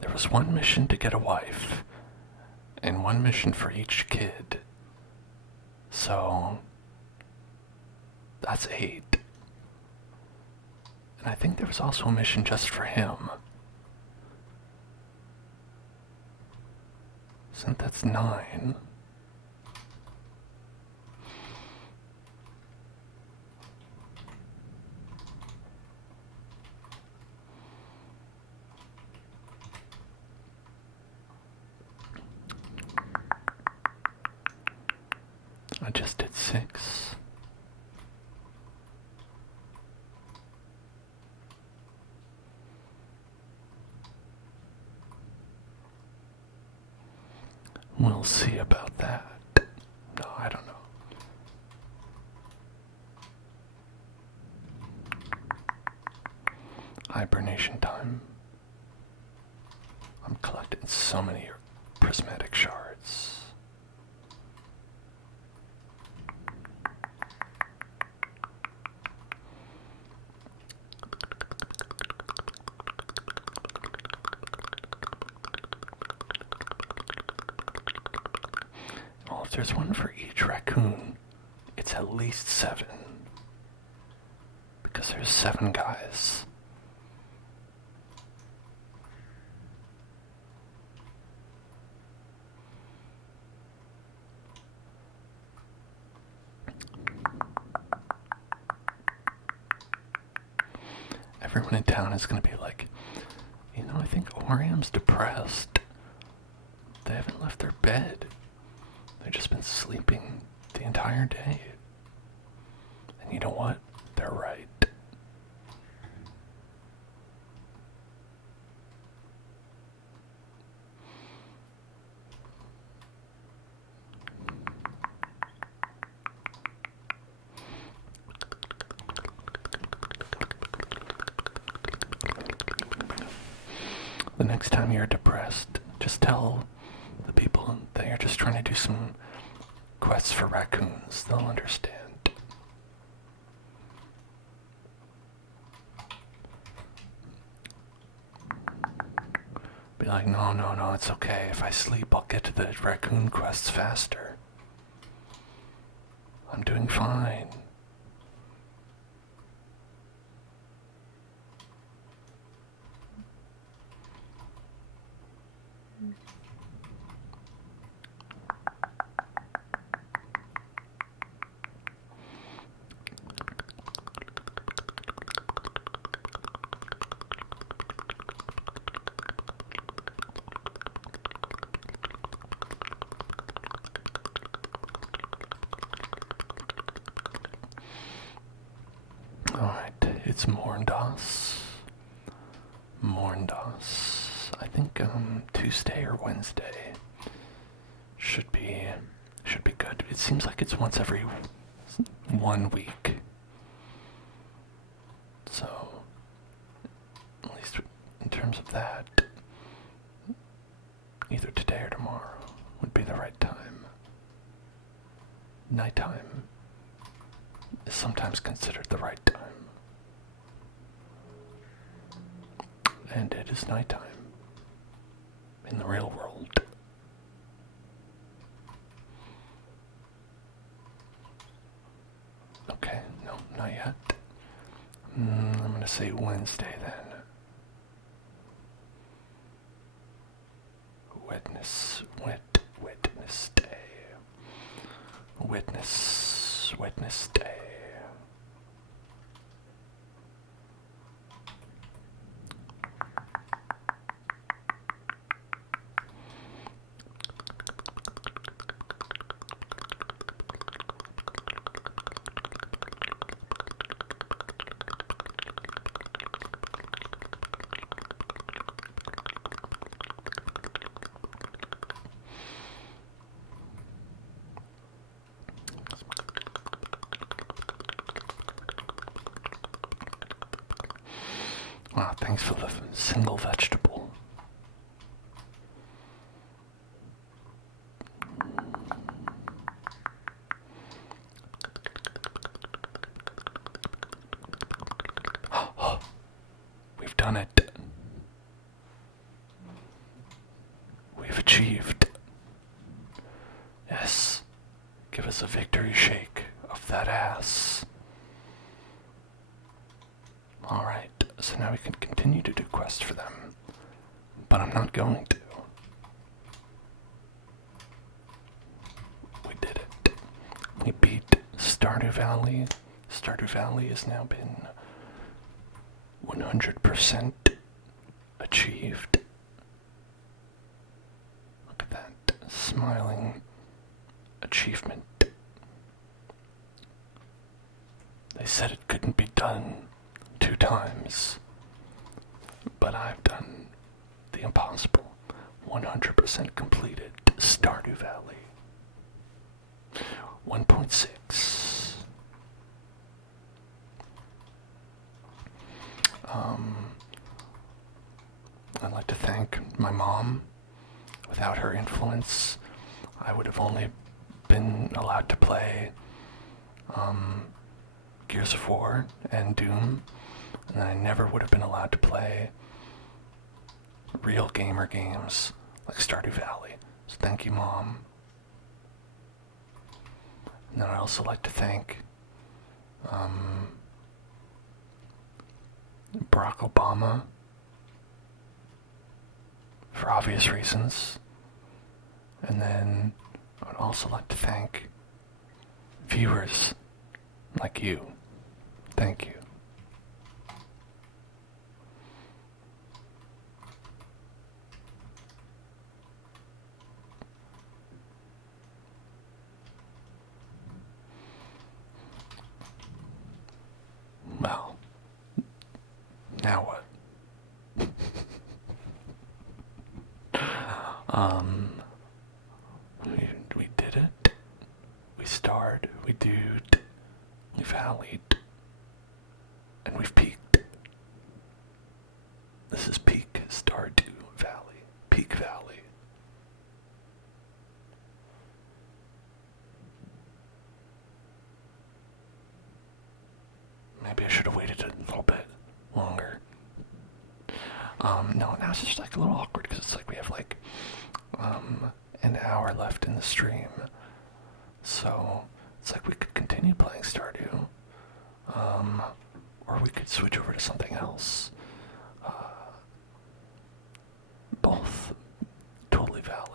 there was 1 mission to get a wife, and 1 mission for each kid. So, that's 8. And I think there was also a mission just for him. So that's 9. I just did 6. We'll see about that. No, I don't know. Hibernation time. I'm collecting so many prismatic shards. Well, if there's one for each raccoon, it's at least 7. Because there's 7 guys. Everyone in town is going to be like, I think Oriam's depressed. They haven't left their bed. They've just been sleeping the entire day. And you know what? They're right. The next time you're depressed, just tell the people that you're just trying to do some quests for raccoons. They'll understand. Be like, no, it's okay. If I sleep, I'll get to the raccoon quests faster. I'm doing fine. Alright, it's Morndos. I think Tuesday or Wednesday should be good. It seems like it's once every 1 week. So at least in terms of that, either today or tomorrow would be the right time. Nighttime is sometimes considered the right time. And it is nighttime in the real world. Okay, no, not yet. I'm gonna say Wednesday then. Witness day. Witness day. Wow, thanks for the single vegetable. We've done it. We've achieved. Yes. Give us a victory shake of that ass. Alright, so now we can continue to do quests for them. But I'm not going to. We did it. We beat Stardew Valley. Stardew Valley has now been 100% achieved. Look at that smiling achievement They said it couldn't be done 2 times, but I've done the impossible. 100% completed Stardew Valley. 1.6. I'd like to thank my mom. Without her influence, I would have only been allowed to play Gears of War and Doom, and then I never would have been allowed to play real gamer games like Stardew Valley. So thank you, Mom. And then I'd also like to thank Barack Obama, for obvious reasons. And then I would also like to thank viewers like you. Thank you. Well, now what? We did it. We starred, we did, we valleyed, and we've peaked. This is peak Stardew Valley. Peak Valley. Maybe I should have waited a little bit longer. No, now it's just like a little awkward because it's like we have like an hour left in the stream. So it's like we could continue playing Stardew, or we could switch over to something else. Both totally valid.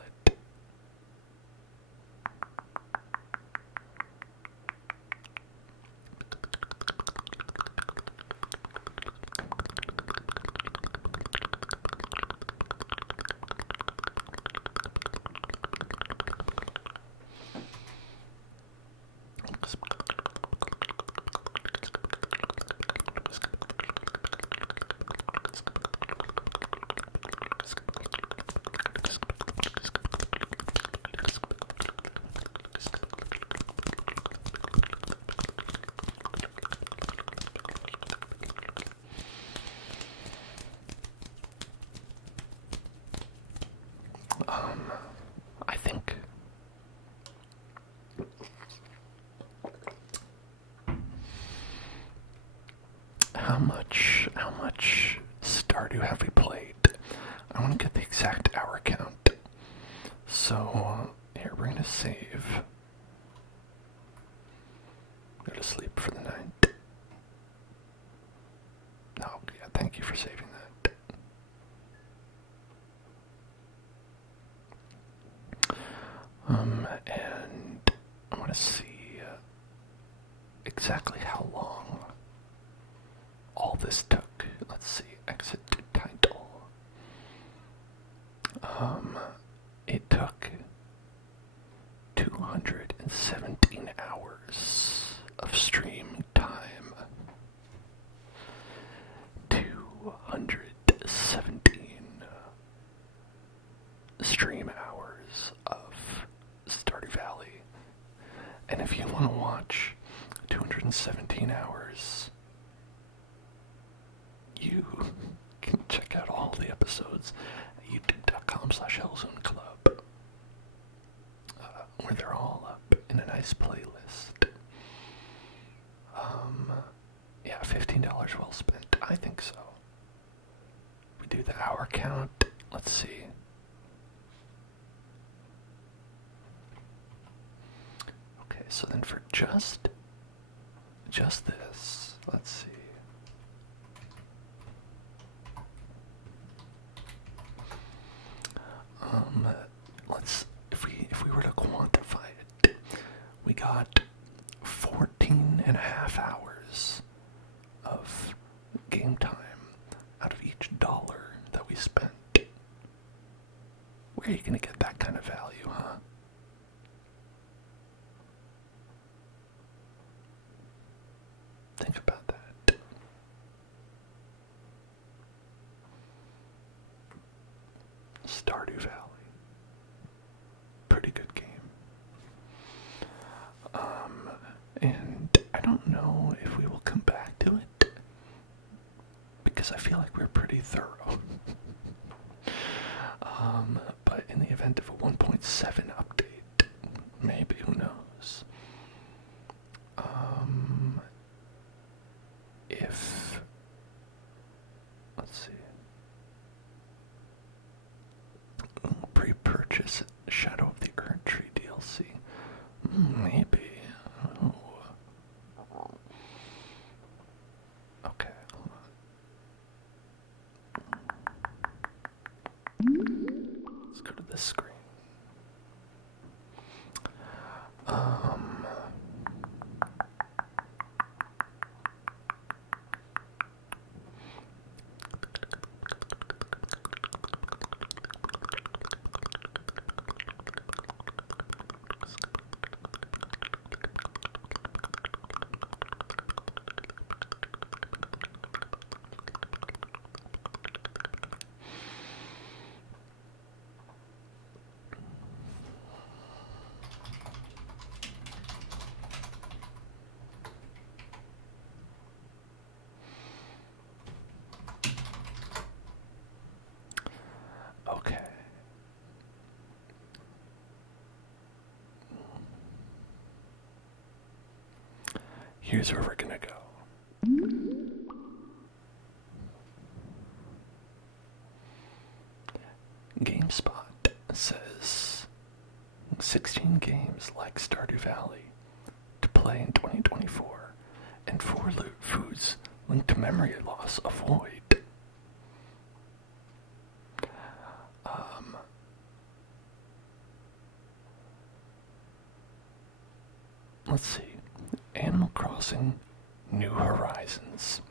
I think how much Stardew have we played? I want to get the exact hour count. So here we're gonna save. Go to sleep for the night. No, yeah, thank you for saving that. And I want to see exactly how long all this took. Let's see, exit title. It took 217 hours of stream time. 217 stream hours of Stardew Valley. And if you want to watch 217 hours, you can check out all the episodes at youtube.com/hellzoneclub, where they're all up in a nice playlist. Yeah, $15 well spent. I think so. We do the hour count. Let's see. Okay, so then for just this, let's see. Let's if we were to quantify it, we got 14 and a half hours of game time out of each dollar that we spent. Where are you gonna get that kind of value, huh? Think about that. Stardew Valley. Pretty good game. And I don't know if we will come back to it, because I feel like we're pretty thorough. But in the event of a 1.7 update, maybe, who knows? If, let's see, pre-purchase Shadow of the Erd Tree DLC, maybe. Oh. Okay, hold on. Let's go to this screen. Okay. Here's where we're gonna go. GameSpot says 16 games like Stardew Valley to play in 2024, and 4 foods linked to memory loss avoid. Let's see. Animal Crossing New Horizons.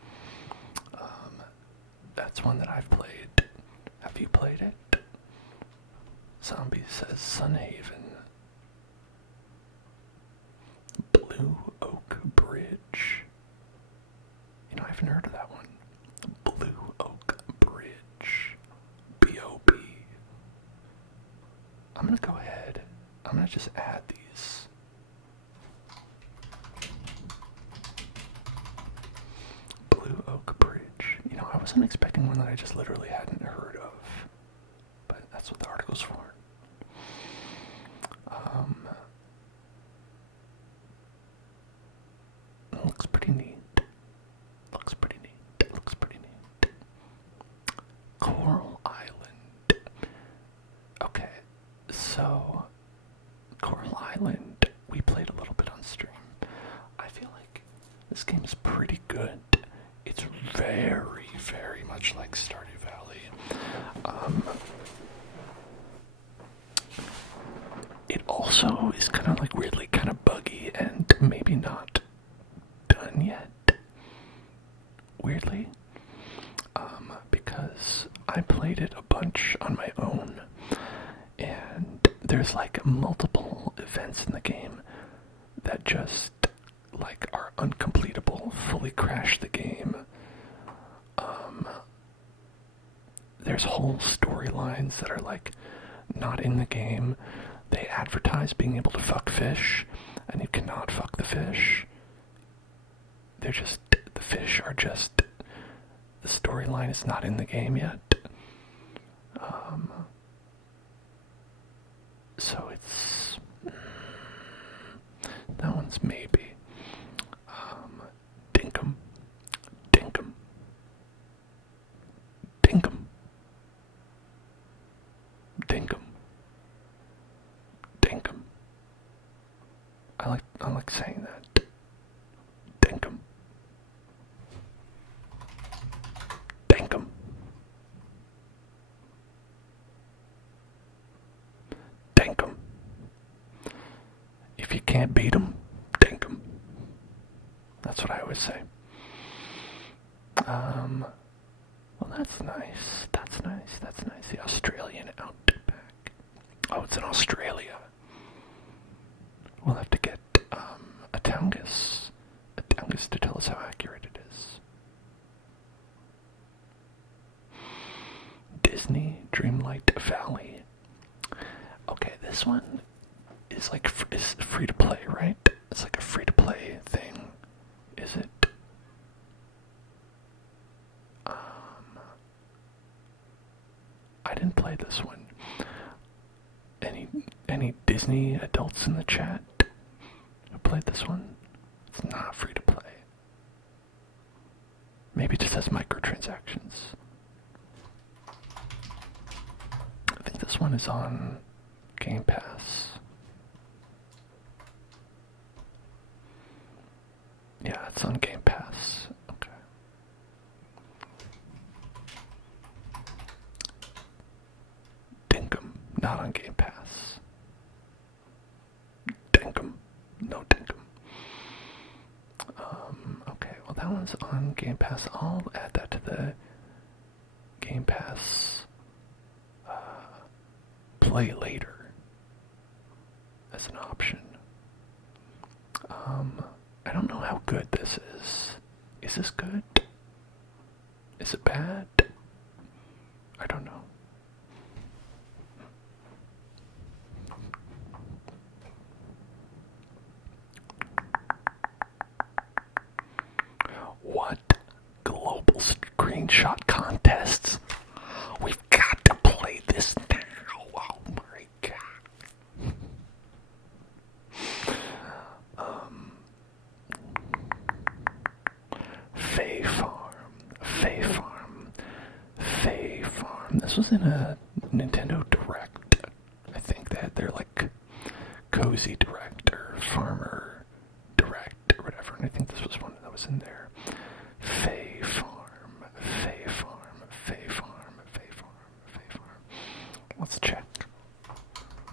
That's one that I've played. Have you played it? Zombie says Sunhaven. Blue Oak Bridge. You know, I haven't heard of that one. Blue Oak Bridge. B-O-B. I'm gonna go ahead. I'm gonna just add these. Blue Oak Bridge. You know, I wasn't expecting one that I just literally hadn't heard of. But that's what the article's for. Looks pretty neat. Looks pretty neat. Looks pretty neat. Coral Island. Okay, so Coral Island, we played a little bit on stream. I feel like this game is pretty good. It's very, very much like Stardew Valley. It also is kind of like weirdly kind of buggy and maybe not done yet. Weirdly. Because I played it a bunch on my own, and there's like multiple events in the game that just like are uncompletable, fully crash the game. There's whole storylines that are like not in the game. They advertise being able to fuck fish, and you cannot fuck the fish. They're just, the fish are just, the storyline is not in the game yet. So it's, that one's maybe. Dinkum. Dinkum. Dinkum. Dinkum. Dinkum. I like saying that. Dinkum. Dinkum. Dinkum. If you can't beat 'em, dink 'em. That's what I always say. Well, that's nice. That's nice. That's nice. The Australian Outback. Oh, it's in Australia. We'll have to get a Towngus to tell us how accurate this one is like is free to play, right? It's like a free to play thing, is it? I didn't play this one. Any Disney adults in the chat who played this one? It's not free to play. Maybe it just has microtransactions. I think this one is on Game Pass. Yeah, it's on Game Pass. Okay. Dinkum, not on Game Pass. Dinkum, no Dinkum. Okay, well that one's on Game Pass. I'll add that to the Game Pass play later as an option. I don't know how good this is. Is this good? Is it bad? I don't know. What? Global screenshot contests? We've got to play this now. Oh my god. Fae Farm. This was in a Nintendo Direct. I think they had their like Cozy Direct or Farmer Direct or whatever, and I think this was one that was in there. Fae Farm. Let's check.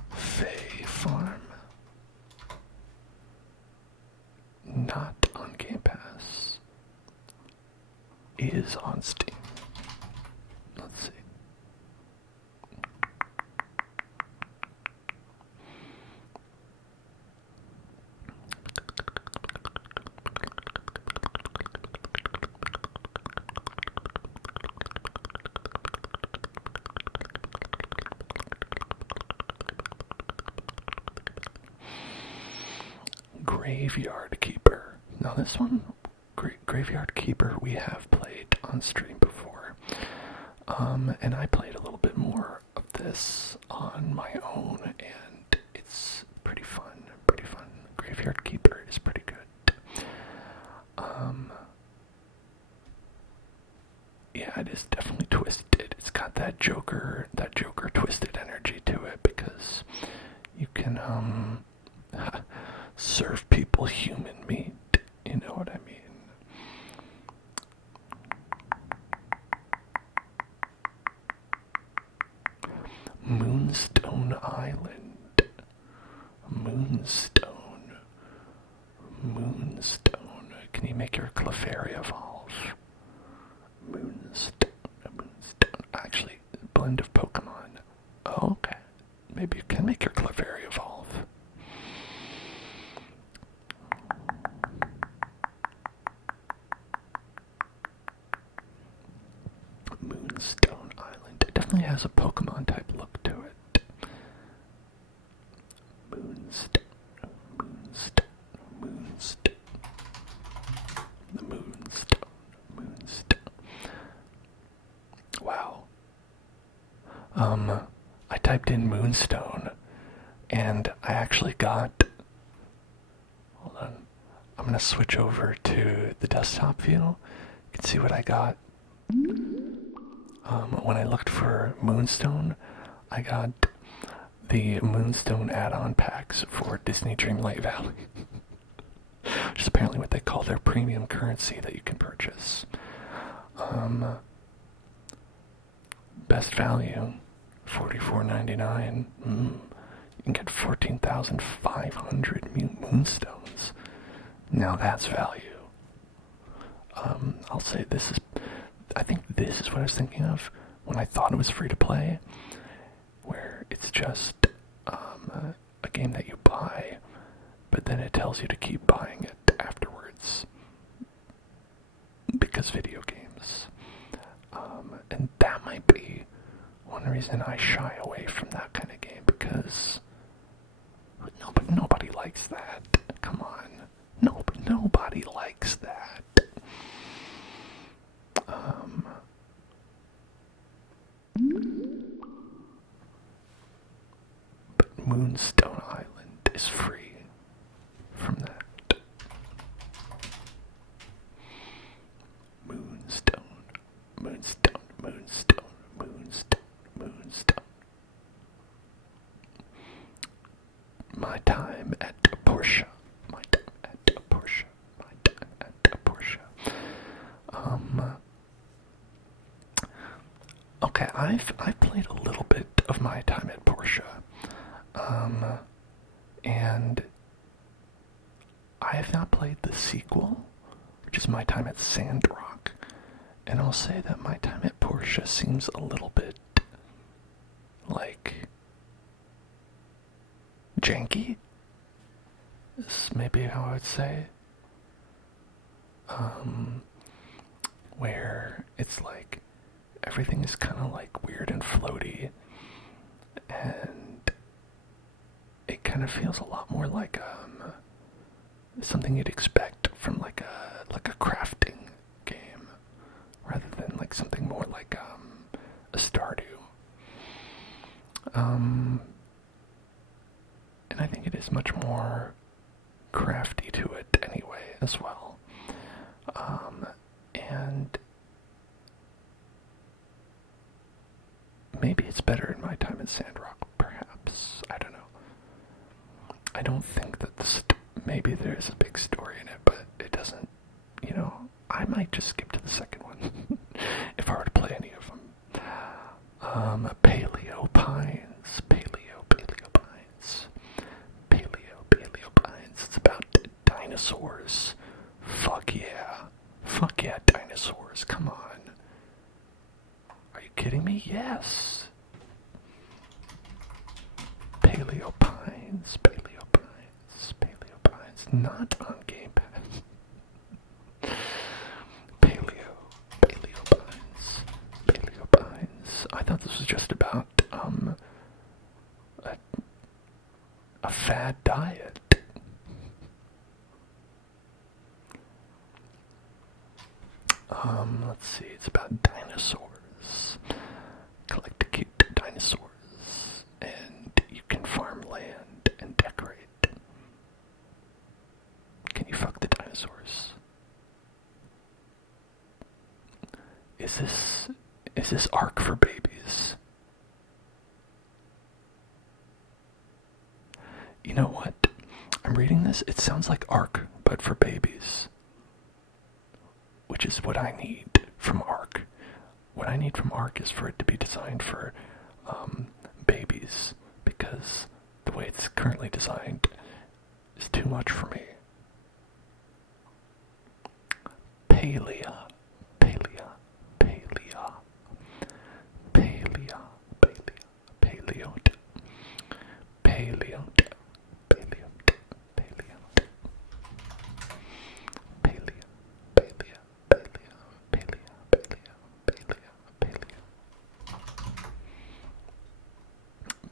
Fae Farm. Not on Game Pass. Is on Steam. Let's see. Graveyard Keeper. Now this one, Graveyard Keeper, we have played on stream before. And I played a little bit more of this on my own, and it's pretty fun. Graveyard Keeper is pretty good. Yeah, it is definitely twisted. It's got that Joker twisted energy to it, because you can serve people human meat. You know what I mean? Moonstone Island. Moonstone. Can you make your Clefairy evolve? Moonstone. Actually, a blend of Pokemon. Oh, okay. Maybe you can make your Clefairy evolve. Moonstone Island. It definitely has a Pokemon type look to it. Moonstone. The Moonstone. Wow. I typed in Moonstone, and I actually got... Hold on. I'm gonna switch over to the desktop view. You can see what I got. When I looked for Moonstone, I got the Moonstone add-on packs for Disney Dreamlight Valley. Which is apparently what they call their premium currency that you can purchase. Best value, $44.99. You can get 14,500 Moonstones. Now that's value. I'll say this is... I think this is what I was thinking of when I thought it was free to play, where it's just a game that you buy, but then it tells you to keep buying it afterwards, because video games. And that might be one reason I shy away from that kind of game, because nobody likes that. But Moonstone Island is free from that. Moonstone, Moonstone, Moonstone, Moonstone, Moonstone. My time at Porsche. My time at Porsche. My time at Porsche. Okay, I've played a little bit of My Time at Porsche. And I have not played the sequel, which is My Time at Sandrock. And I'll say that My Time at Porsche seems a little bit like janky, is maybe how I would say. Where it's like everything is kind of like weird and floaty, and it kind of feels a lot more like something you'd expect from like a crafting game, rather than like something more like a Stardew. And I think it is much more crafty to it anyway as well. And maybe it's better in My Time at Sandrock, perhaps. I don't know. I don't think that maybe there's a big story in it, but it doesn't, I might just skip to the second one if I were to play any of them. Paleo Pines, Paleo Pines, Paleo Pines. It's about dinosaurs. Fuck yeah, dinosaurs, come on. Are you kidding me? Yes. Paleo Pines, not on Game Pass. Paleo Pines. I thought this was just about a fad diet. Let's see, it's about dinosaurs. Collect cute dinosaurs, and you can farm land and decorate. Can you fuck the dinosaurs? Is this Ark for babies? You know what? I'm reading this, it sounds like Ark, but for babies. Which is what I need from Ark. What I need from Ark is for it to be designed for babies, because the way it's currently designed is too much for me. Paleo.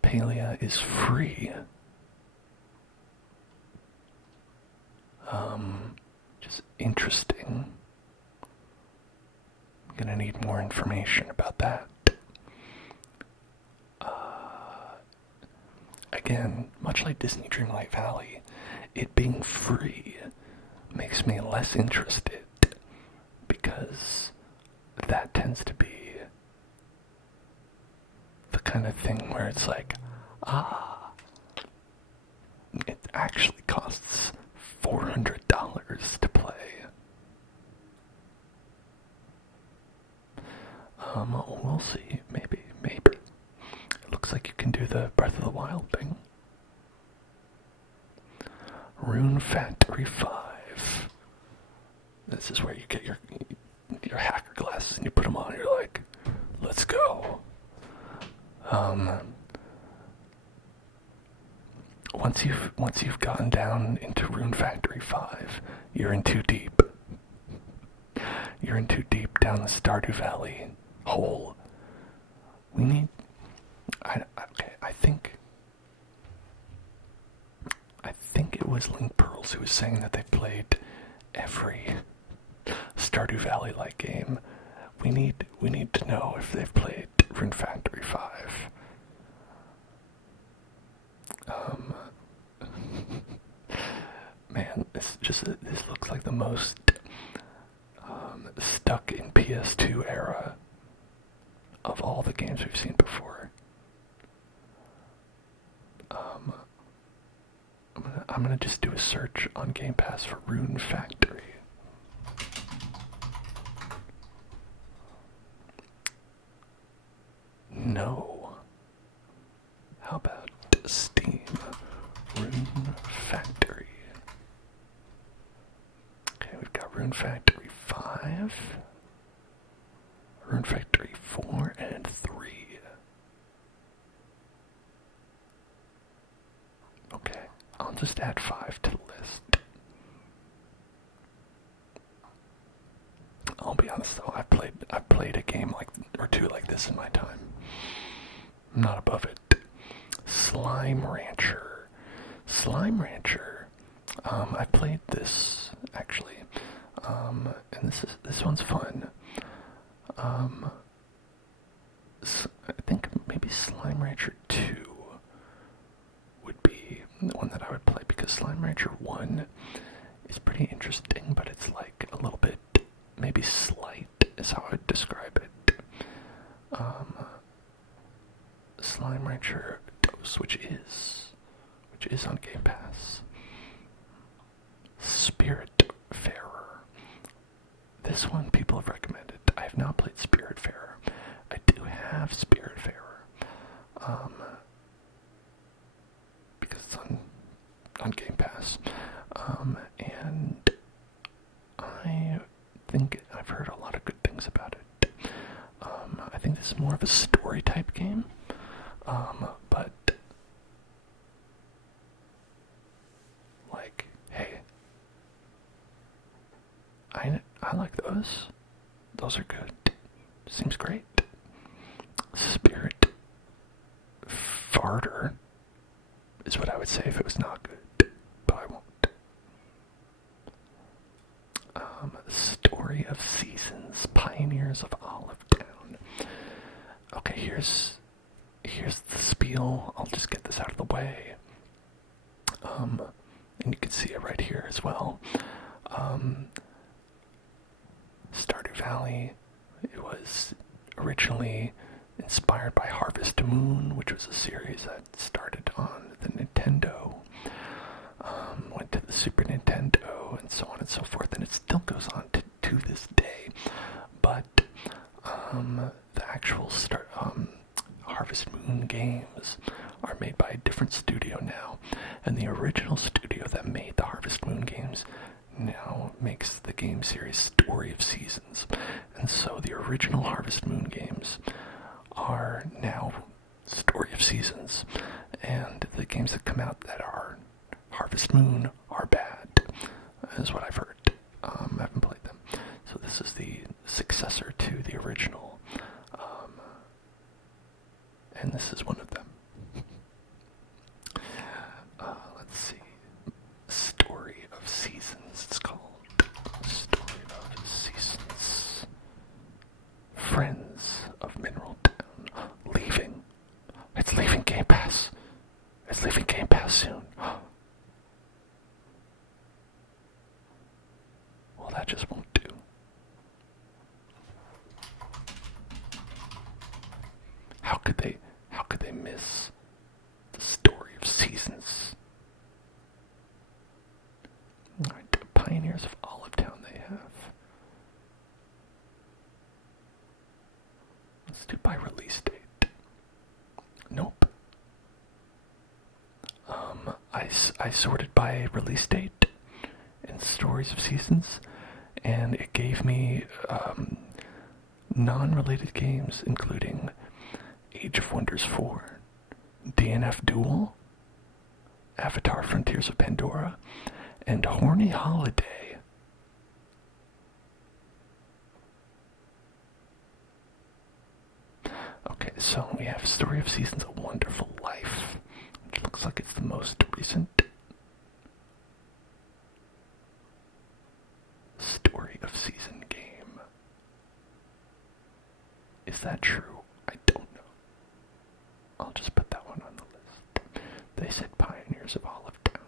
Paleo is free. Just interesting. I'm gonna need more information about that. Again, much like Disney Dreamlight Valley, it being free makes me less interested, because that tends to be the kind of thing where it's like, it actually costs $400 to play. We'll see. Maybe. It looks like you can do the Breath of the Wild thing. Rune Factory 5. This is where you get your hacker glasses and you put them on and you're like, let's go. Once you've gotten down into Rune Factory 5, you're in too deep. You're in too deep down the Stardew Valley hole. We need... I think it was Link Pearls who was saying that they played every Stardew Valley like game, we need to know if they've played Rune Factory 5. Man, this looks like the most stuck in PS2 era of all the games we've seen before. I'm gonna just do a search on Game Pass for Rune Factory. No. How about Steam Rune Factory? Okay, we've got Rune Factory 5, Rune Factory 4, and 3. Okay, I'll just add 5 to the list. I'll be honest though, I've played a game or two like this in my time. I'm not above it. Slime Rancher. I played this actually, and this one's fun. I think maybe Slime Rancher 2 would be the one that I would play, because Slime Rancher 1 is pretty interesting, but it's like a little bit, maybe slight is how I would describe it. Slime Rancher Dose, which is on Game Pass. Spiritfarer. This one people have recommended. I have not played Spiritfarer. I do have Spiritfarer. Because it's on Game Pass. And I think I've heard a lot of good things about it. I think this is more of a story type game. But like, hey, I like those. Those are good. Seems great. Spirit Farter is what I would say if it was not good, but I won't. Story of Seasons, Pioneers of Olive Town. Okay, here's the spiel. I'll just get this out of the way. And you can see it right here as well. Stardew Valley, it was originally inspired by Harvest Moon, which was a series that started on the Nintendo, went to the Super Nintendo, and so on and so forth, and it still goes on to this day. But the actual Harvest Moon games are made by a different studio now, and the original studio that made the Harvest Moon games now makes the game series Story of Seasons. And so the original Harvest Moon games are now Story of Seasons, and the games that come out that are Harvest Moon are bad, is what I've heard. I haven't played them. So this is the successor to the original, and this is one of them. Let's see. Story of Seasons, it's called. Story of Seasons. Friends of Mineral Town. Leaving. It's leaving Game Pass. It's leaving Game Pass soon. Well, that just won't do. How could they miss the Story of Seasons? Alright, Pioneers of Olive Town they have. Let's do by release date. Nope. I sorted by release date in Stories of Seasons, and it gave me non-related games, including Age of Wonders 4, DNF Duel, Avatar Frontiers of Pandora, and Horny Holiday. Okay, so we have Story of Seasons, A Wonderful Life, which looks like it's the most recent. of season game. Is that true? I don't know. I'll just put that one on the list. They said Pioneers of Olive Town,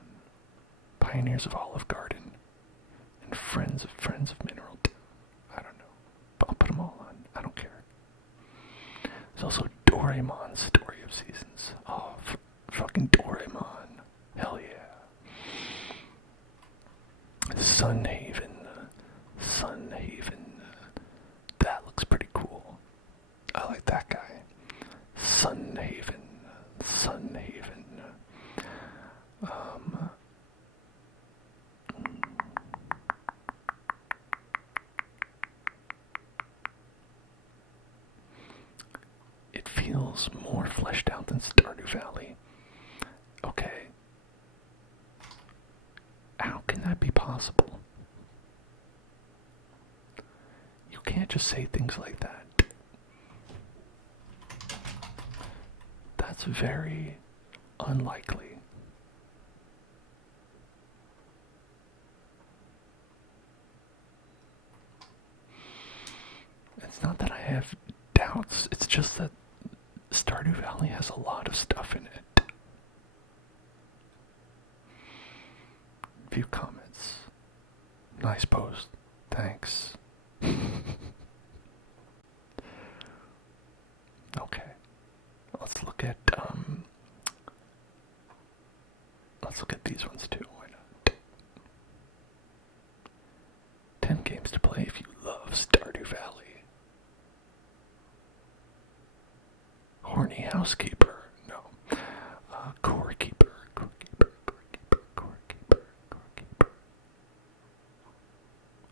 Pioneers of Olive Garden, and Friends of Mineral Town. I don't know. But I'll put them all on. I don't care. There's also Doraemon's Story of Seasons. Oh, fucking Doraemon. Hell yeah. Sunhaven. That looks pretty cool. I like that guy. Sunhaven. It feels more fleshed out than Stardew Valley. Okay. How can that be possible? You can't just say things like that. That's very unlikely. It's not that I have doubts, it's just that Stardew Valley has a lot of stuff in it. Few comments. Nice post. Thanks. Okay. Let's look at these ones too. Why not? 10 games to play if you love Stardew Valley. Horny Housekeeper. No. Core Keeper.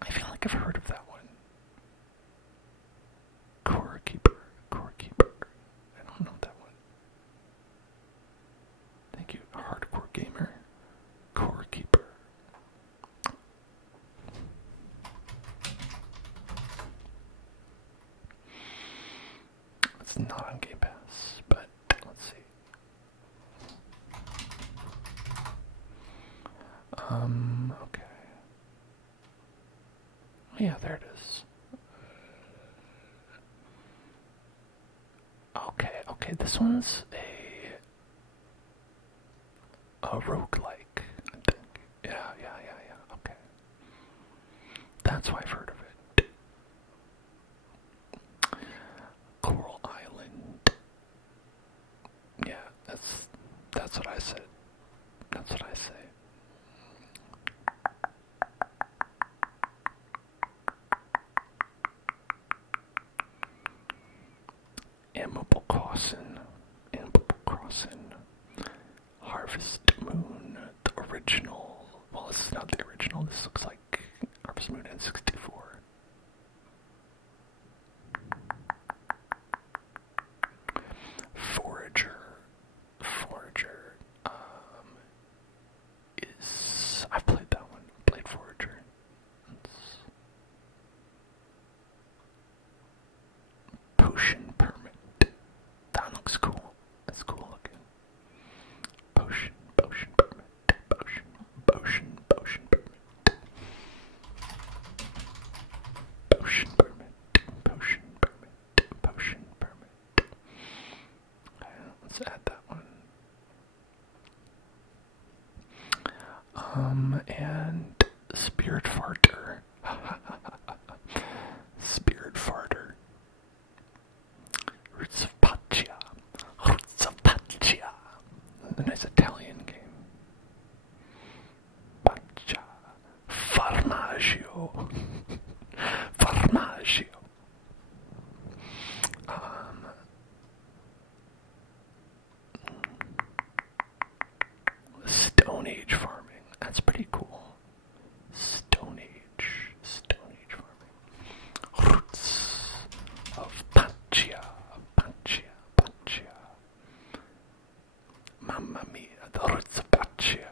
I feel like I've heard of that one. Core Keeper. I don't know that one. Thank you, Hardcore Gamer. Core Keeper. It's not on Game Pass, but let's see. Okay. Oh, yeah, there it is. Okay, this one's a roguelike, I think. Yeah, okay. That's why I've heard of it. Coral Island. Yeah, that's what I said. That's what I say. Animal Crossing, Harvest Moon, the original. Well, this is not the original. This looks like Harvest Moon N64. Forager, is I've played that one. Played Forager. Potion Permit. That looks cool. That's cool looking. Potion Permit. Potion Permit. Okay, let's add that one. And Spirit Farter. Spirit Farter. Roots of Pacia. A nice Italian game. Pacia. Formaggio. Stone Age farming. That's pretty cool. Stone Age farming. Roots of Pacia. Mamma mia, the roots of Pacia.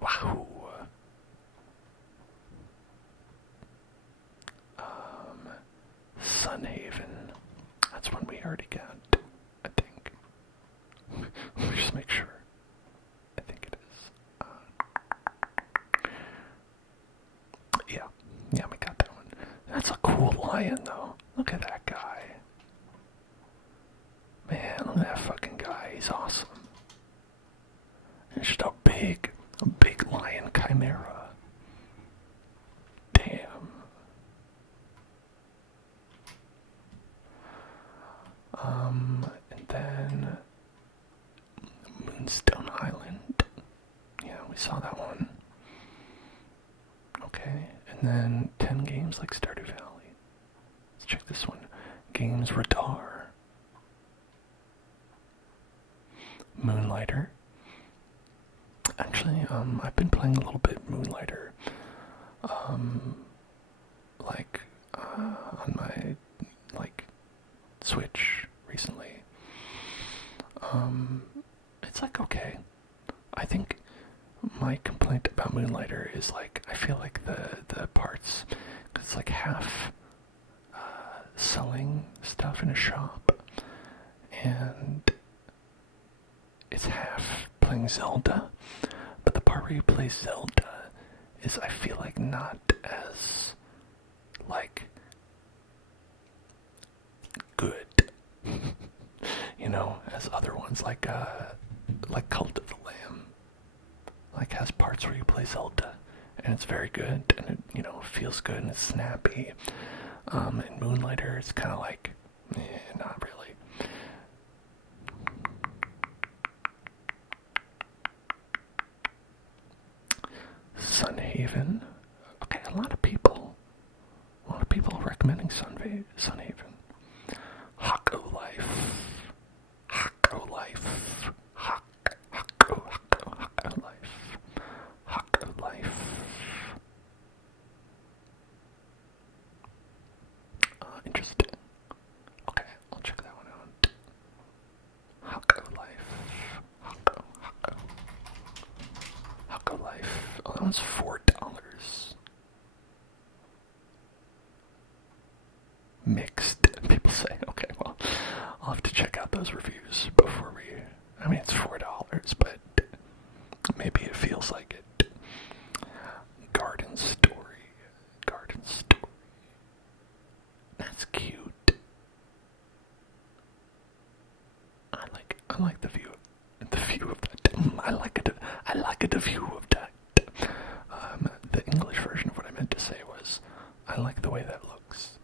Wahoo. lion, though. Look at that guy. Man, look at that fucking guy. He's awesome. It's just a big lion chimera. Damn. And then Moonstone Island. Yeah, we saw that one. Okay, and then 10 games like Stardew Valley. Let's check this one. Games Radar. Moonlighter. Actually, I've been playing a little bit Moonlighter. On my, Switch recently. It's okay. I think my complaint about Moonlighter is I feel like the parts, cause it's half selling stuff in a shop, and it's half playing Zelda, but the part where you play Zelda is, I feel not as good, as other ones like Cult of the Lamb, has parts where you play Zelda, and it's very good, and it, feels good, and it's snappy. And Moonlighter, it's kind of not really. Sunhaven. Okay, a lot of people are recommending Sunhaven. Hako Life. Hako Life. Hako Life. Hako Life. Interesting. Okay, I'll check that one out. Hako Life. Hako Life. Oh, that one's $4. Mixed, people say. Okay, well, I'll have to check out those reviews before we... I mean, it's $4, but maybe it feels like it. Garden Story. That's cute. I like the view of that. I like the view of that. The English version of what I meant to say was, I like the way that looks.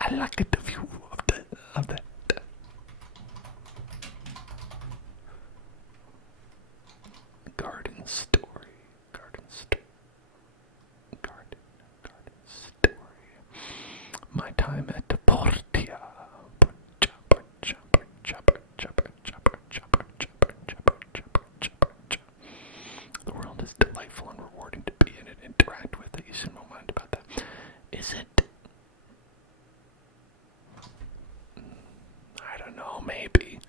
I like the view of that. Garden Story. My time at Portia. The world is delightful and rewarding to be in it. Interact with it. You soon won't mind about that. Is it? I don't know, maybe.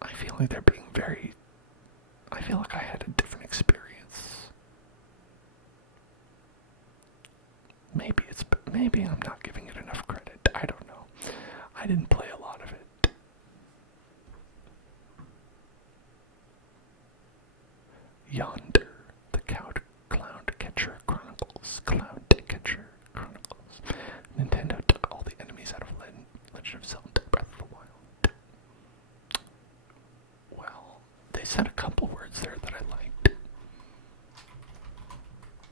I feel like they're being very... I feel like I had a different experience. Maybe I'm not giving it enough credit. I don't know. I didn't play a lot of it. Yonder, the Cloud Catcher Chronicles. Nintendo took all the enemies out of Legend of Zelda Breath of the Wild. Well, they said a couple words there that I liked.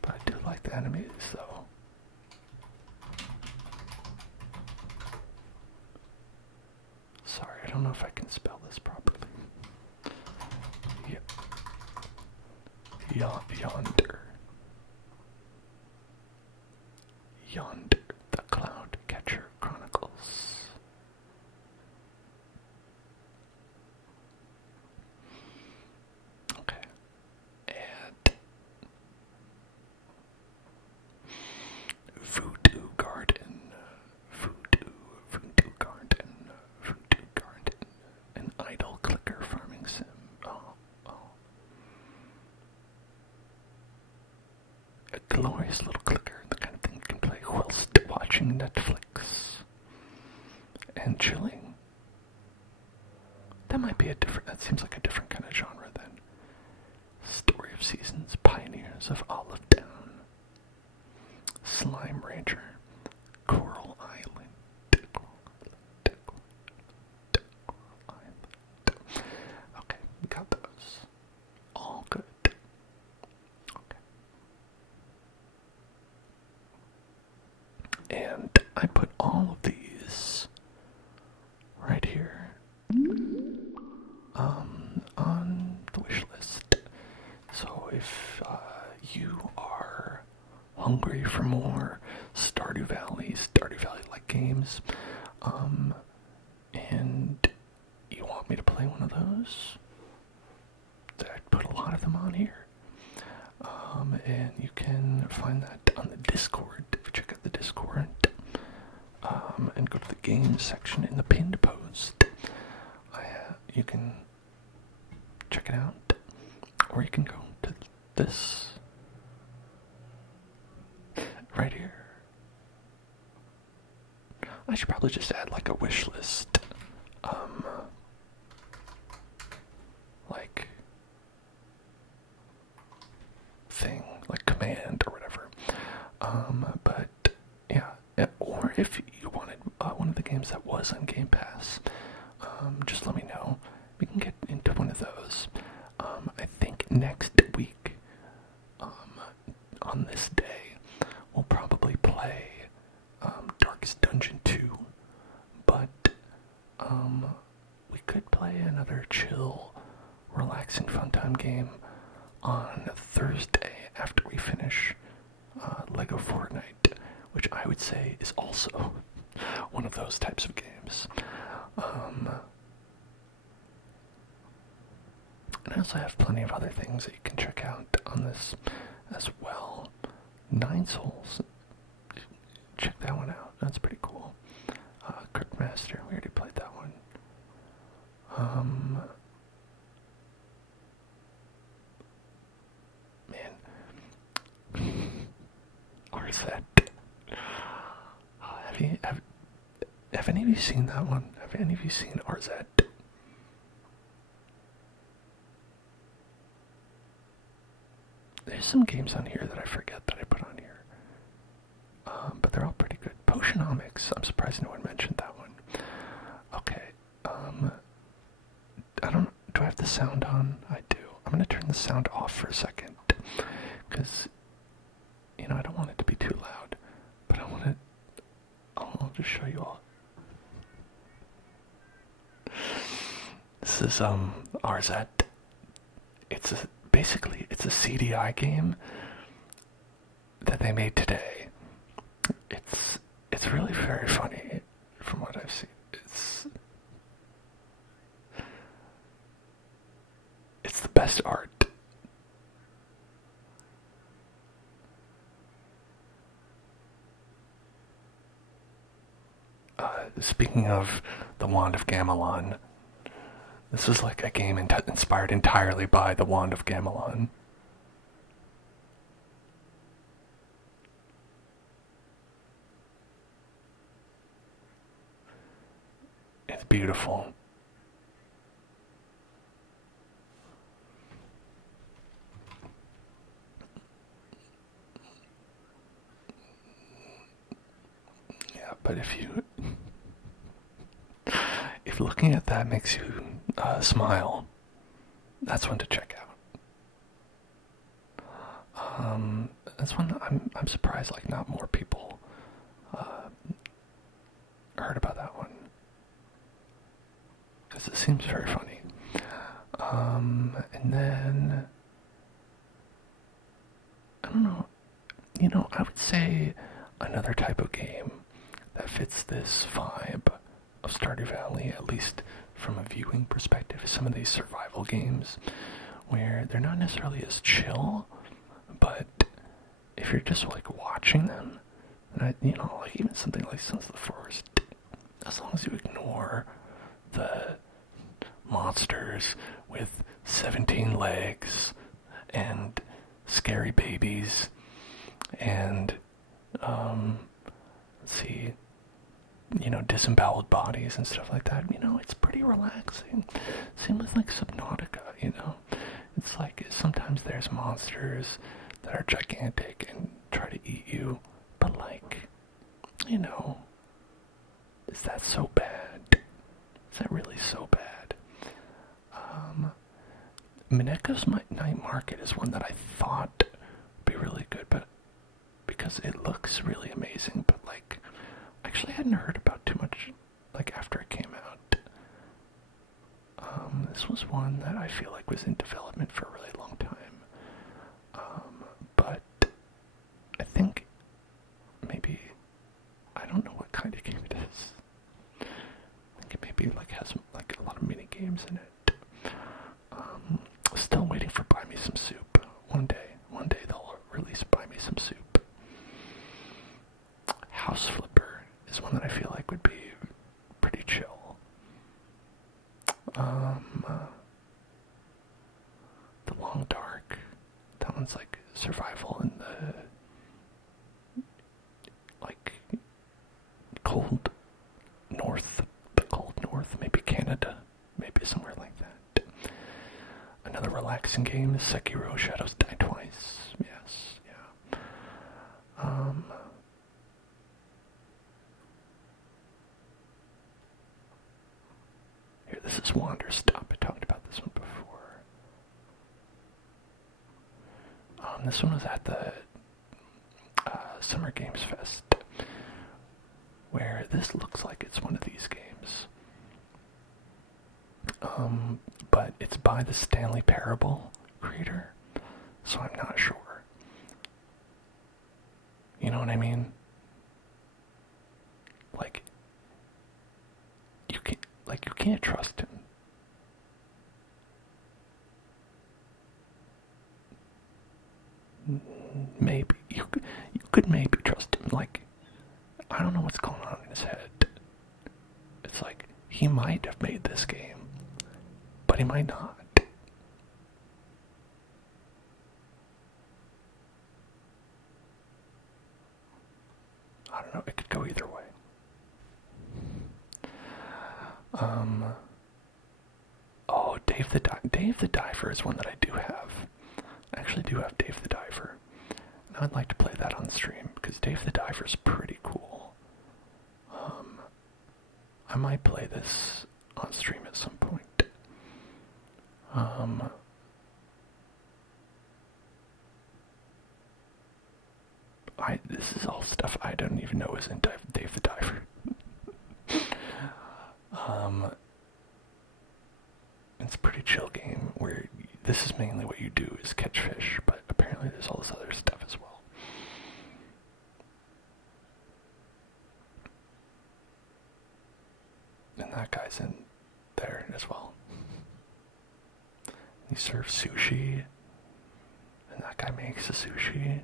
But I do like the enemies, though. Sorry, I don't know if I can spell this properly. Yep. Yonder, the Cloud Catcher Chronicles. Okay. And Voodoo Garden, an idle clicker farming sim. Oh. A glorious little clicker, the kind of thing you can play whilst watching Netflix. And chilling. That seems like a different kind of genre then. Story of Seasons, Pioneers of Olive Down. Slime Ranger. I put all of these right here on the wish list. So if you are hungry for more Stardew Valley-like games, and you want me to play one of those, I put a lot of them on here. And you can find that on the Discord. If you check out the Discord, and go to the games section in the pinned post, you can check it out, or you can go to this right here. I should probably just add like a wish list, like thing, like command or whatever. But yeah, or if you wanted one of the games that was on Game Pass, just let me know. We can get into one of those. I think next week, on this day, we'll probably play Darkest Dungeon 2, but we could play another chill, relaxing, fun time game on Thursday after we finish Lego Fortnite, which I would say is also one of those types of games. And I also have plenty of other things that you can check out on this as well. Nine Souls, check that one out. That's pretty cool. Kirkmaster, we already played that one. Man, or is that? Have any of you seen that one? Have any of you seen RZ? There's some games on here that I forget that I put on here. But they're all pretty good. Potionomics, I'm surprised no one mentioned that one. Okay, I don't, do I have the sound on? I do. I'm gonna turn the sound off for a second, because, I don't want it to be too loud, but I'll just show you all. This is, RZ. Basically, it's a CDI game that they made today. It's really very funny from what I've seen. It's the best art. Speaking of the Wand of Gamelon, this is like a game inspired entirely by the Wand of Gamelon. It's beautiful. Yeah, but if looking at that makes you smile, that's one to check out. That's one that I'm surprised like not more people heard about that one, because it seems very funny. And then I don't know, I would say another type of game that fits this vibe of Stardew Valley, at least from a viewing perspective, is some of these survival games where they're not necessarily as chill, but if you're just like watching them, like even something like Sons of the Forest, as long as you ignore the monsters with 17 legs and scary babies and let's see, disemboweled bodies and stuff like that, it's pretty relaxing. Same with like Subnautica, it's like sometimes there's monsters that are gigantic and try to eat you, but like, is that so bad? Is that really so bad? Mineko's Night Market is one that I thought would be really good, but because it looks really amazing, but like, I actually hadn't heard about too much, like, after it came out. This was one that I feel like was in development for a really long time. But I think maybe, I don't know what kind of game it is. I think it maybe like has like a lot of mini games in it. Still waiting for Buy Me Some Soup. One day they'll release Buy Me Some Soup. House Flipper is one that I feel like would be pretty chill. The Long Dark. That one's like survival in the like cold north, maybe Canada, maybe somewhere like that. Another relaxing game is Sekiro Shadows Die Twice. Yes, yeah. Here, this is Wander Stop. I talked about this one before. This one was at the Summer Games Fest, where this looks like it's one of these games. But it's by the Stanley Parable creator, so I'm not sure. You know what I mean? Like, you can't trust him. Maybe you could maybe trust him. Like, I don't know what's going on in his head. It's like he might have made this game, but he might not. I don't know. It could go either way. Oh, Dave the Diver is one that I do have. I actually do have Dave the Diver. And I'd like to play that on stream, because Dave the Diver is pretty cool. I might play this on stream at some point. This is all stuff I don't even know is in Dave the Diver. It's a pretty chill game where this is mainly what you do is catch fish, but apparently there's all this other stuff as well. And that guy's in there as well. He serves sushi, and that guy makes the sushi.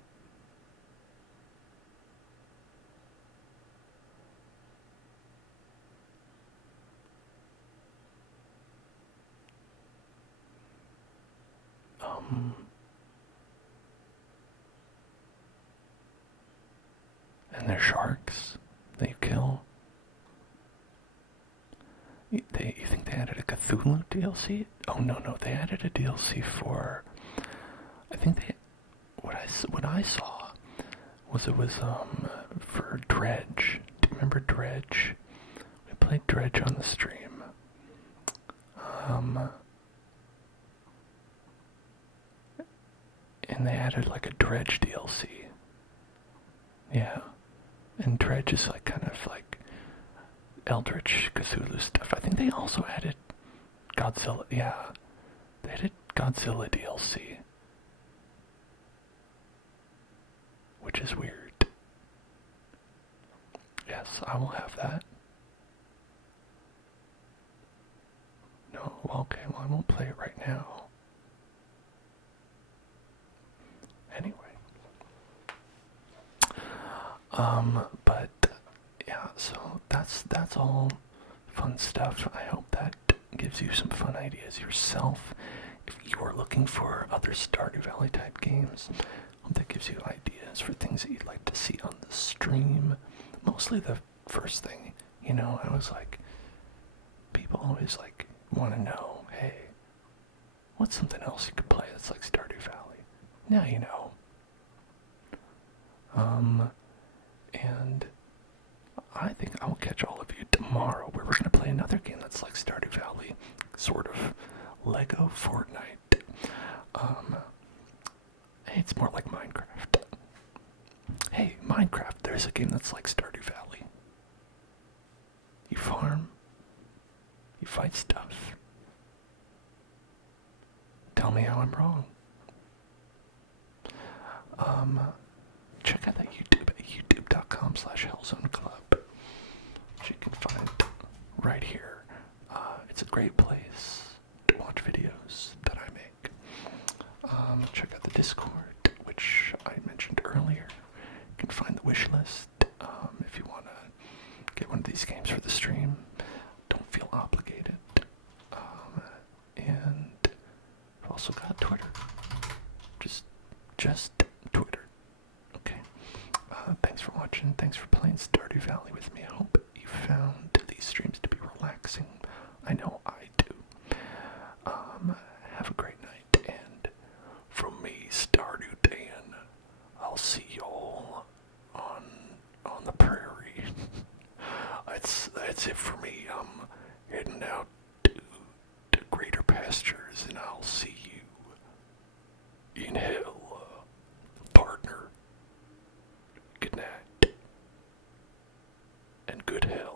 And there's sharks that you kill. You think they added a Cthulhu DLC? Oh no, they added a DLC for. I think what I saw was it was for Dredge. Do you remember Dredge? We played Dredge on the stream. And they added like a Dredge DLC. Yeah. And Dredge is like kind of like Eldritch Cthulhu stuff. I think they also added Godzilla. Yeah. They added Godzilla DLC. Which is weird. Yes, I will have that. No, okay, well I won't play it right now. Anyway. But yeah, so that's all fun stuff. I hope that gives you some fun ideas yourself. If you are looking for other Stardew Valley type games, I hope that gives you ideas for things that you'd like to see on the stream. Mostly the first thing, you know, I was like, people always like want to know, hey, what's something else you could play that's like Stardew Valley? Now you know. And I think I will catch all of you tomorrow, where we're going to play another game that's like Stardew Valley, sort of Lego Fortnite. It's more like Minecraft. Hey, Minecraft, there's a game that's like Stardew Valley. fight stuff. Tell me how I'm wrong. Check out that YouTube at youtube.com/hellzoneclub, which you can find right here. It's a great place to watch videos that I make. Check out the Discord, which I mentioned earlier. You can find the wish list if you want to get one of these games for the stream. Don't feel obligated. And I've also got Twitter. Just Twitter. Okay. Thanks for watching. Thanks for playing Stardew Valley with me. I hope you found these streams to be relaxing. I know I do. Have a great night, and from me, Stardew Dan, I'll see y'all on the prairie. That's it for me. I'm heading out to greater pastures, and I'll see you in hell, partner. Good night, and good hell.